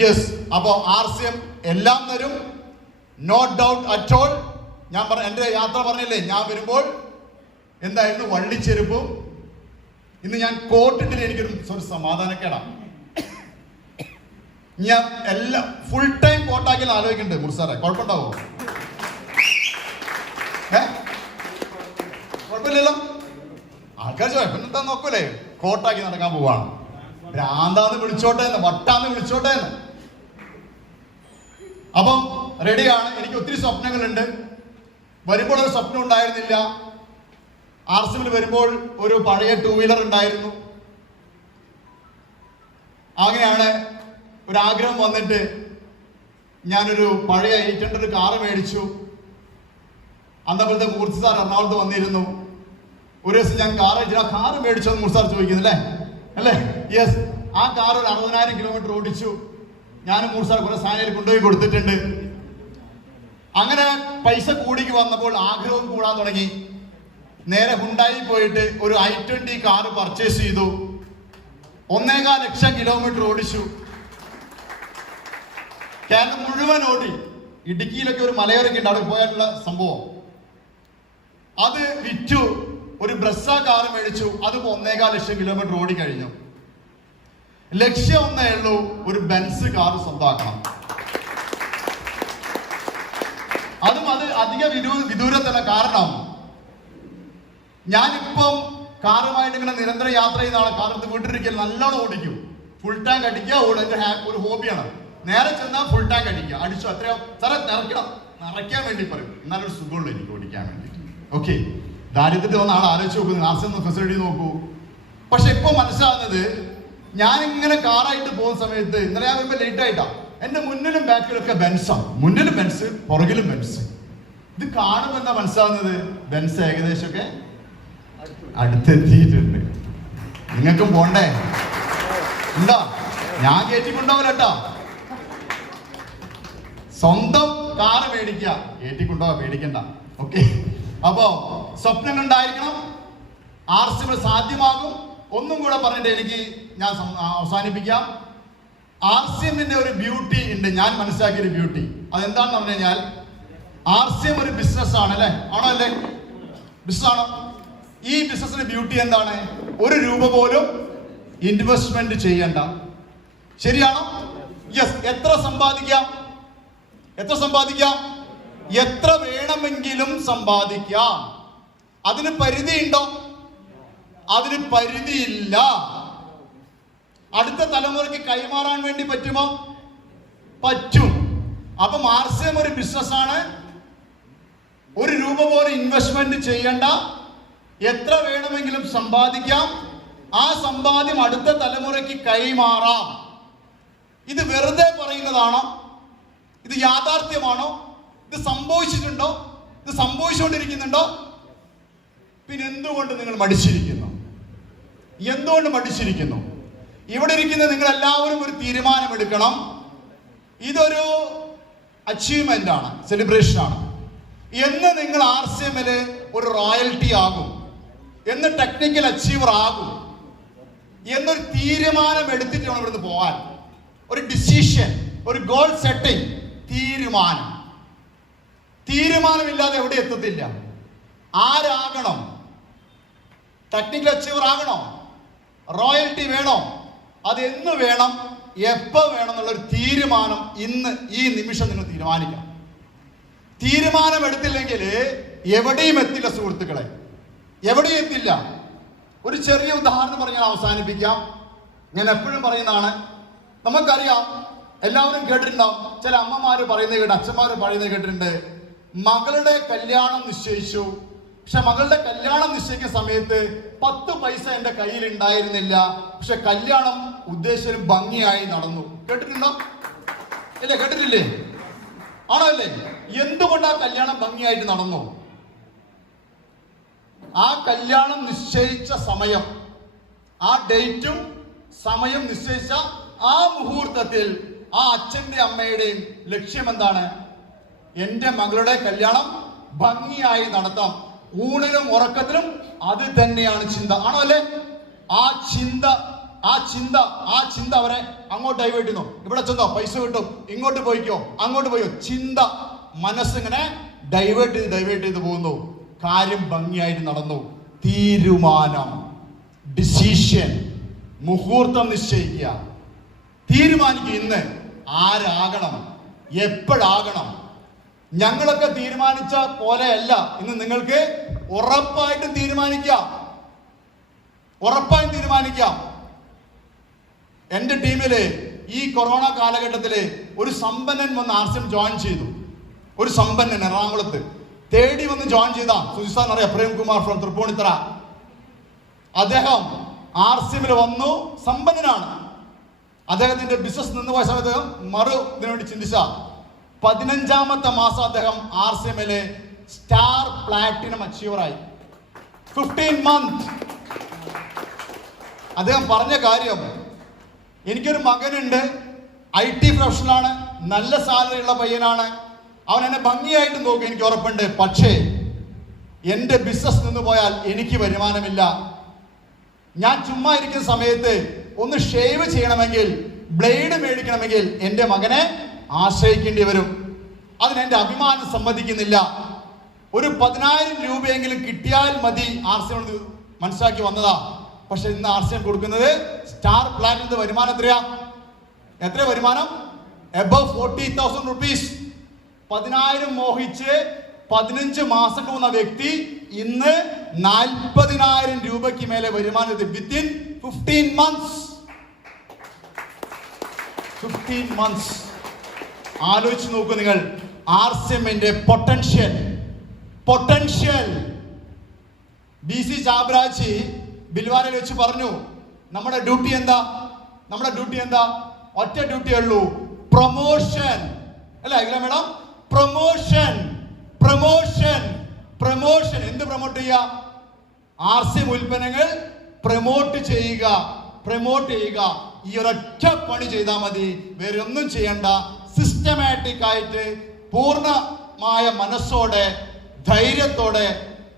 യെസ്. അപ്പോൾ ആർസിഎം എല്ലാം തരും, നോ ഡൗട്ട് അറ്റ് ഓൾ. ഞാൻ എൻ്റെ യാത്ര പറഞ്ഞില്ലേ, ഞാൻ വരുമ്പോൾ എന്തായിരുന്നു വള്ളിച്ചെരുപ്പും. ഇന്ന് ഞാൻ കോട്ടിട്ടില്ല, എനിക്കൊരു സമാധാനക്കേടാണ്. ഞാൻ എല്ലാം ഫുൾ ടൈം കോട്ടാക്കിയാൽ ആലോചിക്കുന്നുണ്ട്. മുർസാറെ കുഴപ്പമുണ്ടാവോ? കുഴപ്പമില്ലല്ലോ. ആൾക്കാർ ചോദിച്ചാ നോക്കൂലേ, കോട്ടാക്കി നടക്കാൻ പോവാണ്. ഭ്രാന്താന്ന് വിളിച്ചോട്ടെ എന്ന്, വട്ടാന്ന് വിളിച്ചോട്ടെ എന്ന്. അപ്പം റെഡിയാണ്. എനിക്ക് ഒത്തിരി സ്വപ്നങ്ങളുണ്ട്. വരുമ്പോൾ ഒരു സ്വപ്നം ഉണ്ടായിരുന്നില്ല. ആർസിഎമ്മിൽ വരുമ്പോൾ ഒരു പഴയ 2 വീലർ ഉണ്ടായിരുന്നു. അങ്ങനെയാണ് ഒരു ആഗ്രഹം വന്നിട്ട് ഞാനൊരു പഴയ 800 കാറ് മേടിച്ചു. അന്നപ്പോഴത്തെ മൂർത്തി സാർ എറണാകുളത്ത് വന്നിരുന്നു. ഒരു ദിവസം ഞാൻ കാറ് മേടിച്ചോ എന്ന് മൂർത്തി സാർ ചോദിക്കുന്നില്ലേ? അല്ലേ? യെസ്. ആ കാർ ഒരു 60,000 കിലോമീറ്റർ ഓടിച്ചു. ഞാനും മൂർത്തി സാർ കുറെ സാധനങ്ങൾ കൊണ്ടുപോയി കൊടുത്തിട്ടുണ്ട്. അങ്ങനെ പൈസ കൂടിക്ക് വന്നപ്പോൾ ആഗ്രഹവും കൂടാൻ തുടങ്ങി. നേരെ ഹുണ്ടായി പോയിട്ട് ഒരു i20 കാർ പർച്ചേസ് ചെയ്തു. 1.25 ലക്ഷം കിലോമീറ്റർ ഓടിച്ചു. കേരളം മുഴുവൻ ഓടി. ഇടുക്കിയിലൊക്കെ ഒരു മലയോരൊക്കെ ഉണ്ട്, അവിടെ പോയാലുള്ള സംഭവം. അത് വിറ്റു. ഒരു ബ്രസ്സ കാർ മേടിച്ചു. അതിപ്പോ 1.25 ലക്ഷം കിലോമീറ്റർ ഓടിക്കഴിഞ്ഞു. ലക്ഷ്യം ഒന്നേ ഉള്ളൂ, ഒരു ബെൻസ് കാർ സ്വന്തമാക്കണം. അതും അത് അധിക വിദൂരത്തല്ല. കാരണം ഞാനിപ്പം കാറുമായിട്ട് ഇങ്ങനെ നിരന്തരം യാത്ര ചെയ്യുന്ന ആളെ. കാറെടുത്ത് വീട്ടിലിരിക്കൽ നല്ലോണം ഓടിക്കും. ഫുൾ ടാങ്ക് അടിക്കുക ഒരു ഹോബിയാണ്. നേരെ ചെന്നാൽ ഫുൾ ടാങ്ക് അടിക്കുക. അടിച്ചു അത്രയോ സാറേ നിറയ്ക്കാൻ വേണ്ടി പറയും. എന്നാലൊരു സുഖമുള്ളൂ എനിക്ക് ഓടിക്കാൻ വേണ്ടിയിട്ട്. ഓക്കെ, ദാരിദ്ര്യത്തിൽ വന്ന ആൾ ആലോചിച്ച് നോക്കൂ, ആർസിഎം ഫെസിലിറ്റി നോക്കൂ. പക്ഷെ ഇപ്പൊ മനസ്സിലാകുന്നത്, ഞാനിങ്ങനെ കാറായിട്ട് പോകുന്ന സമയത്ത്, ഇന്നലെ ഞാൻ വരുമ്പോൾ ലേറ്റ് ആയിട്ടാ, എന്റെ മുന്നിലും ബാക്കിലൊക്കെ ബെൻസാണ്. മുന്നിലും ബെൻസ്, പുറകിലും ബെൻസ്. ഇത് കാണുമ്പോൾ എന്താ മനസ്സിലാവുന്നത്? ബെൻസ് ഏകദേശമൊക്കെ അടുത്തെത്തിയിട്ടുണ്ട്. നിങ്ങൾക്കും പോണ്ടേ? എന്താ, ഞാൻ കയറ്റിക്കൊണ്ടാവില്ലട്ടോ. സ്വന്തം കാറ് മേടിക്കുക, കയറ്റിക്കൊണ്ടുപോവാ, പേടിക്കണ്ട. ഓക്കെ, അപ്പോ സ്വപ്നങ്ങൾ ഉണ്ടായിരിക്കണം, ആർസിഎം സാധ്യമാകും. ഒന്നും കൂടെ പറഞ്ഞിട്ട് എനിക്ക് ഞാൻ അവസാനിപ്പിക്കാം. ആർസിഎമ്മിന്റെ ഒരു ബ്യൂട്ടി ഉണ്ട്, ഞാൻ മനസ്സിലാക്കിയൊരു ബ്യൂട്ടി. അതെന്താണെന്ന് പറഞ്ഞു കഴിഞ്ഞാൽ, ആർസിഎം ഒരു ബിസിനസ് ആണ്, അല്ലേ? ആണോ? അല്ലേ? ബിസിനസ് ആണോ? ഈ ബിസിനസിന്റെ ബ്യൂട്ടി എന്താണ്? ഒരു രൂപ പോലും ഇൻവെസ്റ്റ്മെന്റ് ചെയ്യണ്ട. ശരിയാണോ? യെസ്. എത്ര സമ്പാദിക്കാം? എത്ര വേണമെങ്കിലും സമ്പാദിക്കാം. അതിന് പരിധിയുണ്ടോ? അതിന് പരിധിയില്ല. അടുത്ത തലമുറയ്ക്ക് കൈമാറാൻ വേണ്ടി പറ്റുമോ? പറ്റും. അപ്പം ആർസിഎം ഒരു ബിസിനസ്സാണ്. ഒരു രൂപ പോലും ഇൻവെസ്റ്റ്മെന്റ് ചെയ്യണ്ട, എത്ര വേണമെങ്കിലും സമ്പാദിക്കാം. ആ സമ്പാദ്യം അടുത്ത തലമുറയ്ക്ക് കൈമാറാം. ഇത് വെറുതെ പറയുന്നതാണോ? ഇത് യാഥാർത്ഥ്യമാണോ? ഇത് സംഭവിച്ചിട്ടുണ്ടോ? ഇത് സംഭവിച്ചുകൊണ്ടിരിക്കുന്നുണ്ടോ? പിന്നെ എന്തുകൊണ്ട് നിങ്ങൾ മടിച്ചിരിക്കുന്നു? ഇവിടെ ഇരിക്കുന്ന നിങ്ങൾ എല്ലാവരും ഒരു തീരുമാനമെടുക്കണം. ഇതൊരു അച്ചീവ്മെന്റ് ആണ്, സെലിബ്രേഷൻ ആണ്. എന്ന് നിങ്ങൾ ആർസിഎമ്മില് ഒരു റോയൽറ്റി ആകും, എന്ന് ടെക്നിക്കൽ അച്ചീവർ ആകും എന്നൊരു തീരുമാനം എടുത്തിട്ട് വേണം ഇവിടുന്ന് പോകാൻ. ഒരു ഡിസിഷൻ, ഒരു ഗോൾ സെറ്റിംഗ്, തീരുമാനമില്ലാതെ എവിടെ എത്തത്തില്ല. ആരാകണം? ടെക്നിക്കൽ അച്ചീവർ ആകണോ? റോയൽറ്റി വേണോ? അത് എന്ന് വേണം, എപ്പോൾ വേണം എന്നുള്ളൊരു തീരുമാനം ഇന്ന് ഈ നിമിഷം നിങ്ങൾ തീരുമാനിക്കണം. തീരുമാനം എടുത്തില്ലെങ്കിൽ എവിടെയും എത്തില്ല സുഹൃത്തുക്കളെ, എവിടെയും എത്തില്ല. ഒരു ചെറിയ ഉദാഹരണം പറഞ്ഞ് ഞാൻ അവസാനിപ്പിക്കാം. ഞാൻ എപ്പോഴും പറയുന്നതാണ്, നമുക്കറിയാം, എല്ലാവരും കേട്ടിട്ടുണ്ടാവും, ചില അമ്മമാര് പറയുന്നത് കേട്ട്, അച്ഛന്മാര് പറയുന്നത് കേട്ടിട്ടുണ്ട്, മകളുടെ കല്യാണം നിശ്ചയിച്ചു, പക്ഷെ മകളുടെ കല്യാണം നിശ്ചയിക്കുന്ന സമയത്ത് 10 പൈസ എന്റെ കയ്യിൽ ഉണ്ടായിരുന്നില്ല, പക്ഷെ കല്യാണം ഉദ്ദേശിച്ചൊരു ഭംഗിയായി നടന്നു. കേട്ടിട്ടുണ്ടോ? ഇല്ല, കേട്ടിട്ടില്ലേ? ആണോ? അല്ലേ? എന്തുകൊണ്ട് ആ കല്യാണം ഭംഗിയായിട്ട് നടന്നു? ആ കല്യാണം നിശ്ചയിച്ച സമയം, ആ ഡേറ്റും സമയം നിശ്ചയിച്ച ആ മുഹൂർത്തത്തിൽ ആ അച്ഛന്റെ അമ്മയുടെയും ലക്ഷ്യം എന്താണ്? എന്റെ മകളുടെ കല്യാണം ഭംഗിയായി നടത്താം. ഊണിലും ഉറക്കത്തിലും അത് തന്നെയാണ് ചിന്ത. ആണോ? അല്ലേ? ആ ചിന്ത അവരെ അങ്ങോട്ട് ഡൈവേർട്ട് ചെയ്യുന്നു. ഇവിടെ ചെന്നോ, പൈസ കിട്ടും, ഇങ്ങോട്ട് പോയിക്കോ, അങ്ങോട്ട് പോയോ, ചിന്ത, മനസ്സിങ്ങനെ ഡൈവേർട്ട് ചെയ്ത് പോകുന്നു. കാര്യം ഭംഗിയായിട്ട് നടന്നു. തീരുമാനം, ഡിസിഷൻ, മുഹൂർത്തം നിശ്ചയിക്കുക, തീരുമാനിക്കുക. ഇന്ന് ആരാകണം, എപ്പോഴാകണം. ഞങ്ങളൊക്കെ തീരുമാനിച്ച പോലെയല്ല ഇന്ന് നിങ്ങൾക്ക് ഉറപ്പായിട്ടും തീരുമാനിക്കാം. എന്റെ ടീമില് ഈ കൊറോണ കാലഘട്ടത്തില് ഒരു സമ്പന്നൻ വന്ന് ആർസിഎം ജോയിൻ ചെയ്തു. ഒരു സമ്പന്നൻ എറണാകുളത്ത് തേടി വന്ന് ജോയിൻ ചെയ്ത സുജിസ്ഥാൻ അറിയാം, പ്രേംകുമാർ ഫ്രം തൃപ്പൂണിത്തറ. അദ്ദേഹം ആർസിഎമ്മിൽ വന്നു, സമ്പന്നനാണ്. അദ്ദേഹത്തിന്റെ ബിസിനസ് നിന്ന് പോയ സമയത്ത് ഇതിനു വേണ്ടി ചിന്തിച്ച 15ാമത്തെ മാസം അദ്ദേഹം ആർസിഎമ്മിലെ സ്റ്റാർ പ്ലാറ്റിനം അച്ചീവറായി. 15 months. അദ്ദേഹം പറഞ്ഞ കാര്യം, എനിക്കൊരു മകനുണ്ട്, IT പ്രൊഫഷണലാണ്, നല്ല സാലറി ഉള്ള പയ്യനാണ്, അവൻ എന്നെ ഭംഗിയായിട്ട് നോക്കും, എനിക്ക് ഉറപ്പുണ്ട്. പക്ഷേ എൻ്റെ ബിസിനസ് നിന്ന് പോയാൽ എനിക്ക് വരുമാനമില്ല. ഞാൻ ചുമ്മാ ഇരിക്കുന്ന സമയത്ത് ഒന്ന് ഷേവ് ചെയ്യണമെങ്കിൽ, ബ്ലേഡ് മേടിക്കണമെങ്കിൽ എൻ്റെ മകനെ ആശ്രയിക്കേണ്ടി വരും. അതിന് എൻ്റെ അഭിമാനം സമ്മതിക്കുന്നില്ല. ഒരു 10,000 രൂപയെങ്കിലും കിട്ടിയാൽ മതി ആർസിഎം മനസ്സിലാക്കി വന്നതാ. പക്ഷെ ഇന്ന് ആർസിഎം കൊടുക്കുന്നത് സ്റ്റാർ പ്ലാറ്റിനത്തിന്റെ വരുമാനം എത്ര വരുമാനം? Above 40,000 rupees. 10,000 മോഹിച്ച് 15 മാസം പോകുന്ന വ്യക്തി ഇന്ന് 40,000 രൂപയ്ക്ക് മേലെ വരുമാനം വിത്തിൻ 15 months. 15 months. ആലോചിച്ച് നോക്കൂ നിങ്ങൾ ആർസിഎമ്മിന്റെ പൊട്ടൻഷ്യൽ. BC ചാബ്രാച്ചി ബിൽവാനയിൽ വെച്ച് പറഞ്ഞു, നമ്മുടെ ഡ്യൂട്ടി എന്താ? നമ്മുടെ ഡ്യൂട്ടി എന്താ? ഒറ്റ ഡ്യൂട്ടിയേ ഉള്ളൂ, പ്രൊമോഷൻ. അല്ല അഖില മേഡം, പ്രൊമോഷൻ, പ്രൊമോഷൻ, പ്രൊമോഷൻ. എന്ത് പ്രൊമോട്ട് ചെയ്യുക? RCM ഉൽപ്പന്നങ്ങൾ പ്രൊമോട്ട് ചെയ്യുക, പ്രൊമോട്ട് ചെയ്യുക. ഈ ഒരൊറ്റ പണി ചെയ്താൽ മതി, വേറെ ഒന്നും ചെയ്യണ്ട. സിസ്റ്റമാറ്റിക് ആയിട്ട് പൂർണ്ണമായ മനസ്സോടെ ധൈര്യത്തോടെ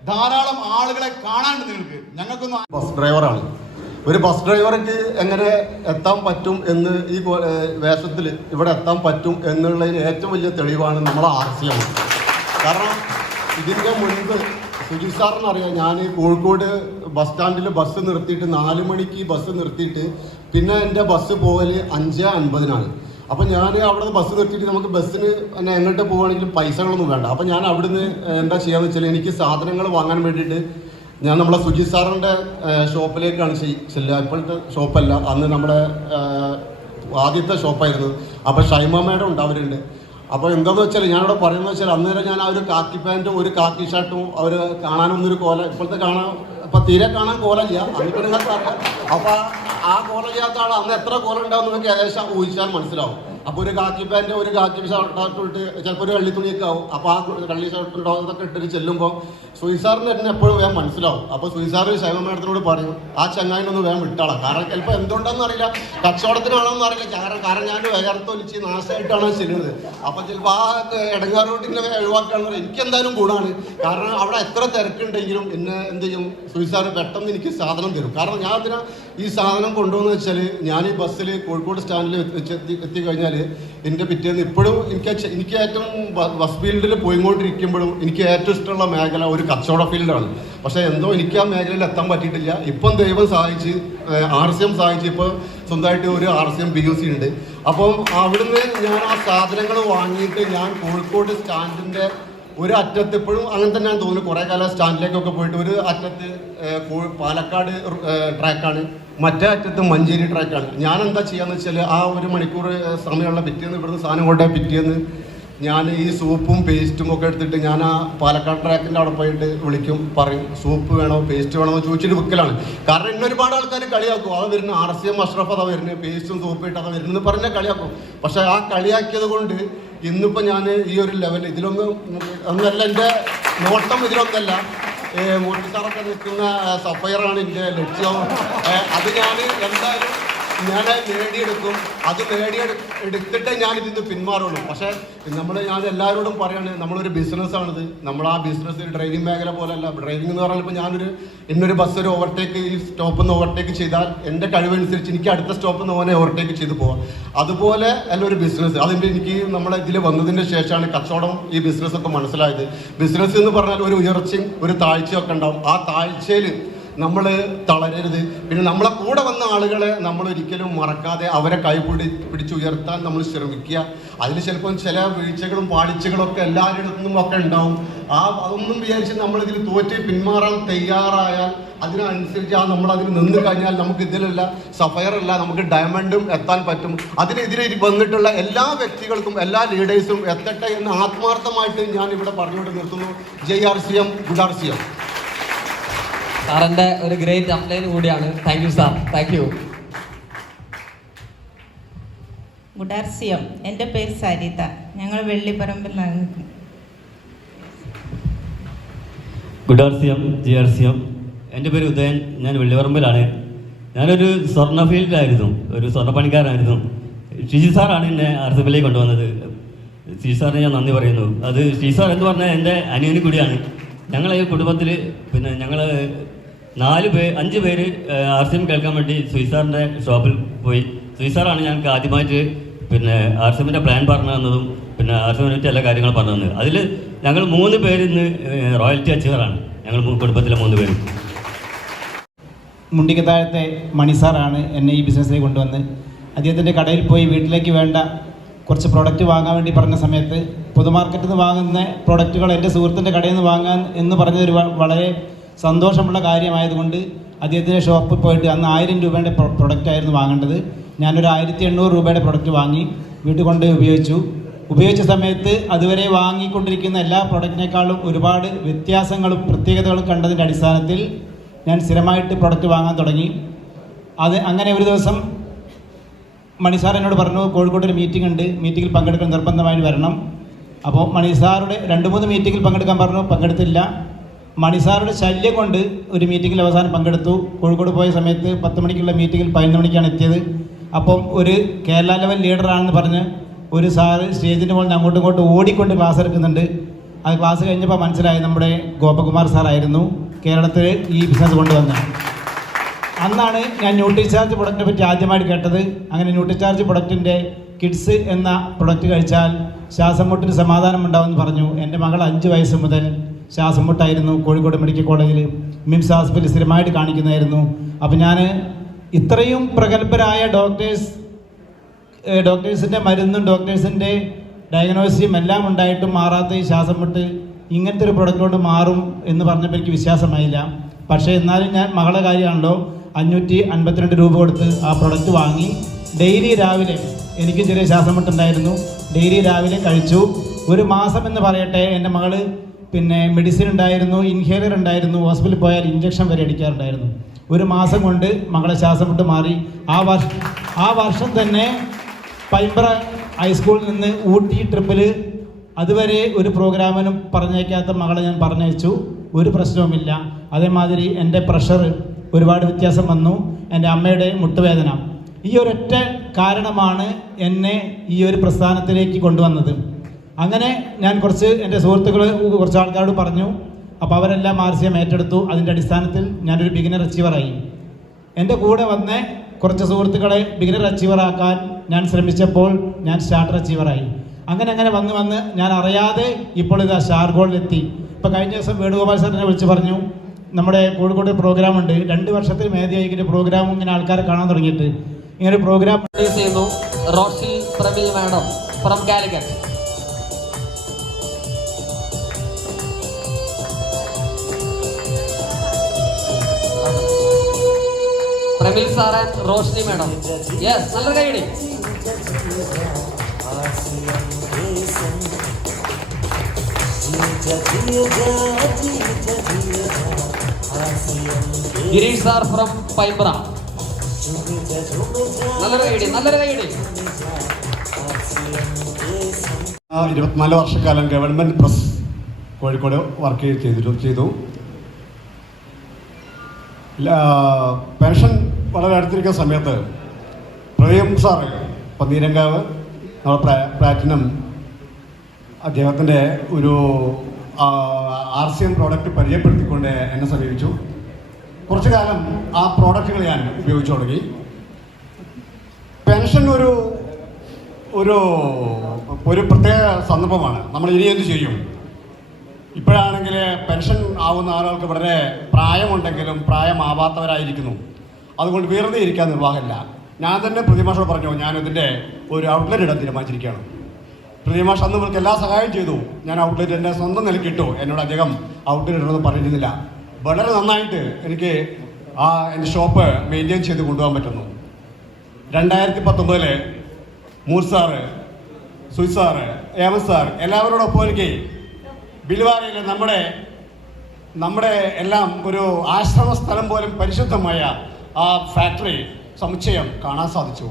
ധാരാളം ആളുകളെ കാണാണ്ട് നിങ്ങൾക്ക്. ഞങ്ങൾക്കൊന്നും ബസ് ഡ്രൈവറാണ്. ഒരു ബസ് ഡ്രൈവർക്ക് എങ്ങനെ എത്താൻ പറ്റും എന്ന് ഈ വേഷത്തിൽ ഇവിടെ എത്താൻ പറ്റും എന്നുള്ളതിന് ഏറ്റവും വലിയ തെളിവാണ് നമ്മളെ RCM. കാരണം ഇതിൻ്റെ മുൻപ് സുജിത് സാറിനറിയാം, ഞാൻ കോഴിക്കോട് ബസ് സ്റ്റാൻഡിൽ ബസ് നിർത്തിയിട്ട് 4 മണിക്ക് ബസ് നിർത്തിയിട്ട് പിന്നെ എൻ്റെ ബസ് പോകൽ 5:50 അപ്പം ഞാൻ അവിടെ ബസ് നിർത്തിയിട്ട് നമുക്ക് ബസ്സിന് എന്നെ എങ്ങോട്ട് പോവുകയാണെങ്കിലും പൈസകളൊന്നും വേണ്ട. അപ്പം ഞാൻ അവിടുന്ന് എന്താ ചെയ്യാന്ന് വെച്ചാൽ എനിക്ക് സാധനങ്ങൾ വാങ്ങാൻ വേണ്ടിയിട്ട് ഞാൻ നമ്മളെ സുജിത് സാറിൻ്റെ ഷോപ്പിലേക്കാണ് ചെല്ലുക. ഇപ്പോഴത്തെ ഷോപ്പല്ല, അന്ന് നമ്മുടെ ആദ്യത്തെ ഷോപ്പായിരുന്നു. അപ്പോൾ ഷൈമ മേഡം ഉണ്ട്, അവരുണ്ട്. അപ്പോൾ എന്താണെന്ന് വെച്ചാൽ ഞാനിവിടെ പറയുന്നത് വെച്ചാൽ അന്നേരം ഞാൻ ആ ഒരു കാക്കി പാൻറ്റും ഒരു കാക്കി ഷർട്ടും അവർ കാണാനൊന്നൊരു കോല, ഇപ്പോഴത്തെ കാണാൻ ഇപ്പം തീരെ കാണാൻ കോലല്ല, അന്നിട്ട് നിങ്ങൾക്ക് അറിയാം. അപ്പോൾ ആ കോല ചെയ്യാത്ത ആൾ അന്ന് എത്ര കോല ഉണ്ടാവും നിങ്ങൾക്ക് ഏകദേശം ഊഹിച്ചാൽ മനസ്സിലാവും. അപ്പോൾ ഒരു കാക്കി പാൻറ്റ് ഒരു കാക്കി ഷർട്ടും ഇട്ട് ചിലപ്പോൾ ഒരു കള്ളി തുണിയൊക്കെ ആവും. അപ്പോൾ ആ കള്ളി ഷർട്ടുണ്ടോ ഇതൊക്കെ ഇട്ടിട്ട് ചെല്ലുമ്പോൾ സുയിസാറിന് തന്നെ എപ്പോഴും വേഗം മനസ്സിലാവും. അപ്പോൾ സുയിസാറ് ശൈവ മേഡത്തിനോട് പറയും, ആ ചങ്ങായിനൊന്ന് വേഗം വിട്ടാളാം. കാരണം ചിലപ്പോൾ എന്തുകൊണ്ടെന്ന് അറിയില്ല, കച്ചവടത്തിനാണോന്ന് അറിയില്ല. കാരണം ഞാൻ വേഗത്തൊലിച്ച് നാശമായിട്ടാണ് ചെല്ലുന്നത്. അപ്പോൾ ചിലപ്പോൾ ആ ഇടങ്ങാറോട്ടിനെ ഒഴിവാക്കുകയാണെന്ന് പറയും. എനിക്കെന്തായാലും ഗുണമാണ്. കാരണം അവിടെ എത്ര തിരക്കുണ്ടെങ്കിലും എന്നെ എന്ത് ചെയ്യും, സുയിസാറ് പെട്ടെന്ന് എനിക്ക് സാധനം തരും. കാരണം ഞാൻ അതിനാ ഈ സാധനം കൊണ്ടുവന്ന് വെച്ചാൽ ഞാൻ ഈ ബസ്സിൽ കോഴിക്കോട് സ്റ്റാൻഡിൽ എത്തിക്കഴിഞ്ഞാൽ എൻ്റെ പിറ്റേന്ന് ഇപ്പോഴും എനിക്ക് ഏറ്റവും ബസ് ഫീൽഡിൽ പോയിക്കൊണ്ടിരിക്കുമ്പോഴും എനിക്ക് ഏറ്റവും ഇഷ്ടമുള്ള മേഖല ഒരു കച്ചവട ഫീൽഡാണ്. പക്ഷേ എന്തോ എനിക്ക് ആ മേഖലയിൽ എത്താൻ പറ്റിയിട്ടില്ല. ഇപ്പം ദൈവം സഹായിച്ച് RCM സഹായിച്ച് ഇപ്പോൾ സ്വന്തമായിട്ട് ഒരു RCM BUC ഉണ്ട്. അപ്പം അവിടുന്ന് ഞാൻ ആ സാധനങ്ങൾ വാങ്ങിയിട്ട് ഞാൻ കോഴിക്കോട് സ്റ്റാൻഡിൻ്റെ ഒരു അറ്റത്ത് ഇപ്പോഴും അങ്ങനെ തന്നെ ഞാൻ തോന്നുന്നു, കുറേ കാലം സ്റ്റാൻഡിലേക്കൊക്കെ പോയിട്ട് ഒരു അറ്റത്ത് പാലക്കാട് ട്രാക്കാണ്, മറ്റേ അറ്റത്ത് മഞ്ചേരി ട്രാക്കാണ്. ഞാൻ എന്താ ചെയ്യാന്ന് വെച്ചാൽ ആ 1 മണിക്കൂർ സമയമുള്ള പിറ്റേന്ന് ഇവിടുന്ന് സാധനം കൊണ്ടേ പിറ്റേന്ന് ഞാൻ ഈ സൂപ്പും പേസ്റ്റും ഒക്കെ എടുത്തിട്ട് ഞാൻ ആ പാലക്കാട് ട്രാക്കിൻ്റെ അവിടെ പോയിട്ട് വിളിക്കും, പറയും സൂപ്പ് വേണോ പേസ്റ്റ് വേണോ എന്ന് ചോദിച്ചിട്ട് വിൽക്കലാണ്. കാരണം ഇന്ന് ഒരുപാട് ആൾക്കാർ കളിയാക്കും, അത് വരുന്ന RCM അഷ്റഫ് അതാ വരുന്നത്, പേസ്റ്റും സൂപ്പ് ഇട്ട് അതാ വരുന്നത് പറഞ്ഞാൽ കളിയാക്കും. പക്ഷേ ആ കളിയാക്കിയത് കൊണ്ട് ഇന്നിപ്പോൾ ഞാൻ ഈ ഒരു ലെവൽ ഒന്നല്ല, എൻ്റെ നോട്ടം ഇതിലൊന്നല്ല. മോട്ടി സാറൊക്കെ നിൽക്കുന്ന സഫയറാണ് എൻ്റെ ലക്ഷ്യം. അത് ഞാൻ എന്തായാലും ഞാൻ നേടിയെടുക്കും. അത് എടുത്തിട്ടേ ഞാൻ ഇതിന് പിന്മാറുള്ളൂ. പക്ഷേ ഞാൻ എല്ലാവരോടും പറയാണ്, നമ്മളൊരു ബിസിനസ്സാണിത്. നമ്മൾ ആ ബിസിനസ് ഡ്രൈവിംഗ് മേഖല പോലെയല്ല. ഡ്രൈവിംഗ് എന്ന് പറഞ്ഞാൽ ഇപ്പോൾ ഇന്നൊരു ബസ് ഒരു ഓവർടേക്ക് ഈ സ്റ്റോപ്പിൽ നിന്ന് ഓവർടേക്ക് ചെയ്താൽ എൻ്റെ കഴിവനുസരിച്ച് എനിക്ക് അടുത്ത സ്റ്റോപ്പിൽ നിന്ന് ഓനെ ഓവർടേക്ക് ചെയ്ത് പോകാം. അതുപോലെ അല്ല ഒരു ബിസിനസ്. അതിൻ്റെ എനിക്ക് നമ്മളെ ഇതിൽ വന്നതിന് ശേഷമാണ് കച്ചവടം ഈ ബിസിനസ്സൊക്കെ മനസ്സിലായത്. ബിസിനസ് എന്ന് പറഞ്ഞാൽ ഒരു ഉയർച്ചയും ഒരു താഴ്ചയൊക്കെ ഉണ്ടാവും. ആ താഴ്ചയിൽ നമ്മൾ തളരരുത്. പിന്നെ നമ്മളെ കൂടെ വന്ന ആളുകളെ നമ്മൾ ഒരിക്കലും മറക്കാതെ അവരെ പിടിച്ചുയർത്താൻ നമ്മൾ ശ്രമിക്കുക. അതിൽ ചിലപ്പം ചില വീഴ്ചകളും പാളിച്ചകളൊക്കെ എല്ലാവരുടെ നിന്നും ഒക്കെ ഉണ്ടാവും. അതൊന്നും വിചാരിച്ച് നമ്മളിതിൽ തോറ്റ് പിന്മാറാൻ തയ്യാറായാൽ അതിനനുസരിച്ച് നമ്മളതിൽ നിന്ന് കഴിഞ്ഞാൽ നമുക്ക് ഇതിലല്ല സഫയറല്ല, നമുക്ക് ഡയമണ്ടും എത്താൻ പറ്റും. അതിനെതിരെ വന്നിട്ടുള്ള എല്ലാ വ്യക്തികൾക്കും എല്ലാ ലീഡേഴ്സും എത്തട്ടെ എന്ന് ആത്മാർത്ഥമായിട്ട് ഞാൻ ഇവിടെ പറഞ്ഞുകൊണ്ട് നിർത്തുന്നു. ജയ് RCM, ഗുഡ് RCM. സാറിൻ്റെ ഒരു ഗ്രേറ്റ് അപ്ലൈൻ കൂടിയാണ്. Thank you sir, thank you. Good RCM. എൻ്റെ പേര് സരിത, ഞങ്ങൾ വെള്ളിപ്പറമ്പിലാണ്. ഗുഡ് RCM, ജി RCM. എൻ്റെ പേര് ഉദയൻ, ഞാൻ വെള്ളിപ്പറമ്പിലാണ്. ഞാനൊരു സ്വർണ്ണ ഫീൽഡിലായിരുന്നു, ഒരു സ്വർണ്ണപ്പണിക്കാരനായിരുന്നു. ഷിജി സാറാണ് എന്നെ RCMലേക്ക് കൊണ്ടുവന്നത്. ഷിജി സാറിന് ഞാൻ നന്ദി പറയുന്നു. അത് ഷിജി സാർ എന്ന് പറഞ്ഞാൽ എൻ്റെ അനിയനും കൂടിയാണ്. ഞങ്ങളെ ഈ കുടുംബത്തിൽ പിന്നെ ഞങ്ങൾ 5 പേര് RCM കേൾക്കാൻ വേണ്ടി സുയിസാറിൻ്റെ ഷോപ്പിൽ പോയി. സുയിസാറാണ് ഞങ്ങൾക്ക് ആദ്യമായിട്ട് പിന്നെ RCMൻ്റെ പ്ലാൻ പറഞ്ഞു തന്നതും പിന്നെ RCMനെ പറ്റി എല്ലാ കാര്യങ്ങളും പറഞ്ഞു തന്നത്. അതിൽ ഞങ്ങൾ 3 പേര് ഇന്ന് റോയൽറ്റി അച്ചീവറാണ്. ഞങ്ങൾ കുടുംബത്തിലെ 3 പേര്. മുണ്ടിക്കത്താഴത്തെ മണിസാറാണ് എന്നെ ഈ ബിസിനസ്സിലേക്ക് കൊണ്ടുവന്ന്. അദ്ദേഹത്തിൻ്റെ കടയിൽ പോയി വീട്ടിലേക്ക് വേണ്ട കുറച്ച് പ്രോഡക്റ്റ് വാങ്ങാൻ വേണ്ടി പറഞ്ഞ സമയത്ത് പൊതുമാർക്കറ്റിൽ നിന്ന് വാങ്ങുന്ന പ്രോഡക്റ്റുകൾ എൻ്റെ സുഹൃത്തിൻ്റെ കടയിൽ നിന്ന് വാങ്ങാൻ എന്ന് പറഞ്ഞതൊരു വളരെ സന്തോഷമുള്ള കാര്യമായതുകൊണ്ട് അദ്ദേഹത്തിൻ്റെ ഷോപ്പിൽ പോയിട്ട് അന്ന് 1000 രൂപയുടെ പ്രൊഡക്റ്റ് ആയിരുന്നു വാങ്ങേണ്ടത്. ഞാനൊരു 1800 രൂപയുടെ പ്രൊഡക്റ്റ് വാങ്ങി വീട്ടിൽ കൊണ്ട് ഉപയോഗിച്ചു. ഉപയോഗിച്ച സമയത്ത് അതുവരെ വാങ്ങിക്കൊണ്ടിരിക്കുന്ന എല്ലാ പ്രൊഡക്റ്റിനേക്കാളും ഒരുപാട് വ്യത്യാസങ്ങളും പ്രത്യേകതകളും കണ്ടതിൻ്റെ അടിസ്ഥാനത്തിൽ ഞാൻ സ്ഥിരമായിട്ട് പ്രൊഡക്റ്റ് വാങ്ങാൻ തുടങ്ങി. അങ്ങനെ ഒരു ദിവസം മണിസാർ എന്നോട് പറഞ്ഞു, കോഴിക്കോട് ഒരു മീറ്റിംഗ് ഉണ്ട്, മീറ്റിങ്ങിൽ പങ്കെടുക്കാൻ നിർബന്ധമായി വരണം. അപ്പോൾ മണിസാറുടെ 2-3 മീറ്റിങ്ങിൽ പങ്കെടുക്കാൻ പറഞ്ഞു, പങ്കെടുത്തില്ല. മണിസാറുടെ ശല്യം കൊണ്ട് ഒരു മീറ്റിങ്ങിൽ അവസാനം പങ്കെടുത്തു. കോഴിക്കോട് പോയ സമയത്ത് 10 മണിക്കുള്ള മീറ്റിങ്ങിൽ 11 മണിക്കാണ് എത്തിയത്. അപ്പം ഒരു കേരള ലെവൽ ലീഡറാണെന്ന് പറഞ്ഞ് ഒരു സാറ് സ്റ്റേജിൻ്റെ മുകളിൽ അങ്ങോട്ടും ഇങ്ങോട്ടും ഓടിക്കൊണ്ട് ക്ലാസ് എടുക്കുന്നുണ്ട്. അത് ക്ലാസ് കഴിഞ്ഞപ്പോൾ മനസ്സിലായി നമ്മുടെ ഗോപകുമാർ സാറായിരുന്നു കേരളത്തിൽ ഈ ബിസിനസ് കൊണ്ടുവന്നത്. അന്നാണ് ഞാൻ ന്യൂട്രിചാർജ് പ്രൊഡക്റ്റിനെ പറ്റി ആദ്യമായിട്ട് കേട്ടത്. അങ്ങനെ ന്യൂട്രിചാർജ് പ്രൊഡക്റ്റിൻ്റെ കിഡ്സ് എന്ന പ്രൊഡക്റ്റ് കഴിച്ചാൽ ശ്വാസം മുട്ടിന് സമാധാനം ഉണ്ടാവുമെന്ന് പറഞ്ഞു. എൻ്റെ മകൾ 5 വയസ്സ് മുതൽ ശ്വാസം മുട്ടായിരുന്നു. കോഴിക്കോട് മെഡിക്കൽ കോളേജിൽ മിംസ് ഹോസ്പിറ്റലിൽ സ്ഥിരമായിട്ട് കാണിക്കുന്നതായിരുന്നു. അപ്പോൾ ഞാൻ ഇത്രയും പ്രഗത്ഭരായ ഡോക്ടേഴ്സിൻ്റെ മരുന്നും ഡോക്ടേഴ്സിൻ്റെ ഡയഗ്നോസിസും എല്ലാം ഉണ്ടായിട്ടും മാറാത്ത ഈ ശ്വാസം മുട്ട് ഇങ്ങനത്തെ ഒരു പ്രൊഡക്റ്റ് കൊണ്ട് മാറും എന്ന് പറഞ്ഞപ്പോൾ എനിക്ക് വിശ്വാസമായില്ല. പക്ഷേ എന്നാലും ഞാൻ മകളുടെ കാര്യമാണല്ലോ 552 രൂപ കൊടുത്ത് ആ പ്രൊഡക്റ്റ് വാങ്ങി. ഡെയിലി രാവിലെ, എനിക്ക് ചെറിയ ശ്വാസം മുട്ടുണ്ടായിരുന്നു, ഡെയിലി രാവിലെ കഴിച്ചു. ഒരു മാസം എന്ന് പറയട്ടെ, എൻ്റെ മകള് പിന്നെ മെഡിസിൻ ഉണ്ടായിരുന്നു, ഇൻഹേലർ ഉണ്ടായിരുന്നു, ഹോസ്പിറ്റലിൽ പോയാൽ ഇഞ്ചക്ഷൻ വരെ അടിക്കാറുണ്ടായിരുന്നു. ഒരു മാസം കൊണ്ട് മകളെ ശ്വാസം മുട്ട് മാറി. ആ വർഷം തന്നെ പൈമ്പ്ര ഹൈസ്കൂളിൽ നിന്ന് ഊട്ടി ട്രിപ്പിൽ അതുവരെ ഒരു പ്രോഗ്രാമിനും പറഞ്ഞേക്കാത്ത മകളെ ഞാൻ പറഞ്ഞയച്ചു. ഒരു പ്രശ്നവുമില്ല. അതേമാതിരി എൻ്റെ പ്രഷർ ഒരുപാട് വ്യത്യാസം വന്നു. എൻ്റെ അമ്മയുടെ മുട്ടുവേദന, ഈ ഒരൊറ്റ കാരണമാണ് എന്നെ ഈ ഒരു പ്രസ്ഥാനത്തിലേക്ക് കൊണ്ടുവന്നത്. അങ്ങനെ ഞാൻ എൻ്റെ സുഹൃത്തുക്കൾ കുറച്ച് ആൾക്കാരോട് പറഞ്ഞു. അപ്പോൾ അവരെല്ലാം RCM ഏറ്റെടുത്തു. അതിൻ്റെ അടിസ്ഥാനത്തിൽ ഞാനൊരു ബിഗിനർ അച്ചീവറായി. എൻ്റെ കൂടെ വന്ന് കുറച്ച് സുഹൃത്തുക്കളെ ബിഗിനർ അച്ചീവറാക്കാൻ ഞാൻ ശ്രമിച്ചപ്പോൾ ഞാൻ സ്റ്റാർട്ടർ അച്ചീവറായി. അങ്ങനെ വന്ന് ഞാൻ അറിയാതെ ഇപ്പോൾ ഇതാ സ്റ്റാർ ഗോൾഡിലെത്തി. ഇപ്പോൾ കഴിഞ്ഞ ദിവസം വേണുഗോപാൽ സാറിനെ വിളിച്ച് പറഞ്ഞു, നമ്മുടെ കോഴിക്കോട് പ്രോഗ്രാം ഉണ്ട്, 2 വർഷത്തിൽ മേധിയായി ഇങ്ങനെ പ്രോഗ്രാം ഇങ്ങനെ ആൾക്കാരെ കാണാൻ തുടങ്ങിയിട്ട്. ഇങ്ങനെ പ്രോഗ്രാം ചെയ്യുന്നു Roshil Pramil madam from Calicut. Pramil sir and Roshini madam. Yes, നല്ല കൈയടി. Girish sir from Paimbra. നല്ലൊരു കൈയടി. 24 വർഷക്കാലം ഗവൺമെൻറ് പ്രസ് കോഴിക്കോട് വർക്ക് ചെയ്തു. പെൻഷൻ വളരെ അടുത്തിരിക്കുന്ന സമയത്ത് പ്രവീൺ സാറ് പന്തീരങ്കാവ് നമ്മുടെ പ്ലാറ്റിനം അദ്ദേഹത്തിൻ്റെ ഒരു RCM പ്രോഡക്റ്റ് പരിചയപ്പെടുത്തിക്കൊണ്ട് എന്നെ സമീപിച്ചു. കുറച്ചു കാലം ആ പ്രോഡക്റ്റുകൾ ഞാൻ ഉപയോഗിച്ചു തുടങ്ങി. പെൻഷൻ ഒരു പ്രത്യേക സന്ദർഭമാണ്. നമ്മൾ ഇനി എന്ത് ചെയ്യും? ഇപ്പോഴാണെങ്കിൽ പെൻഷൻ ആവുന്ന ആളുകൾക്ക് വളരെ പ്രായമുണ്ടെങ്കിലും പ്രായമാവാത്തവരായിരിക്കുന്നു. അതുകൊണ്ട് വെറുതെ ഇരിക്കാൻ നിർവാഹമില്ല. ഞാൻ തന്നെ പ്രതിമാഷോട് പറഞ്ഞു, ഞാനിതിൻ്റെ ഒരു ഔട്ട്ലെറ്റ് ഇടാൻ തീരുമാനിച്ചിരിക്കുകയാണ്. പ്രതിമാഷ് അന്ന് ഇവർക്ക് എല്ലാ സഹായം ചെയ്തു. ഞാൻ ഔട്ട്ലെറ്റ് എൻ്റെ സ്വന്തം നിലയ്ക്കിട്ടു. എന്നോട് അദ്ദേഹം ഔട്ട്ലെറ്റ് ഇടണമെന്ന് പറഞ്ഞിരുന്നില്ല. വളരെ നന്നായിട്ട് എനിക്ക് എൻ്റെ ഷോപ്പ് മെയിൻറ്റെയിൻ ചെയ്ത് കൊണ്ടുപോകാൻ പറ്റുന്നു. 2019 മൂർ സാറ്, സുജ് സാറ്, ഏമൻ സാർ എല്ലാവരോടൊപ്പം എനിക്ക് ബിൽവാരയിൽ നമ്മുടെ എല്ലാം ഒരു ആശ്രമ സ്ഥലം പോലും പരിശുദ്ധമായ ആ ഫാക്ടറി സമുച്ചയം കാണാൻ സാധിച്ചു.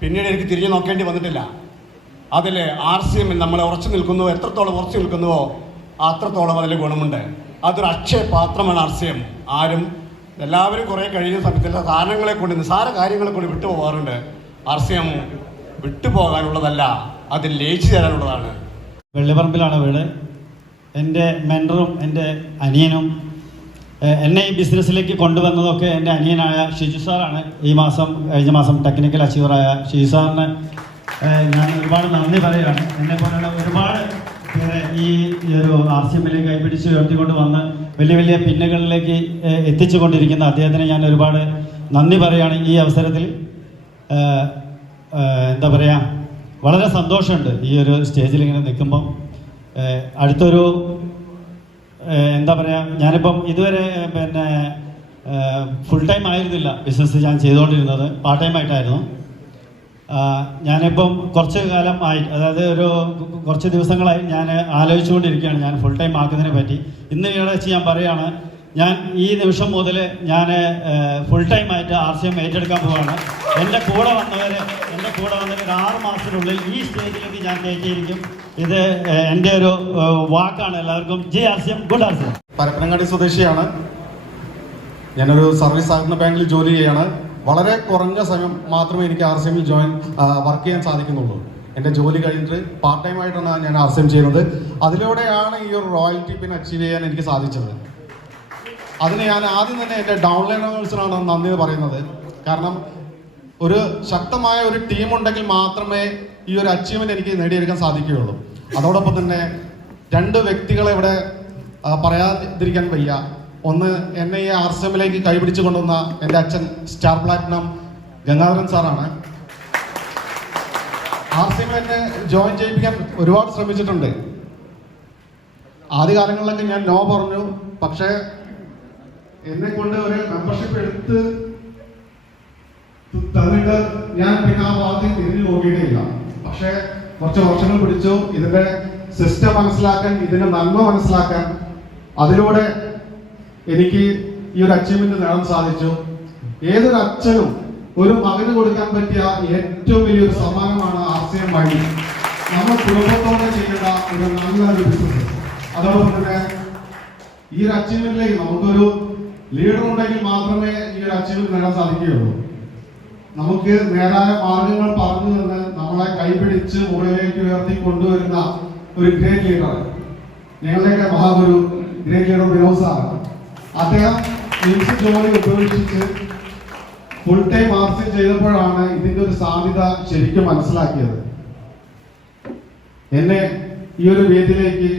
പിന്നീട് എനിക്ക് തിരിഞ്ഞു നോക്കേണ്ടി വന്നിട്ടില്ല. അതിൽ RCM നമ്മൾ ഉറച്ചു നിൽക്കുന്നുവോ, എത്രത്തോളം ഉറച്ചു നിൽക്കുന്നുവോ അത്രത്തോളം അതിൽ ഗുണമുണ്ട്. അതൊരു അക്ഷയ പാത്രമാണ് RCM. എല്ലാവരും കുറേ കഴിയുന്ന സമയത്തുള്ള കാരണങ്ങളെ കൊണ്ട്, നിസ്സാര കാര്യങ്ങളെ കൊണ്ട് വിട്ടുപോകാറുണ്ട്. RCM വിട്ടുപോകാനുള്ളതല്ല, അതിൽ ലയിച്ചു തരാനുള്ളതാണ്. വെള്ളിപ്പറമ്പിലാണ് വീട്. എൻ്റെ മെൻറ്ററും എൻ്റെ അനിയനും എന്നെ ഈ ബിസിനസ്സിലേക്ക് കൊണ്ടുവന്നതൊക്കെ എൻ്റെ അനിയനായ ഷിജു സാറാണ്. കഴിഞ്ഞ മാസം ടെക്നിക്കൽ അച്ചീവറായ ഷിജു സാറിന് ഞാൻ ഒരുപാട് നന്ദി പറയുകയാണ്. എന്നെ പോലുള്ള ഒരുപാട് പേരെ ഈ ഒരു RCMലേക്ക് കൈപിടിച്ച് ഉയർത്തിക്കൊണ്ട് വന്ന് വലിയ പിന്നുകളിലേക്ക് എത്തിച്ചു കൊണ്ടിരിക്കുന്ന അദ്ദേഹത്തിന് ഞാൻ ഒരുപാട് നന്ദി പറയുകയാണ്. ഈ അവസരത്തിൽ എന്താ പറയുക, വളരെ സന്തോഷമുണ്ട് ഈ ഒരു സ്റ്റേജിൽ ഇങ്ങനെ നിൽക്കുമ്പം. അടുത്തൊരു എന്താ പറയുക, ഞാനിപ്പം ഇതുവരെ ഫുൾ ടൈം ആയിരുന്നില്ല ബിസിനസ് ഞാൻ ചെയ്തുകൊണ്ടിരുന്നത്, പാർട്ട് ടൈം ആയിട്ടായിരുന്നു. ഞാനിപ്പം കുറച്ച് കാലം ആയി, അതായത് കുറച്ച് ദിവസങ്ങളായി ഞാൻ ആലോചിച്ചുകൊണ്ടിരിക്കുകയാണ് ഞാൻ ഫുൾ ടൈം ആക്കുന്നതിനെ പറ്റി. ഇന്ന് ഇവിടെ വെച്ച് ഞാൻ പറയുകയാണ്, ഞാൻ ഈ നിമിഷം മുതൽ ഞാൻ ഫുൾ ടൈം ആയിട്ട് RCM ഏറ്റെടുക്കാൻ പോവുകയാണ്. എൻ്റെ കൂടെ വന്നവർ ഒരു 6 മാസത്തിനുള്ളിൽ ഈ സ്റ്റേജിലേക്ക് ഞാൻ കയറ്റിയിരിക്കും. ഇത് എൻ്റെ ഒരു വാക്കാണ് എല്ലാവർക്കും. RCM, good RCM. പരപ്പനങ്ങാടി സ്വദേശിയാണ്. ഞാനൊരു സർവീസ് സഹകരണ ബാങ്കിൽ ജോലി ചെയ്യാണ്. വളരെ കുറഞ്ഞ സമയം മാത്രമേ എനിക്ക് RCM വർക്ക് ചെയ്യാൻ സാധിക്കുന്നുള്ളൂ. എൻ്റെ ജോലി കഴിഞ്ഞിട്ട് പാർട്ട് ടൈം ആയിട്ടാണ് ഞാൻ RCM ചെയ്യുന്നത്. അതിലൂടെയാണ് ഈ ഒരു റോയൽറ്റി പിൻ അച്ചീവ് ചെയ്യാൻ എനിക്ക് സാധിച്ചത്. അതിന് ഞാൻ ആദ്യം തന്നെ എൻ്റെ ഡൗൺലൈനേഴ്സിനാണ് നന്ദി പറയുന്നത്. കാരണം ഒരു ശക്തമായ ഒരു ടീം ഉണ്ടെങ്കിൽ മാത്രമേ ഈ ഒരു അച്ചീവ്മെൻറ്റ് എനിക്ക് നേടിയെടുക്കാൻ സാധിക്കുകയുള്ളൂ. അതോടൊപ്പം തന്നെ 2 വ്യക്തികളെ ഇവിടെ പറയാതിരിക്കാൻ വയ്യ. ഒന്ന്, എന്നെ ഈ RCMലേക്ക് കൈപിടിച്ചു കൊണ്ടുവന്ന എൻ്റെ അച്ഛൻ സ്റ്റാർ പ്ലാറ്റിനം ഗംഗാധരൻ സാറാണ്. RCM എന്നെ ജോയിൻ ചെയ്യിപ്പിക്കാൻ ഒരുപാട് ശ്രമിച്ചിട്ടുണ്ട്. ആദ്യകാലങ്ങളിലൊക്കെ ഞാൻ നോ പറഞ്ഞു. പക്ഷേ എന്നെ കൊണ്ട് ഒരു മെമ്പർഷിപ്പ് എടുത്ത് തന്നിട്ട് ഞാൻ പിന്നെ ആ ഭാഗത്തേക്ക് തിരിഞ്ഞു നോക്കിയിട്ടില്ല. പക്ഷേ കുറച്ച് വർഷങ്ങൾ പിടിച്ചു ഇതിൻ്റെ സിസ്റ്റം മനസ്സിലാക്കാൻ, ഇതിൻ്റെ നന്മ മനസ്സിലാക്കാൻ. അതിലൂടെ എനിക്ക് ഈ ഒരു അച്ചീവ്മെന്റ് നേടാൻ സാധിച്ചു. ഏതൊരു അച്ഛനും ഒരു മകന് കൊടുക്കാൻ പറ്റിയ ഏറ്റവും വലിയൊരു സമ്മാനമാണ് RCM വഴി നമ്മൾ കുടുംബത്തോടെ ചെയ്യേണ്ട ഒരു നല്ലൊരു ബിസിനസ്. അതോടൊപ്പം തന്നെ ഈ ഒരു അച്ചീവ്മെന്റിലേക്ക് നമുക്കൊരു ലീഡർ ഉണ്ടെങ്കിൽ മാത്രമേ ഈ ഒരു അച്ചീവ്മെന്റ് നേടാൻ സാധിക്കുകയുള്ളൂ. നമുക്ക് നേരായ മാർഗങ്ങൾ പറഞ്ഞു തന്ന് നമ്മളെ കൈപിടിച്ച് മുകളിലേക്ക് ഉയർത്തി കൊണ്ടുവരുന്ന ഒരു ഗ്രേറ്റ് ലീഡർ, ഞങ്ങളുടെയൊക്കെ മഹാഗുരു ഗ്രേറ്റ് ലീഡർ വിനോദ് സാറാണ്. അദ്ദേഹം മിംസ് ജോലി ഉപേക്ഷിച്ച് ഫുൾ ടൈം RCM ചെയ്തപ്പോഴാണ് ഇതിന്റെ ഒരു സാധ്യത ശരിക്കും മനസ്സിലാക്കിയത്. എന്നെ ഈ ഒരു വേദിയിലേക്ക്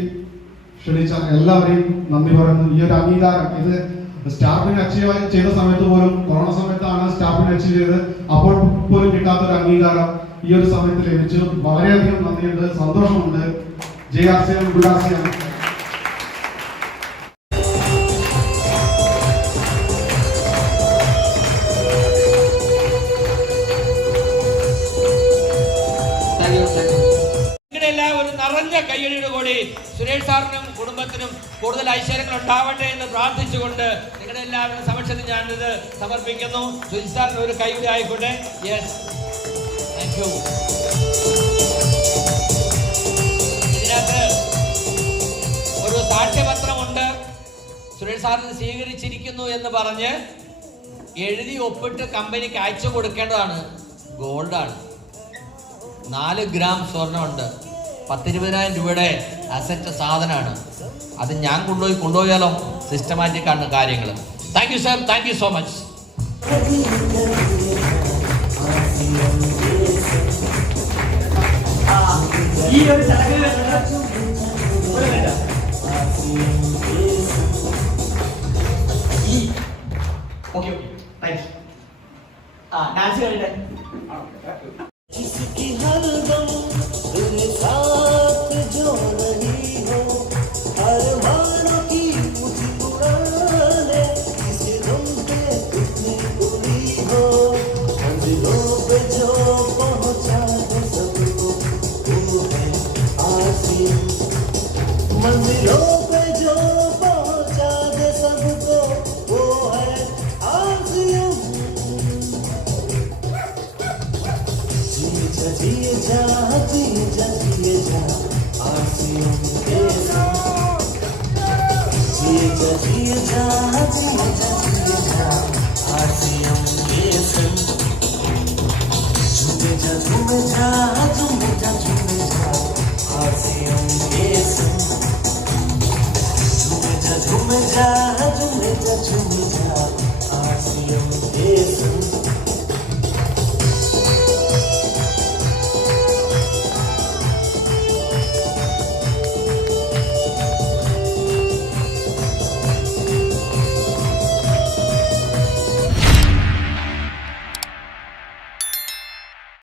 ക്ഷണിച്ച എല്ലാവരെയും നന്ദി പറയുന്നു. ഈ ഒരു അംഗീകാരം, ഇത് സ്റ്റാഫിനെ അച്ചീവ് ചെയ്ത സമയത്ത് പോലും, കൊറോണ സമയത്താണ് സ്റ്റാഫിനെ അച്ചീവ് ചെയ്തത്, അപ്പോൾ പോലും കിട്ടാത്തൊരു അംഗീകാരം ഈ ഒരു സമയത്ത് ലഭിച്ചു. വളരെയധികം നന്ദിയുണ്ട്, സന്തോഷമുണ്ട്. RCM, good RCM. ഒരു നിറഞ്ഞ കയ്യടിയുടെ കൂടി സുരേഷ് സാറിനും കുടുംബത്തിനും കൂടുതൽ ഐശ്വര്യങ്ങൾ ഉണ്ടാവട്ടെ എന്ന് പ്രാർത്ഥിച്ചുകൊണ്ട് നിങ്ങളുടെ എല്ലാവരുടെ സമക്ഷത്തിൽ ഞാനിത് സമർപ്പിക്കുന്നു. സുരേഷ് സാറിന് ഒരു കൈയുടെ ആയിക്കോട്ടെ. Yes, thank you. ഇതിനകത്ത് ഒരു സാക്ഷ്യപത്രമുണ്ട്. സുരേഷ് സാറിന് സ്വീകരിച്ചിരിക്കുന്നു എന്ന് പറഞ്ഞ് എഴുതി ഒപ്പിട്ട് കമ്പനിക്ക് അയച്ചു കൊടുക്കേണ്ടതാണ്. ഗോൾഡാണ്. 4 ഗ്രാം സ്വർണ്ണമുണ്ട്. 10-20,000 രൂപയുടെ അസറ്റ് സാധനമാണ്. അത് ഞാൻ കൊണ്ടുപോയാലോ? സിസ്റ്റമാറ്റിക് ആണ് കാര്യങ്ങൾ. Thank you sir, thank you so much. ഈ ഒരു ചടങ്ങ് ഓക്കെ, താങ്ക്സ്. ഡാൻസ് കളിട്ടെ. जिसकी हरदम तेरे साथ जो रही हो, अरमानों की मुझे उड़ाने, किसी दम पे कितनी उड़ी हो, मंजिलों पे जो पहुंचा दे सबको वो है RCM। मंजिलों पे जो पहुंचा दे सबको वो है RCM। जिए जा RCM के संग, जिए जा RCM के संग, झूमे जा RCM के संग, झूमे जा RCM